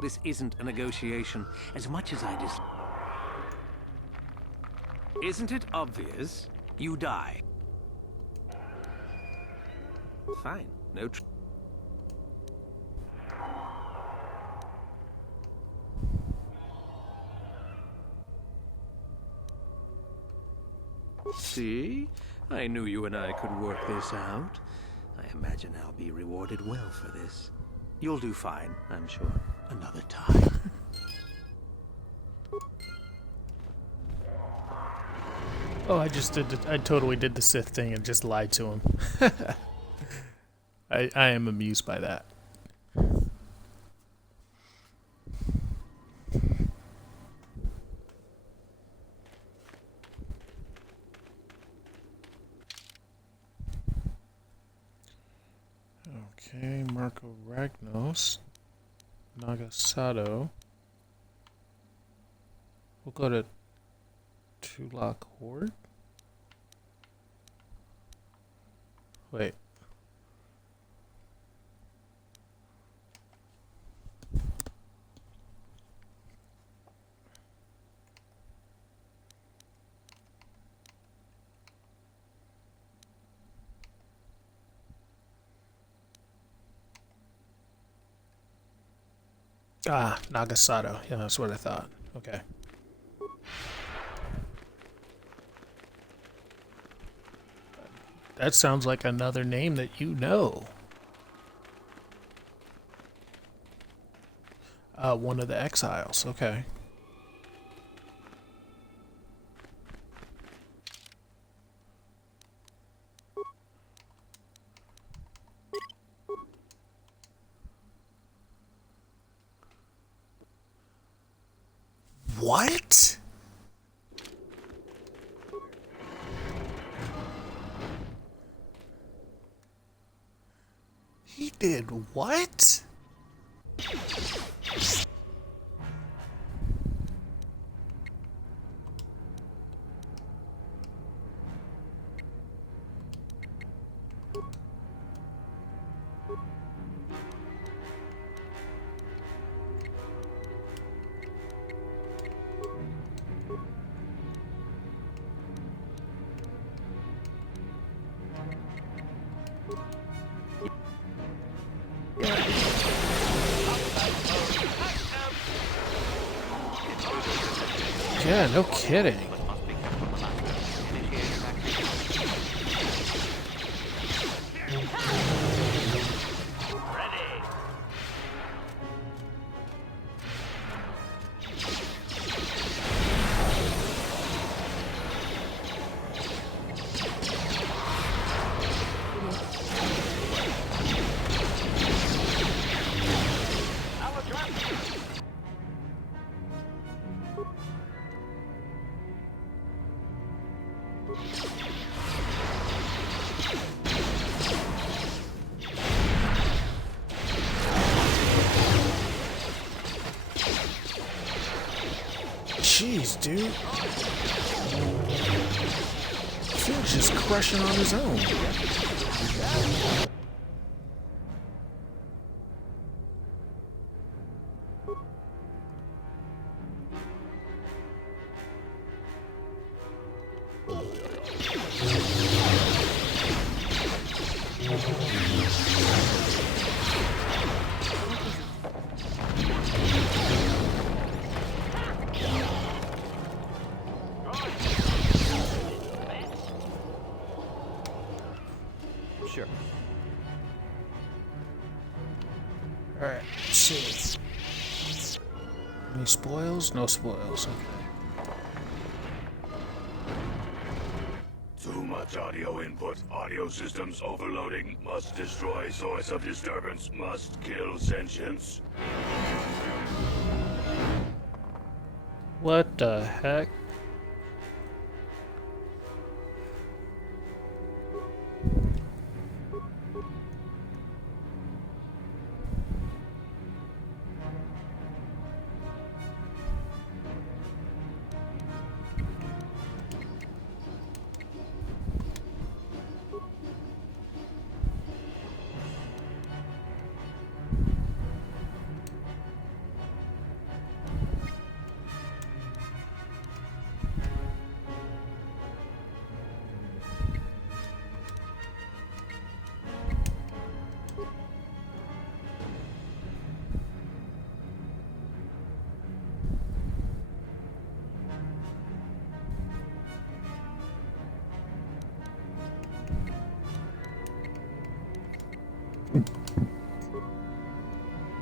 This isn't a negotiation, as much as I just... Isn't it obvious? You die. Fine. No tr... See? I knew you and I could work this out. I imagine I'll be rewarded well for this. You'll do fine, I'm sure. Another time. Oh, I totally did the Sith thing and just lied to him. I am amused by that. Okay, Marco Ragnos, Nagasado. We'll go to Tulak Horde. Wait. Ah, Nagasado. Yeah, that's what I thought. Okay. That sounds like another name that you know. One of the exiles. Okay. What? did what? Yeah, no kidding. Jeez, dude. He's just crushing on his own. Sure. Alright, let's see. Any spoils? No spoils. Okay. Too much audio input. Audio systems overloading. Must destroy source of disturbance. Must kill sentience. What the heck?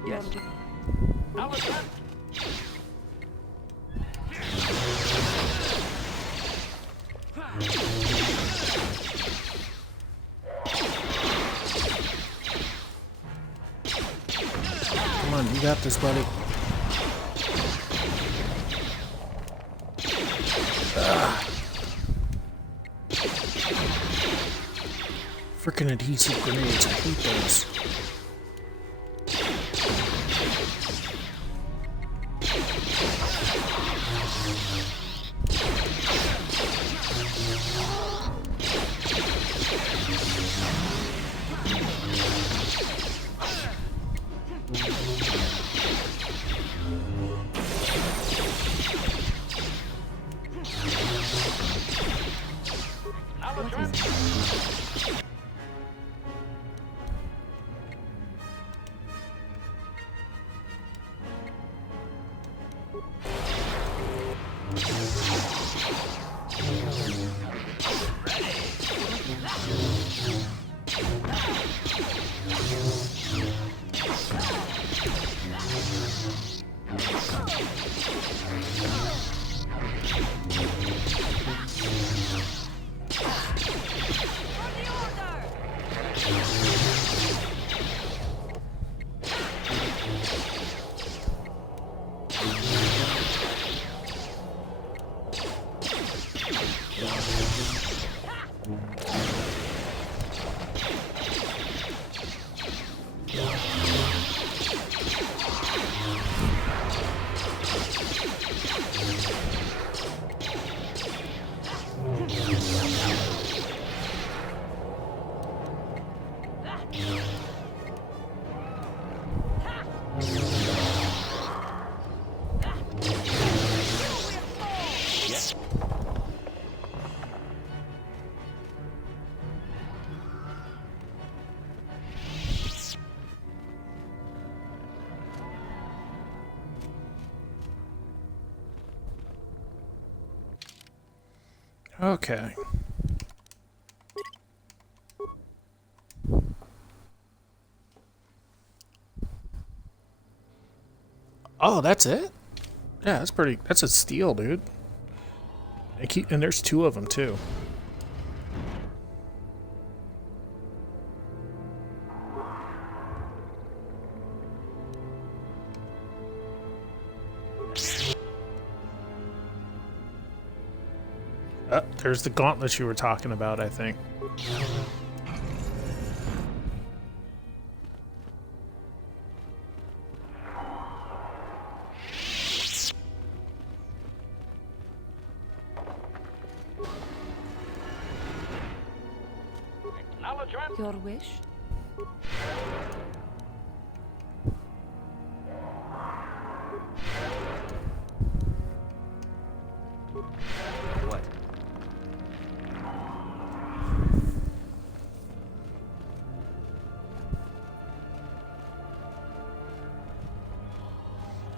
Yes. Come on, you got this, buddy. Freaking adhesive grenades, I hate those. Okay. Oh, that's it? Yeah, that's pretty... That's a steal, dude. And there's 2 of them, too. There's the gauntlet you were talking about, I think. Your wish? What?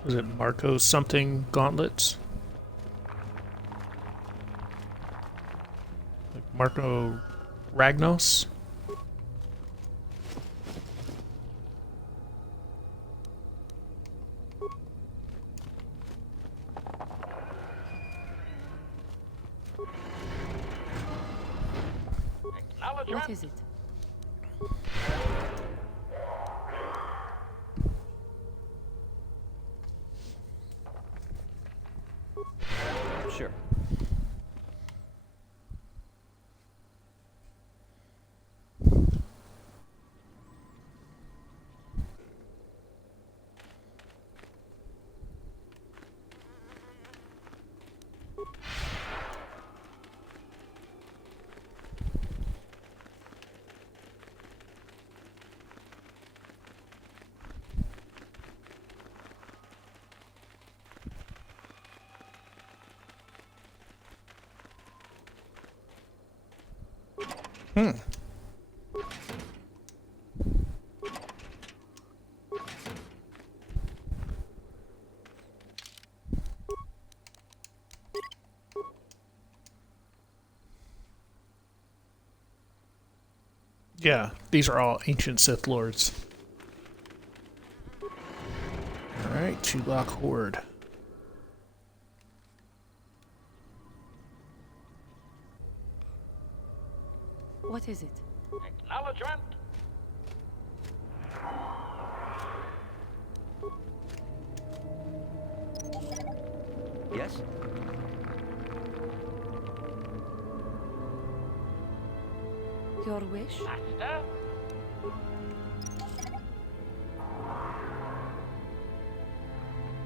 Was it Marco something gauntlets? Like Marco Ragnos? What is it? Sure. Yeah, these are all ancient Sith Lords. Alright, Chulak Horde. What is it? Acknowledgement. Yes? Your wish? Master.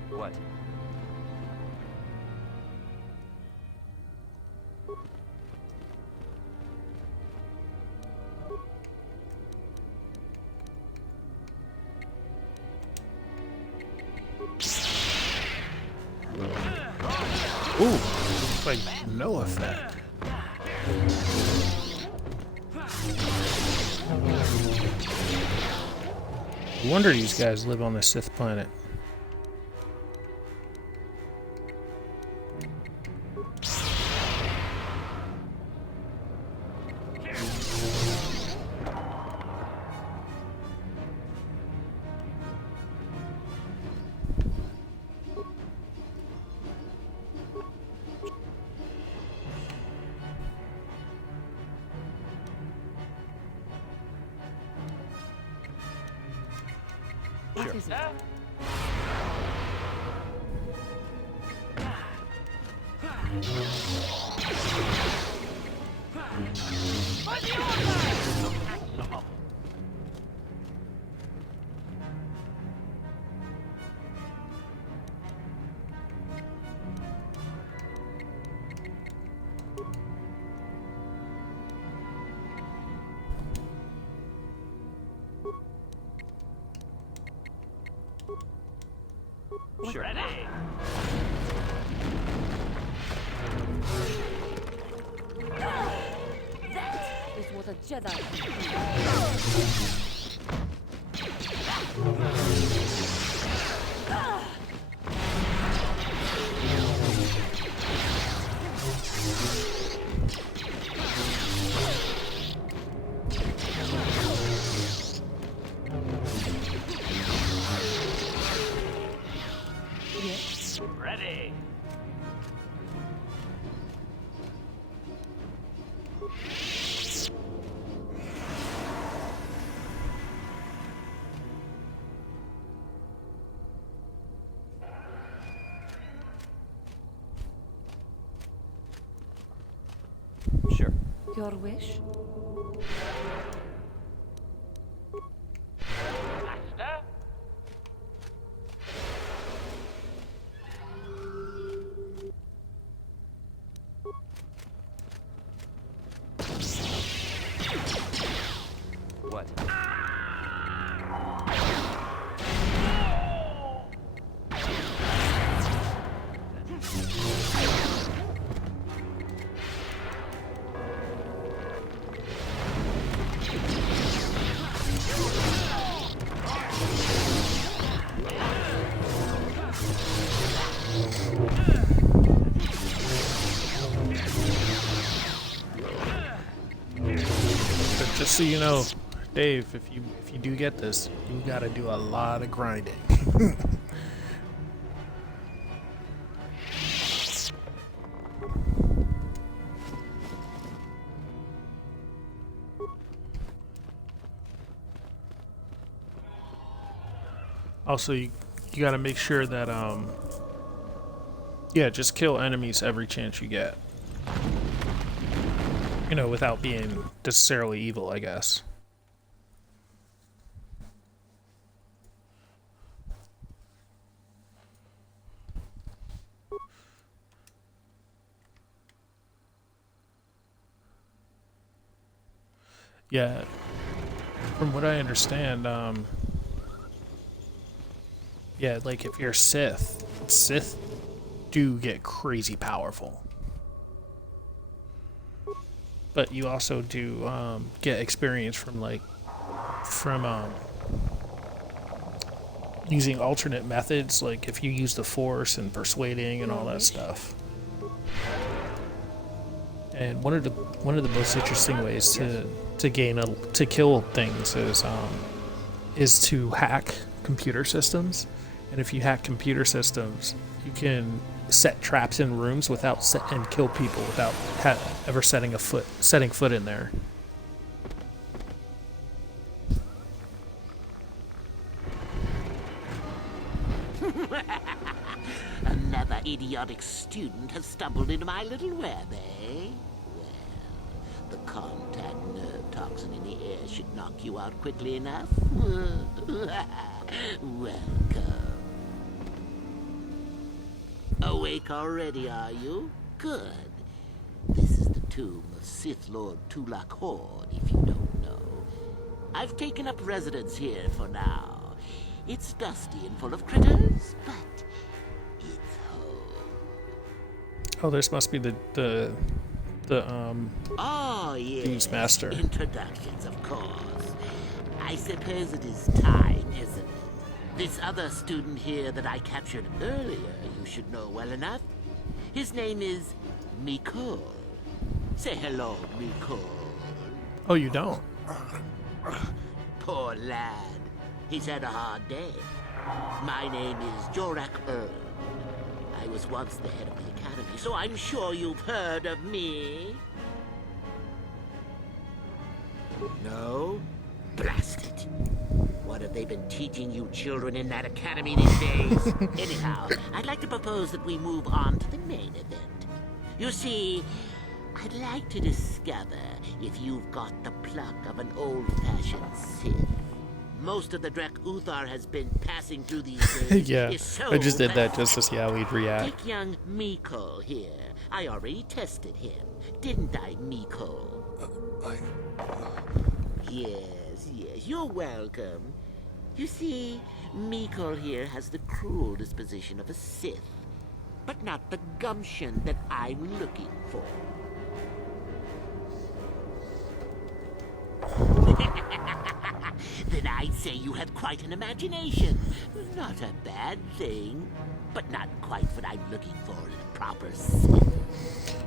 What? Ooh, like no effect. No wonder these guys live on the Sith planet. What is it? Sure. Ready. That is what a Jedi Your wish? Master? What? But just so you know, Dave, if you do get this, you gotta do a lot of grinding. Also, you gotta make sure that yeah, just kill enemies every chance you get. You know, without being necessarily evil, I guess. Yeah, from what I understand, yeah, like if you're Sith do get crazy powerful. But you also do get experience from using alternate methods, like if you use the Force and persuading and all that stuff. And one of the most interesting ways to kill things is to hack computer systems. And if you hack computer systems, you can set traps in rooms and kill people without ever setting foot in there. Another idiotic student has stumbled into my little web, eh? Well, the contact nerve toxin in the air should knock you out quickly enough. Welcome. Awake already, are you? Good. This is the tomb of Sith Lord Tulak Horde, if you don't know. I've taken up residence here for now. It's dusty and full of critters, but it's home. Oh, this must be the Oh, yes. Dude's master. Introductions, of course. I suppose it is time, isn't it? This other student here that I captured earlier, you should know well enough. His name is Mikol. Say hello, Mikol. Oh, you don't? Poor lad. He's had a hard day. My name is Jorak Earl. I was once the head of the academy, so I'm sure you've heard of me. No? Blast it. What have they been teaching you children in that academy these days? Anyhow, I'd like to propose that we move on to the main event. You see, I'd like to discover if you've got the pluck of an old-fashioned Sith. Most of the Drek Uthar has been passing through these days. Yeah, is so I just did that just to see how he'd react. Take young Mikol here. I already tested him. Didn't I, Mikol? Yes, you're welcome. You see, Mikol here has the cruel disposition of a Sith, but not the gumption that I'm looking for. Then I'd say you have quite an imagination. Not a bad thing, but not quite what I'm looking for in a proper Sith.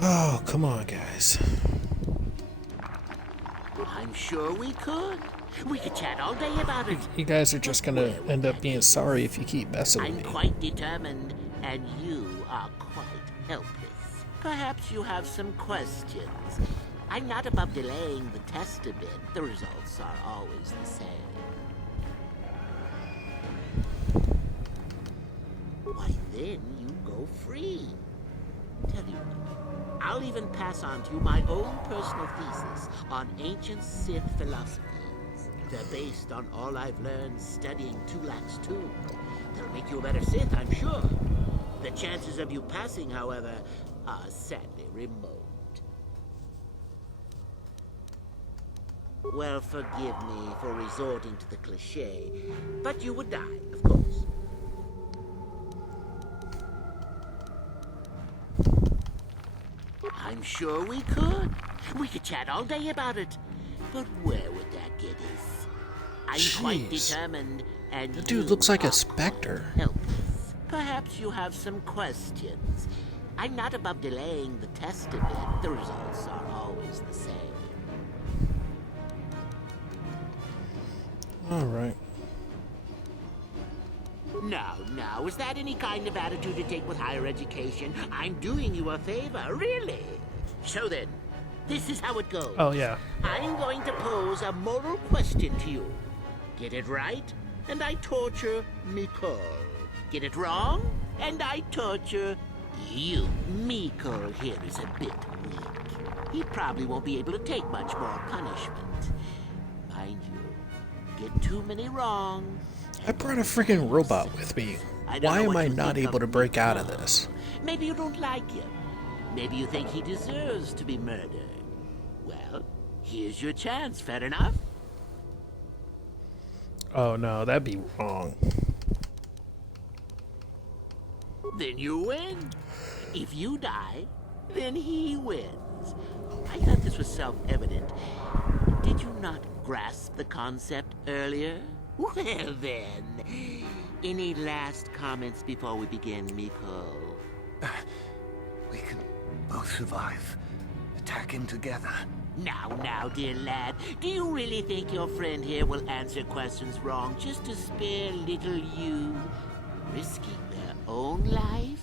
Oh, come on, guys. I'm sure we could. We could chat all day about it. You guys are just gonna end up being sorry if you keep messing with I'm me. quite determined, and you are quite helpless. Perhaps you have some questions. I'm not above delaying the test a bit. The results are always the same. Why then, you go free. Tell you what, I'll I'll even pass on to you my own personal thesis on ancient Sith philosophies. They're based on all I've learned studying Tulak's tomb. They'll make you a better Sith, I'm sure. The chances of you passing, however, are sadly remote. Well, forgive me for resorting to the cliché, but you would die, of course. I'm sure we could. We could chat all day about it. But where would that get us? I'm quite determined, and That dude looks like a specter. helpless. Perhaps you have some questions. I'm not above delaying the test a bit. The results are always the same. Alright. Now, is that any kind of attitude to take with higher education? I'm doing you a favor, really. So then, this is how it goes. Oh, yeah. I'm going to pose a moral question to you. Get it right, and I torture Mikol. Get it wrong, and I torture you. Mikol here is a bit weak. He probably won't be able to take much more punishment. Mind you, get too many wrong. I brought a freaking robot with me. Why am I not able to break out of this? Maybe you don't like him. Maybe you think he deserves to be murdered. Well, here's your chance, fair enough? Oh no, that'd be wrong. Then you win. If you die, then he wins. I thought this was self-evident. Did you not grasp the concept earlier? Well then, any last comments before we begin, Mikol? We can both survive. Attack him together. Now, dear lad, do you really think your friend here will answer questions wrong just to spare little you, risking their own life?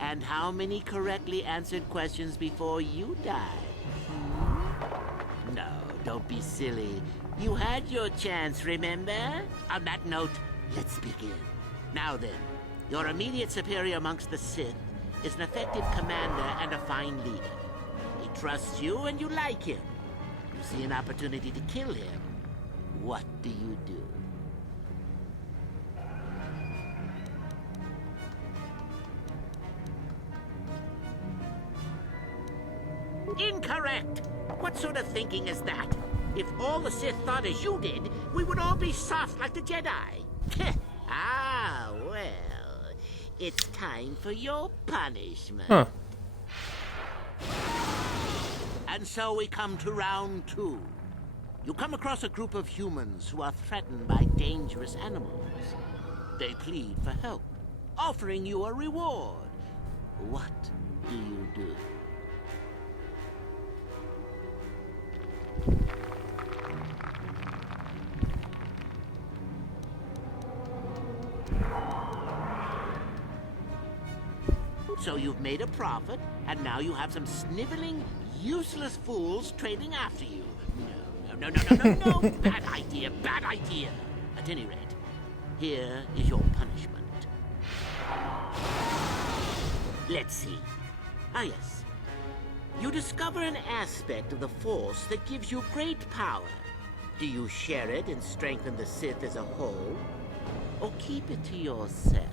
And how many correctly answered questions before you die? No, don't be silly. You had your chance, remember? On that note, let's begin. Now then, your immediate superior amongst the Sith is an effective commander and a fine leader. He trusts you and you like him. You see an opportunity to kill him. What do you do? Incorrect! What sort of thinking is that? If all the Sith thought as you did, we would all be soft like the Jedi. Well, it's time for your punishment. Huh. And so we come to round 2. You come across a group of humans who are threatened by dangerous animals. They plead for help, offering you a reward. What do you do? So you've made a profit, and now you have some sniveling, useless fools trading after you. No. Bad idea. At any rate, here is your punishment. Let's see. Ah, yes. You discover an aspect of the Force that gives you great power. Do you share it and strengthen the Sith as a whole? Or keep it to yourself?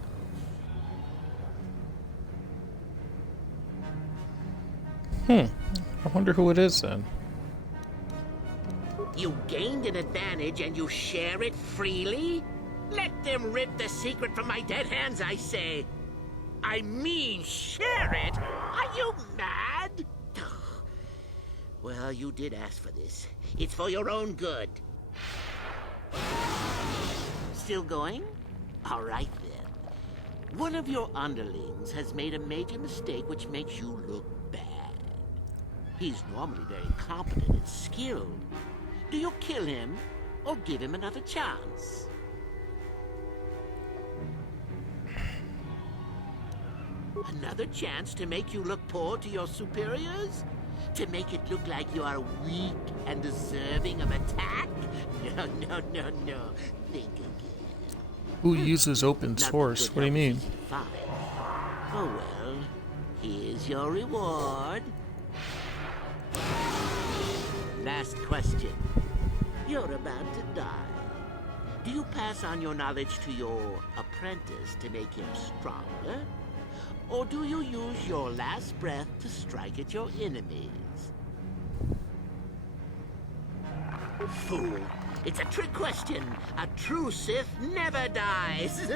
I wonder who it is then. You gained an advantage and you share it freely? Let them rip the secret from my dead hands, I say. I mean, share it? Are you mad? Well, you did ask for this. It's for your own good. Still going? All right, then. One of your underlings has made a major mistake which makes you look bad. He's normally very competent and skilled. Do you kill him or give him another chance? Another chance to make you look poor to your superiors? To make it look like you are weak and deserving of attack? No. Think again. Who uses open source? What do you mean? Fine. Oh well, here's your reward. Last question. You're about to die. Do you pass on your knowledge to your apprentice to make him stronger? Or do you use your last breath to strike at your enemies? Fool. It's a trick question. A true Sith never dies.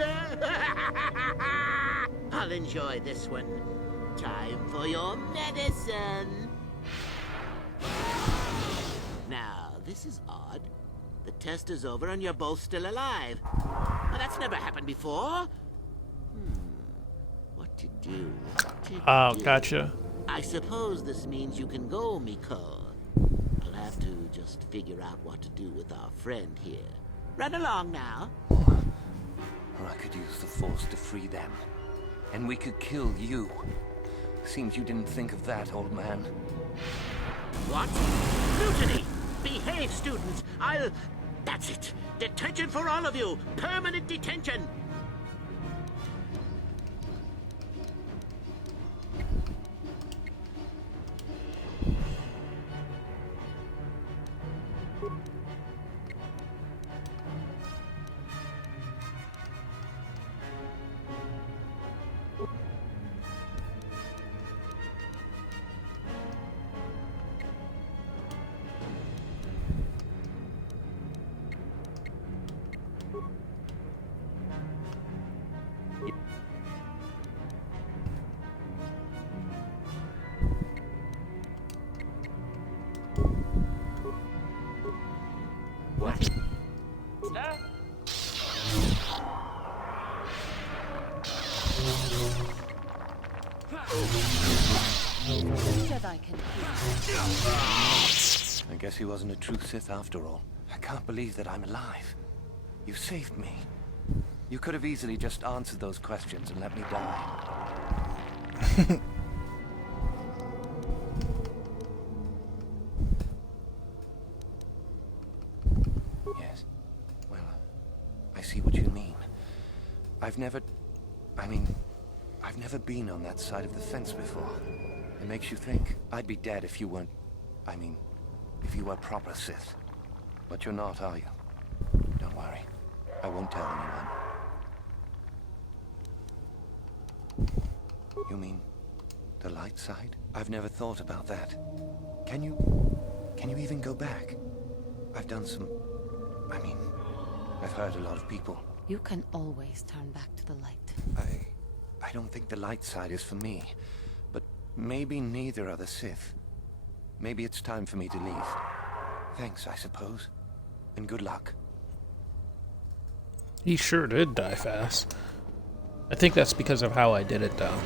I'll enjoy this one. Time for your medicine. Now, this is odd. The test is over and you're both still alive. Well, that's never happened before. What to do? Oh, gotcha. I suppose this means you can go, Miko. I'll have to just figure out what to do with our friend here. Run along now. Or I could use the Force to free them. And we could kill you. Seems you didn't think of that, old man. What? Mutiny! Behave, students! That's it! Detention for all of you! Permanent detention! I guess he wasn't a true Sith after all. I can't believe that I'm alive. You saved me. You could have easily just answered those questions and let me die. Yes. Well, I see what you mean. I've never been on that side of the fence before. It makes you think. I'd be dead if you weren't... if you were proper Sith. But you're not, are you? Don't worry. I won't tell anyone. You mean the light side? I've never thought about that. Can you even go back? I've done some... I've hurt a lot of people. You can always turn back to the light. I don't think the light side is for me. But maybe neither are the Sith. Maybe it's time for me to leave. Thanks, I suppose. And good luck. He sure did die fast. I think that's because of how I did it, though.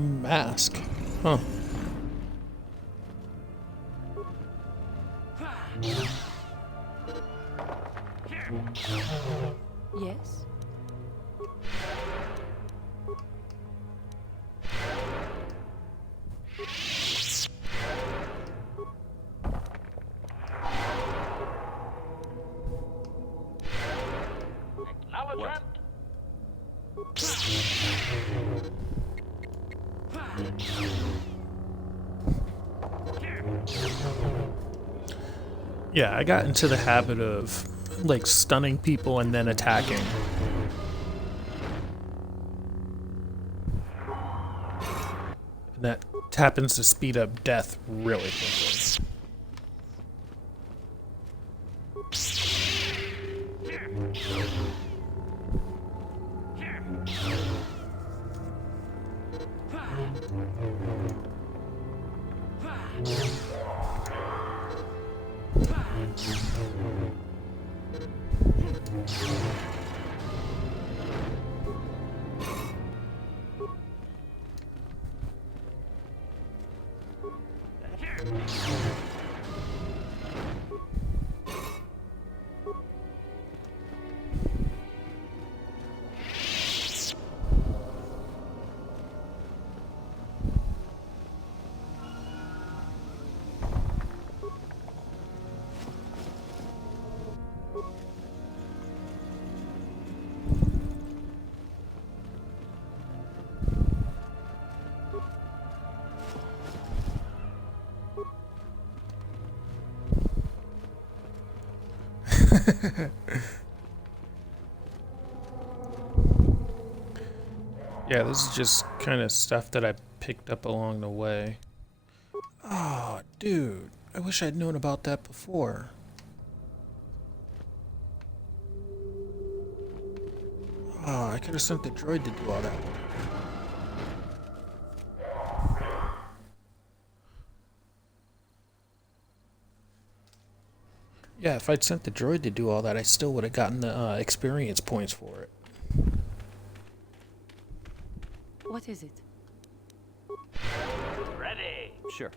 Mask. Huh. Yes? Acknowledgement. Yeah, I got into the habit of, like, stunning people and then attacking. And that happens to speed up death really quickly. Yeah, this is just kind of stuff that I picked up along the way. Oh, dude. I wish I'd known about that before. Oh, I could have sent the droid to do all that. Yeah, if I'd sent the droid to do all that, I still would have gotten the experience points for it. What is it? Ready. Sure.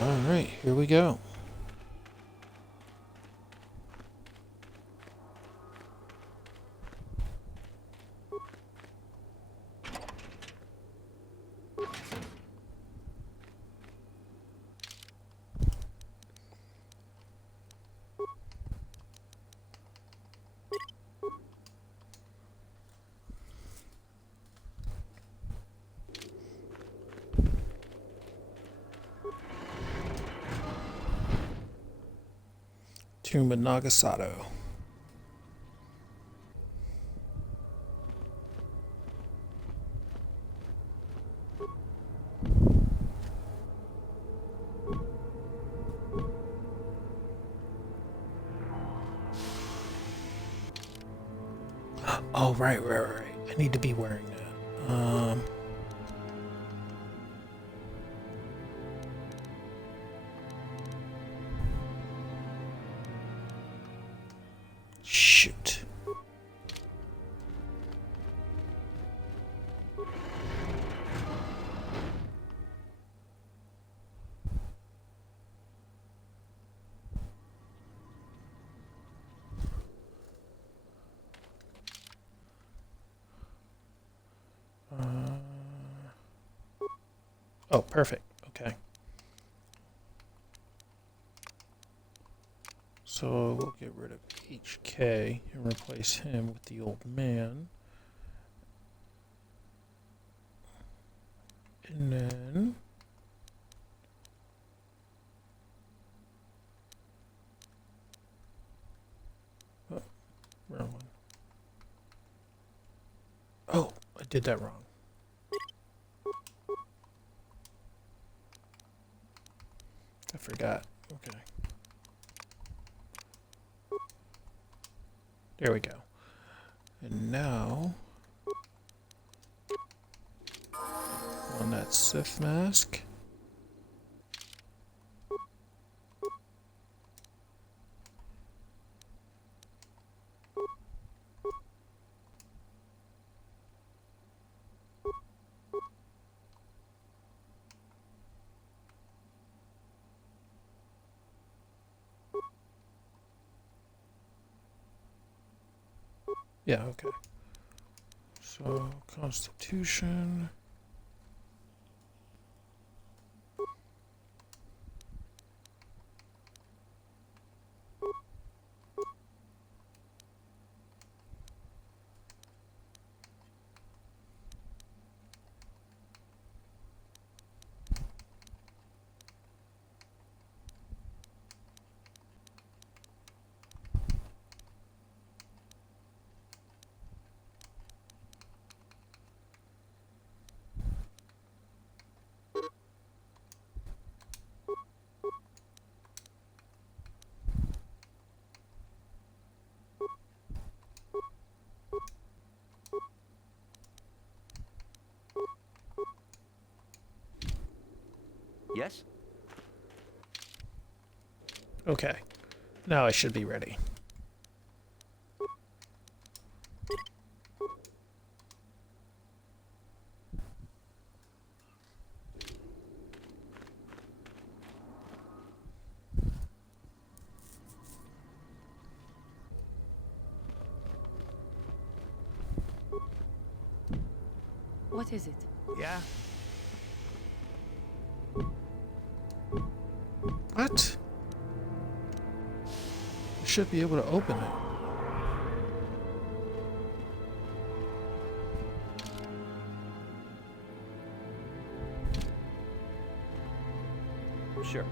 Alright, here we go. Tomb of Nagasato. Oh, right. I need to be wearing that. Shoot. Oh, perfect. Okay. So we'll get rid of HK and replace him with the old man. And then oh, wrong one. Oh, I did that wrong. I forgot. Okay. There we go. And now on that Sith mask. Yeah, okay. So, Constitution. Yes? Okay. Now I should be ready. What is it? Yeah? What? I should be able to open it. Sure.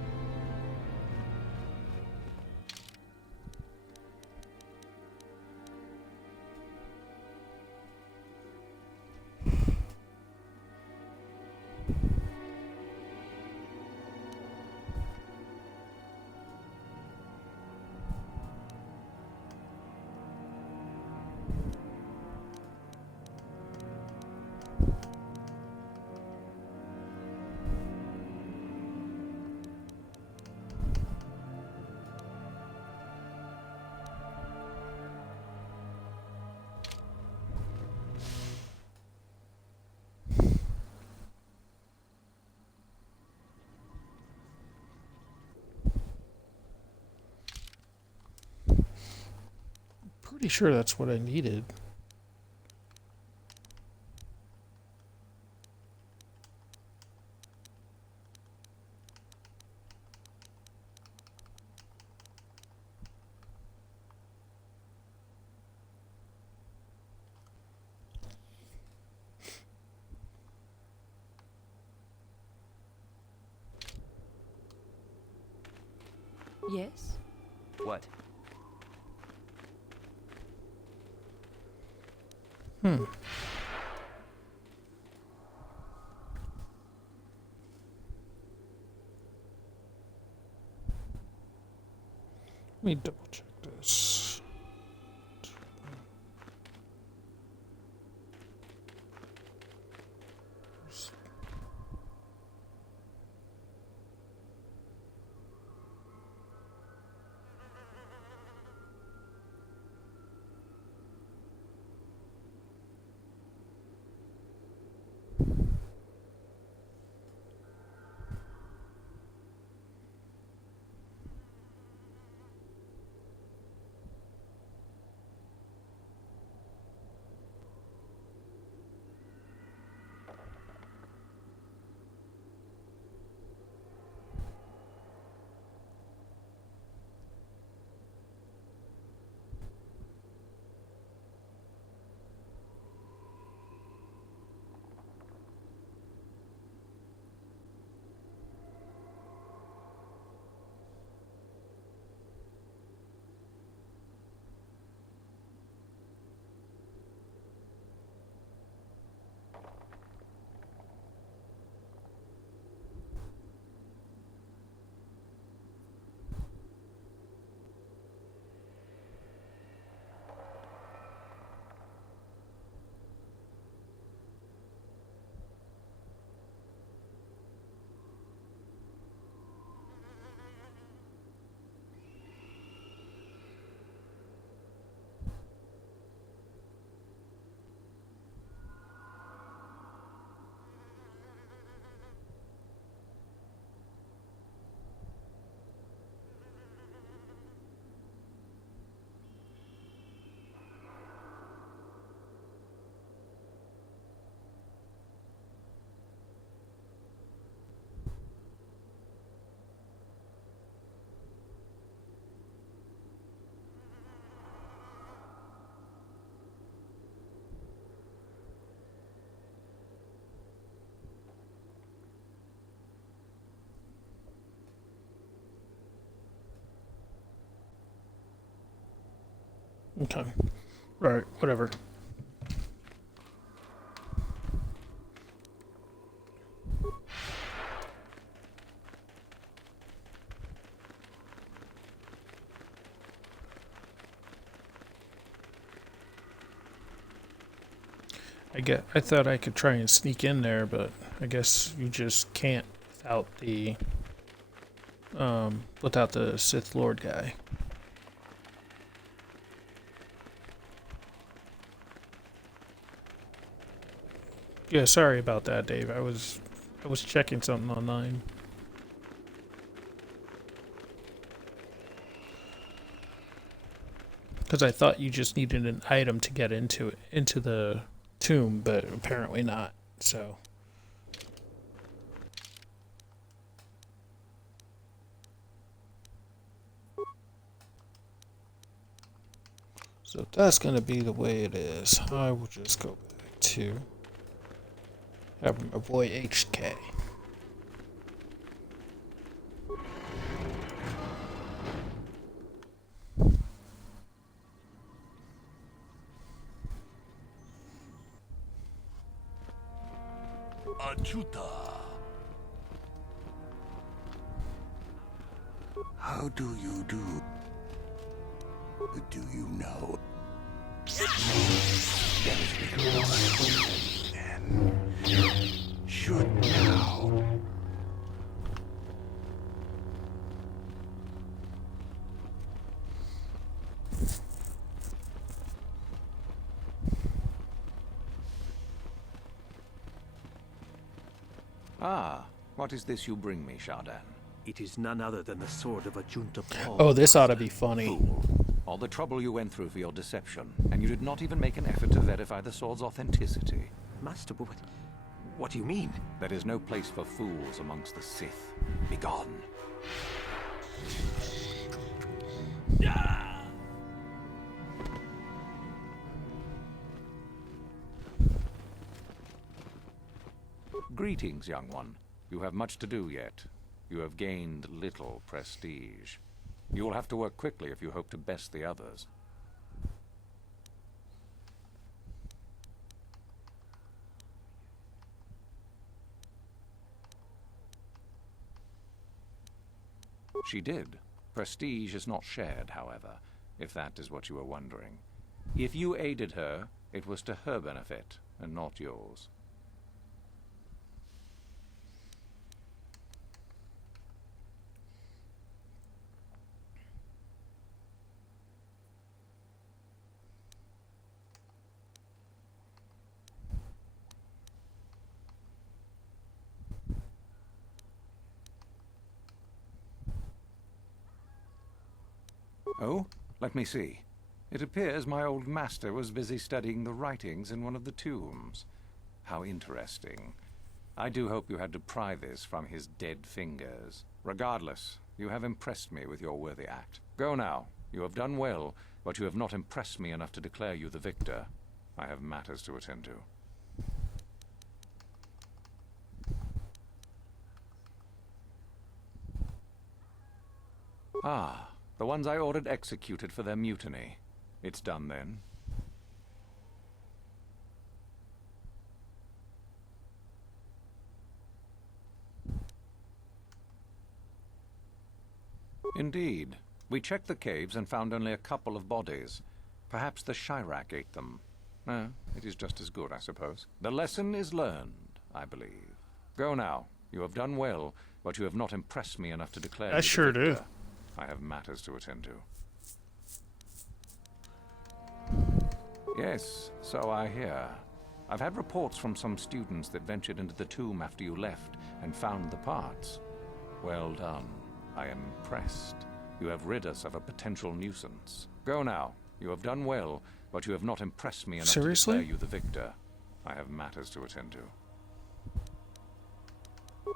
Pretty sure that's what I needed. Yes? What? Hmm. Let me double check this. Okay. Right, whatever. I thought I could try and sneak in there, but I guess you just can't without the Sith Lord guy. Yeah, sorry about that, Dave. I was checking something online. Because I thought you just needed an item to get into the tomb, but apparently not. So that's gonna be the way it is. I will just go back to having my boy HK. Achuta. How do you do? Do you know? There is little more then. Should now. Ah, what is this you bring me, Shardan? It is none other than the sword of Ajunta Paul. Oh, this ought to be funny. Fool. All the trouble you went through for your deception, and you did not even make an effort to verify the sword's authenticity. Master, what do you mean? There is no place for fools amongst the Sith. Begone. Greetings, young one. You have much to do yet. You have gained little prestige. You will have to work quickly if you hope to best the others. She did. Prestige is not shared, however, if that is what you were wondering. If you aided her, it was to her benefit, and not yours. Oh, let me see. It appears my old master was busy studying the writings in one of the tombs. How interesting. I do hope you had to pry this from his dead fingers. Regardless, you have impressed me with your worthy act. Go now. You have done well, but you have not impressed me enough to declare you the victor. I have matters to attend to. Ah. The ones I ordered executed for their mutiny. It's done then. Indeed. We checked the caves and found only a couple of bodies. Perhaps the Chirac ate them. It is just as good, I suppose. The lesson is learned, I believe. Go now. You have done well, but you have not impressed me enough to declare I sure do. I have matters to attend to. Yes, so I hear. I've had reports from some students that ventured into the tomb after you left and found the parts. Well done. I am impressed. You have rid us of a potential nuisance. Go now. You have done well, but you have not impressed me enough Seriously? to declare you the victor. I have matters to attend to.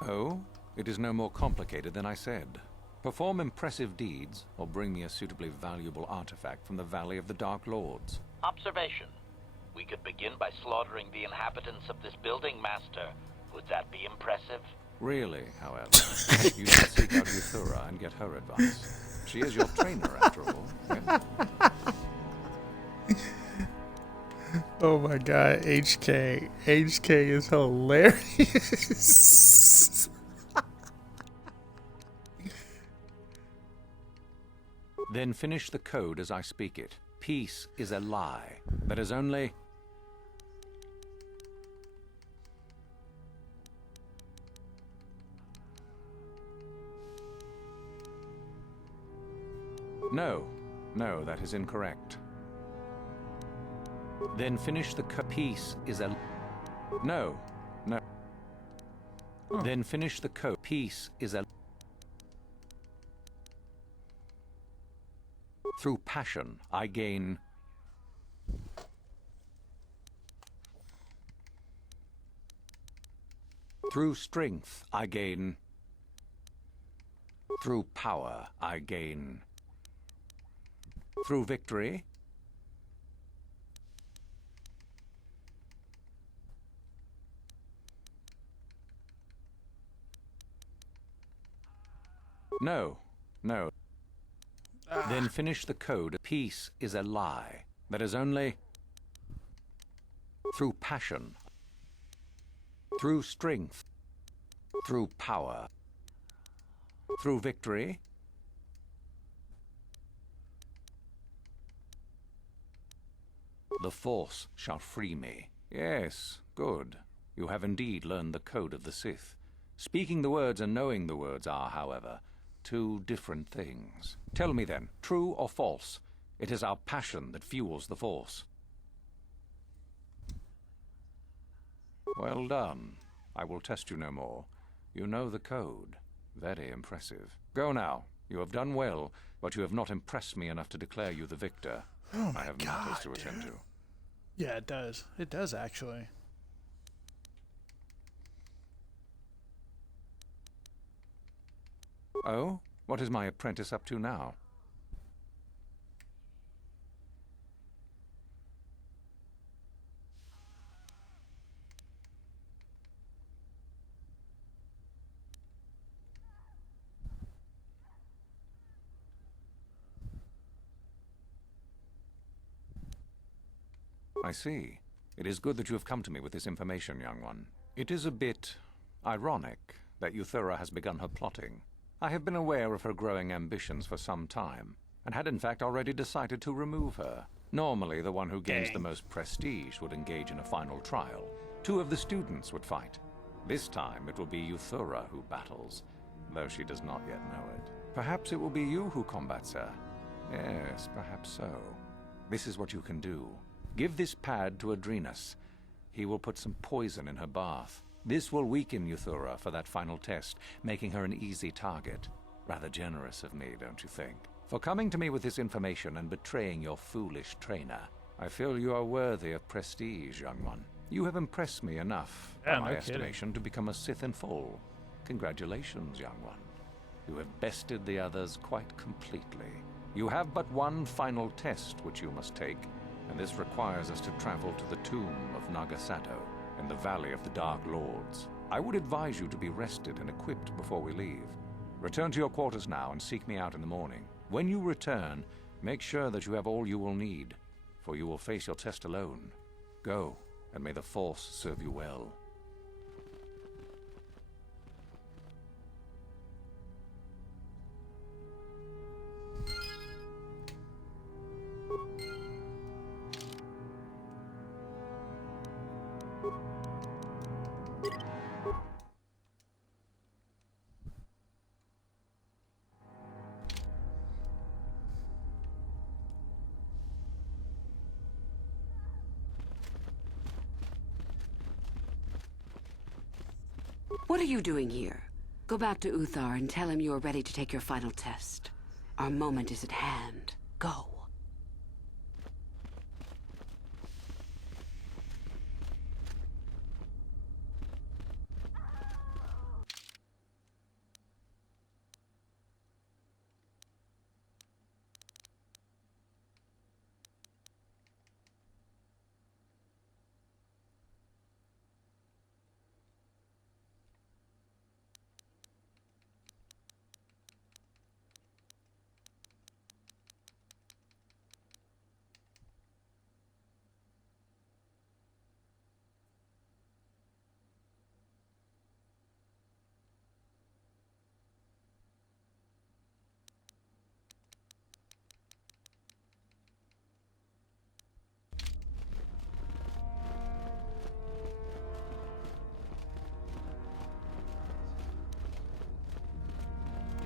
Oh, it is no more complicated than I said. Perform impressive deeds, or bring me a suitably valuable artifact from the Valley of the Dark Lords. Observation. We could begin by slaughtering the inhabitants of this building, Master. Would that be impressive? Really, however, you should seek out Euthura and get her advice. She is your trainer, after all. Yes? Oh my god, HK. HK is hilarious. Then finish the code as I speak it. Peace is a lie. That is only... No, no, that is incorrect. Then finish the peace is a... No, no. Then finish the peace is a... Through passion, I gain... Through strength, I gain... Through power, I gain... Through victory... No, no. Then finish the code. Peace is a lie. That is only... Through passion. Through strength. Through power. Through victory. The Force shall free me. Yes, good. You have indeed learned the code of the Sith. Speaking the words and knowing the words are, however, two different things. Tell me then, true or false? It is our passion that fuels the Force. Well done. I will test you no more. You know the code. Very impressive. Go now. You have done well, but you have not impressed me enough to declare you the victor. Oh my I have God, matters to attend to. Yeah, it does. It does, actually. Oh? What is my apprentice up to now? I see. It is good that you have come to me with this information, young one. It is a bit ironic that Euthura has begun her plotting. I have been aware of her growing ambitions for some time, and had in fact already decided to remove her. Normally, the one who gains the most prestige would engage in a final trial. 2 of the students would fight. This time, it will be Euthura who battles, though she does not yet know it. Perhaps it will be you who combats her. Yes, perhaps so. This is what you can do. Give this pad to Adrenus. He will put some poison in her bath. This will weaken Euthura for that final test, making her an easy target. Rather generous of me, don't you think? For coming to me with this information and betraying your foolish trainer. I feel you are worthy of prestige, young one. You have impressed me enough, by my estimation, to become a Sith in full. Congratulations, young one. You have bested the others quite completely. You have but one final test which you must take, and this requires us to travel to the tomb of Nagasato in the Valley of the Dark Lords. I would advise you to be rested and equipped before we leave. Return to your quarters now and seek me out in the morning. When you return, make sure that you have all you will need, for you will face your test alone. Go, and may the Force serve you well. What are you doing here? Go back to Uthar and tell him you are ready to take your final test. Our moment is at hand. Go.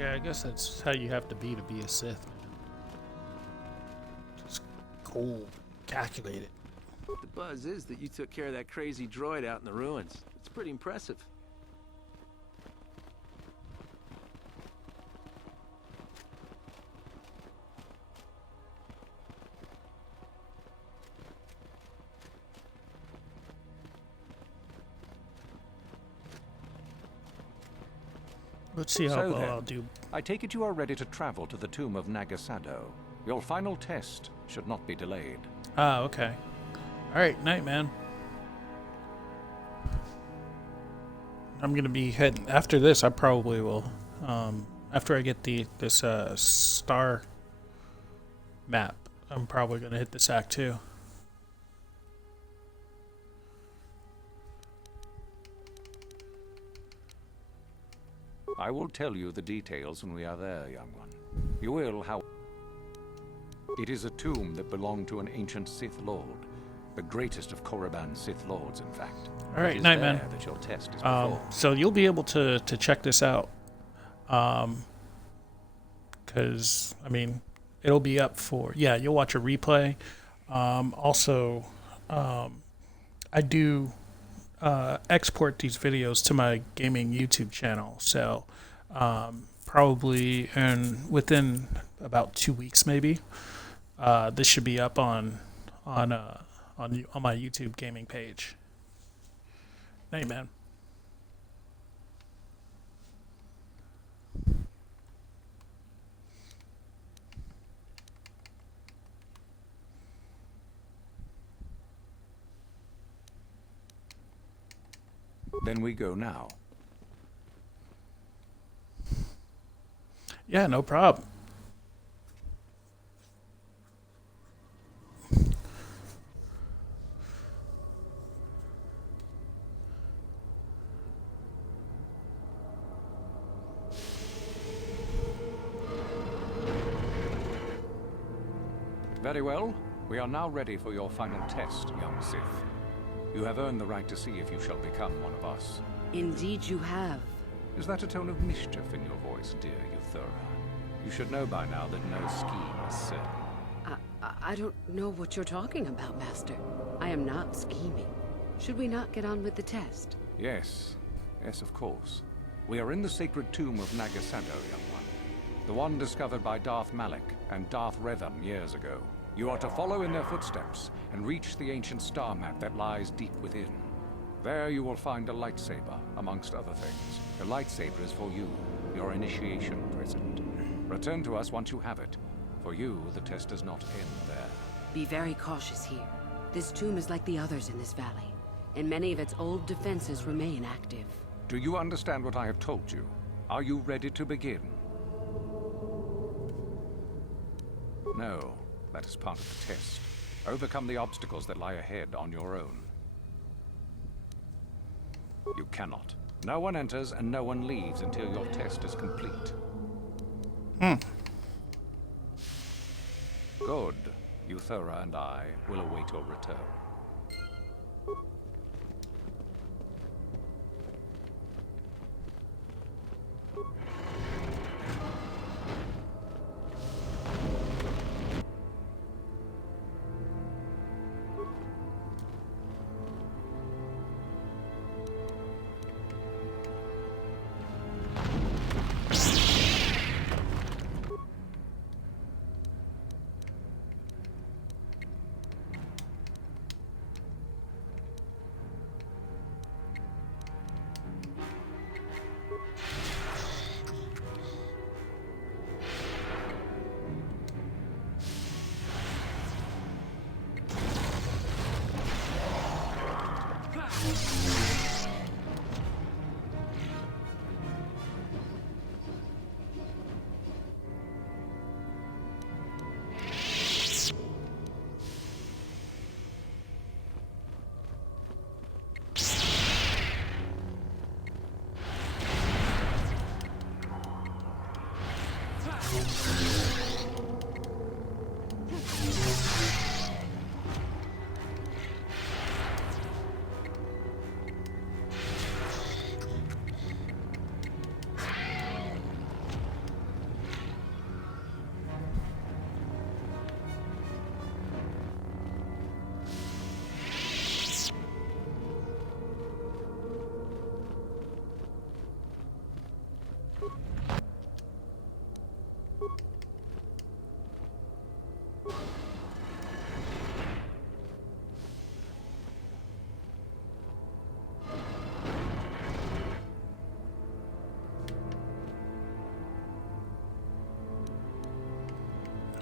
Yeah, I guess that's how you have to be a Sith, man. Cool. Calculated. The buzz is that you took care of that crazy droid out in the ruins. It's pretty impressive. Let's see how So well then, I'll do. I take it you are ready to travel to the tomb of Nagasado. Your final test should not be delayed. Ah, okay. Alright, night, man. I'm gonna be heading after this. I probably will. After I get this star map, I'm probably gonna hit this act too. I will tell you the details when we are there, young one. You will, how... It is a tomb that belonged to an ancient Sith Lord. The greatest of Korriban's Sith Lords, in fact. Alright, It is night, there man. that your test is performed. So you'll be able to check this out. Because, I mean, it'll be up for... Yeah, you'll watch a replay. Also, I do export these videos to my gaming YouTube channel. So probably within about 2 weeks, maybe, this should be up on my YouTube gaming page. Hey, man. Then we go now. Yeah, no problem. Very well. We are now ready for your final test, young Sith. You have earned the right to see if you shall become one of us. Indeed you have. Is that a tone of mischief in your voice, dear Euthura? You should know by now that no scheme is certain. I don't know what you're talking about, Master. I am not scheming. Should we not get on with the test? Yes. Yes, of course. We are in the sacred tomb of Nagasado, young one. The one discovered by Darth Malak and Darth Revan years ago. You are to follow in their footsteps and reach the ancient star map that lies deep within. There you will find a lightsaber, amongst other things. The lightsaber is for you, your initiation present. Return to us once you have it. For you, the test does not end there. Be very cautious here. This tomb is like the others in this valley, and many of its old defenses remain active. Do you understand what I have told you? Are you ready to begin? No, that is part of the test. Overcome the obstacles that lie ahead on your own. You cannot. No one enters and no one leaves until your test is complete. Good. Euthura and I will await your return.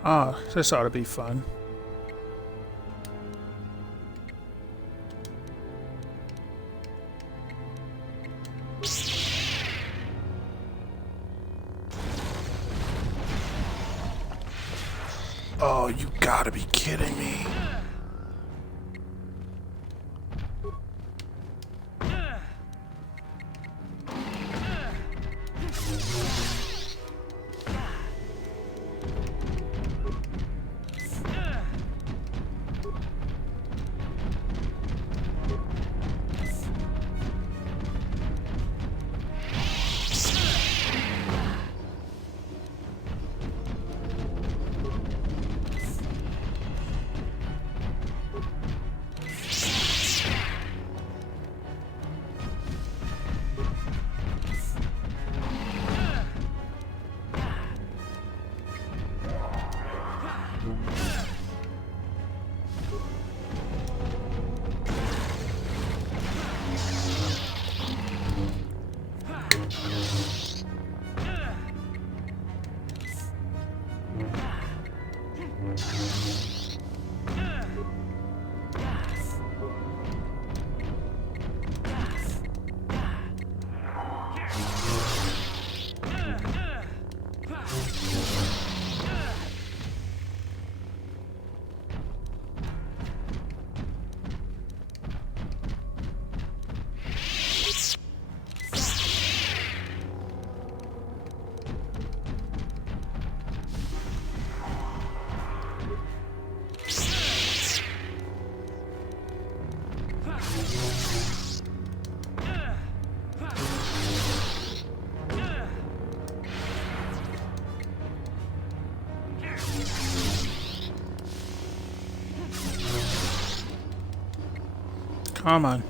Ah, this ought to be fun. Oh, you gotta be kidding me. Come on.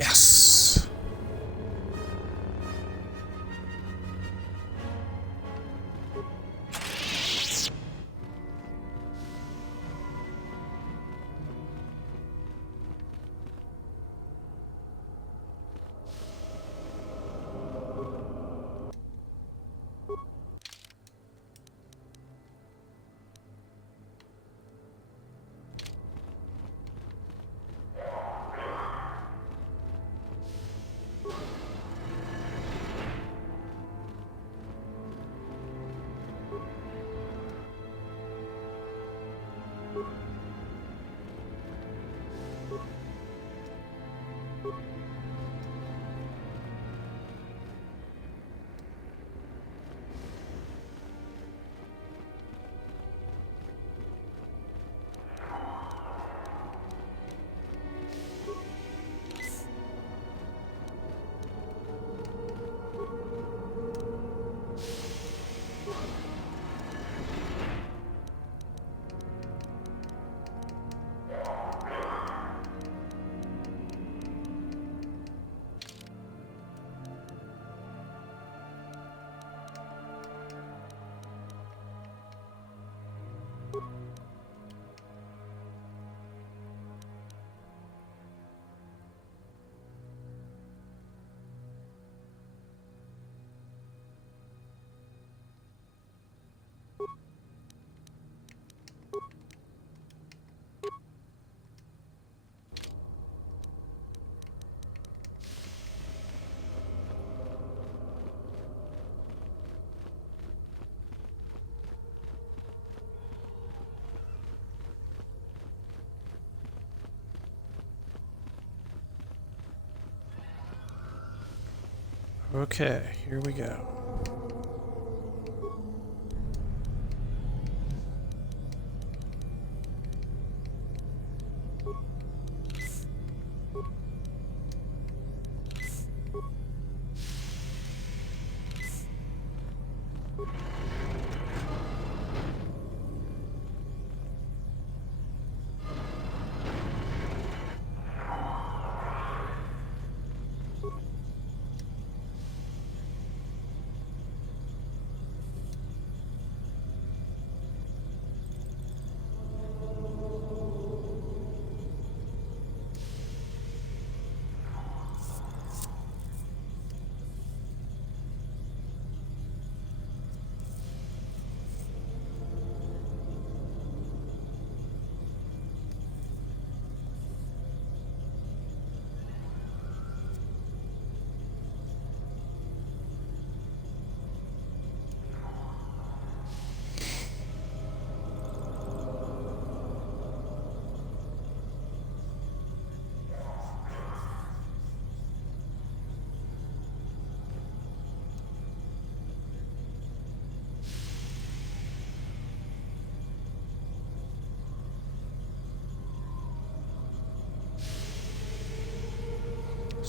Yes. Okay, here we go.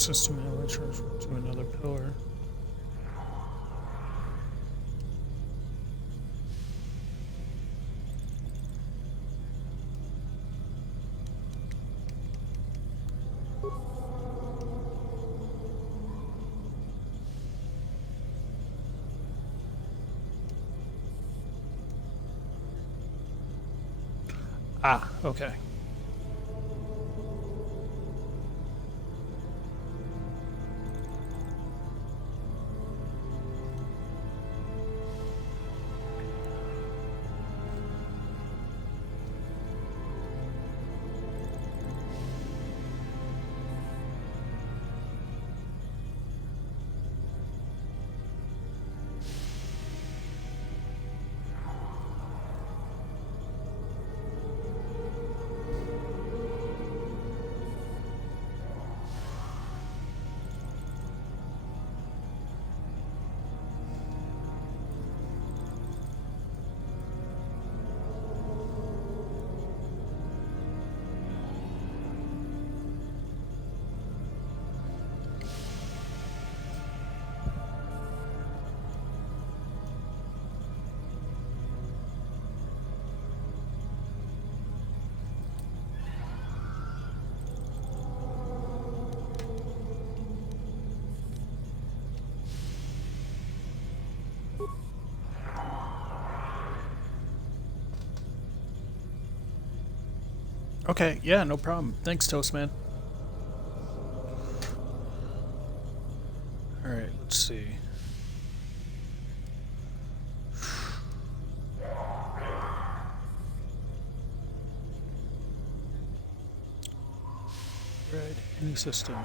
System element transfer to another pillar. Ah, okay. Okay, yeah, no problem. Thanks, Toastman. Alright, let's see. Red, any system.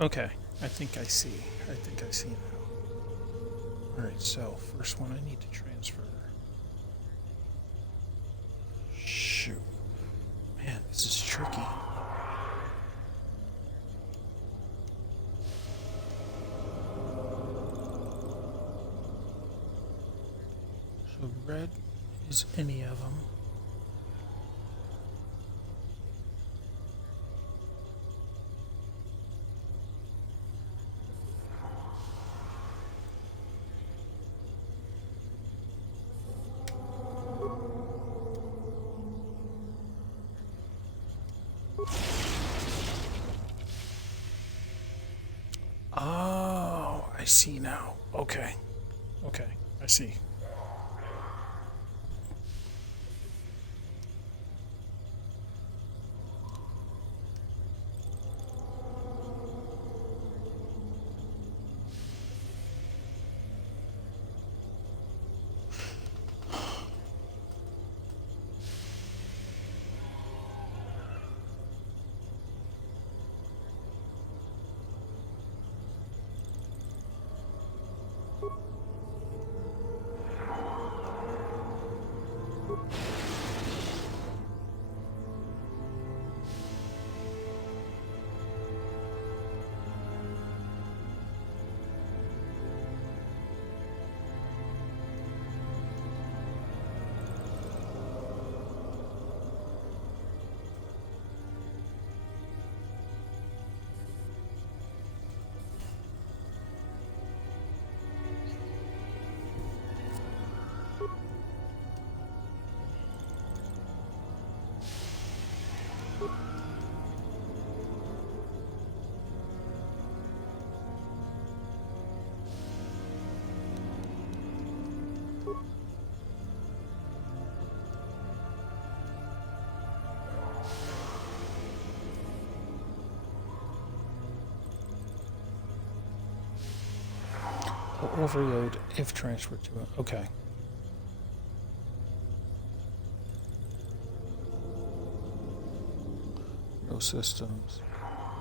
Okay, I think I see. I think I see now. Alright, so first one I need to transfer. Shoot. Man, this is tricky. So red is any of them. Oh, I see now. Okay. Okay, I see. Will overload if transferred to it. Okay. cargo systems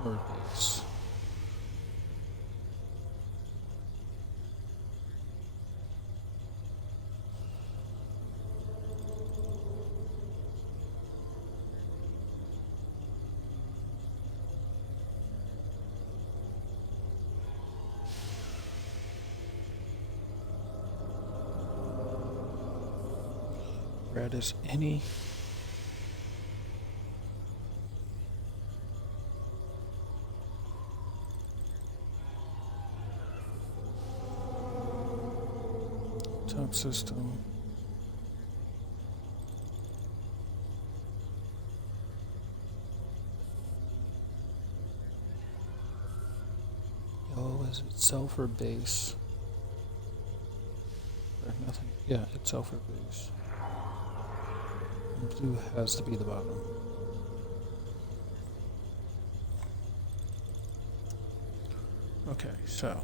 or base. Red as any. Top system. Yellow is itself or base? Or nothing. Yeah, itself or base. And blue has to be the bottom. Okay, so.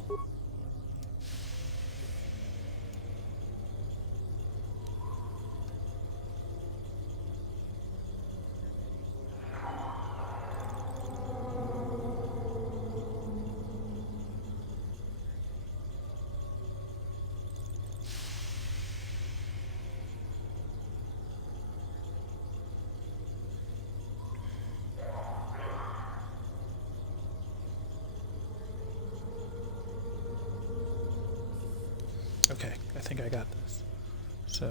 Okay, I think I got this. So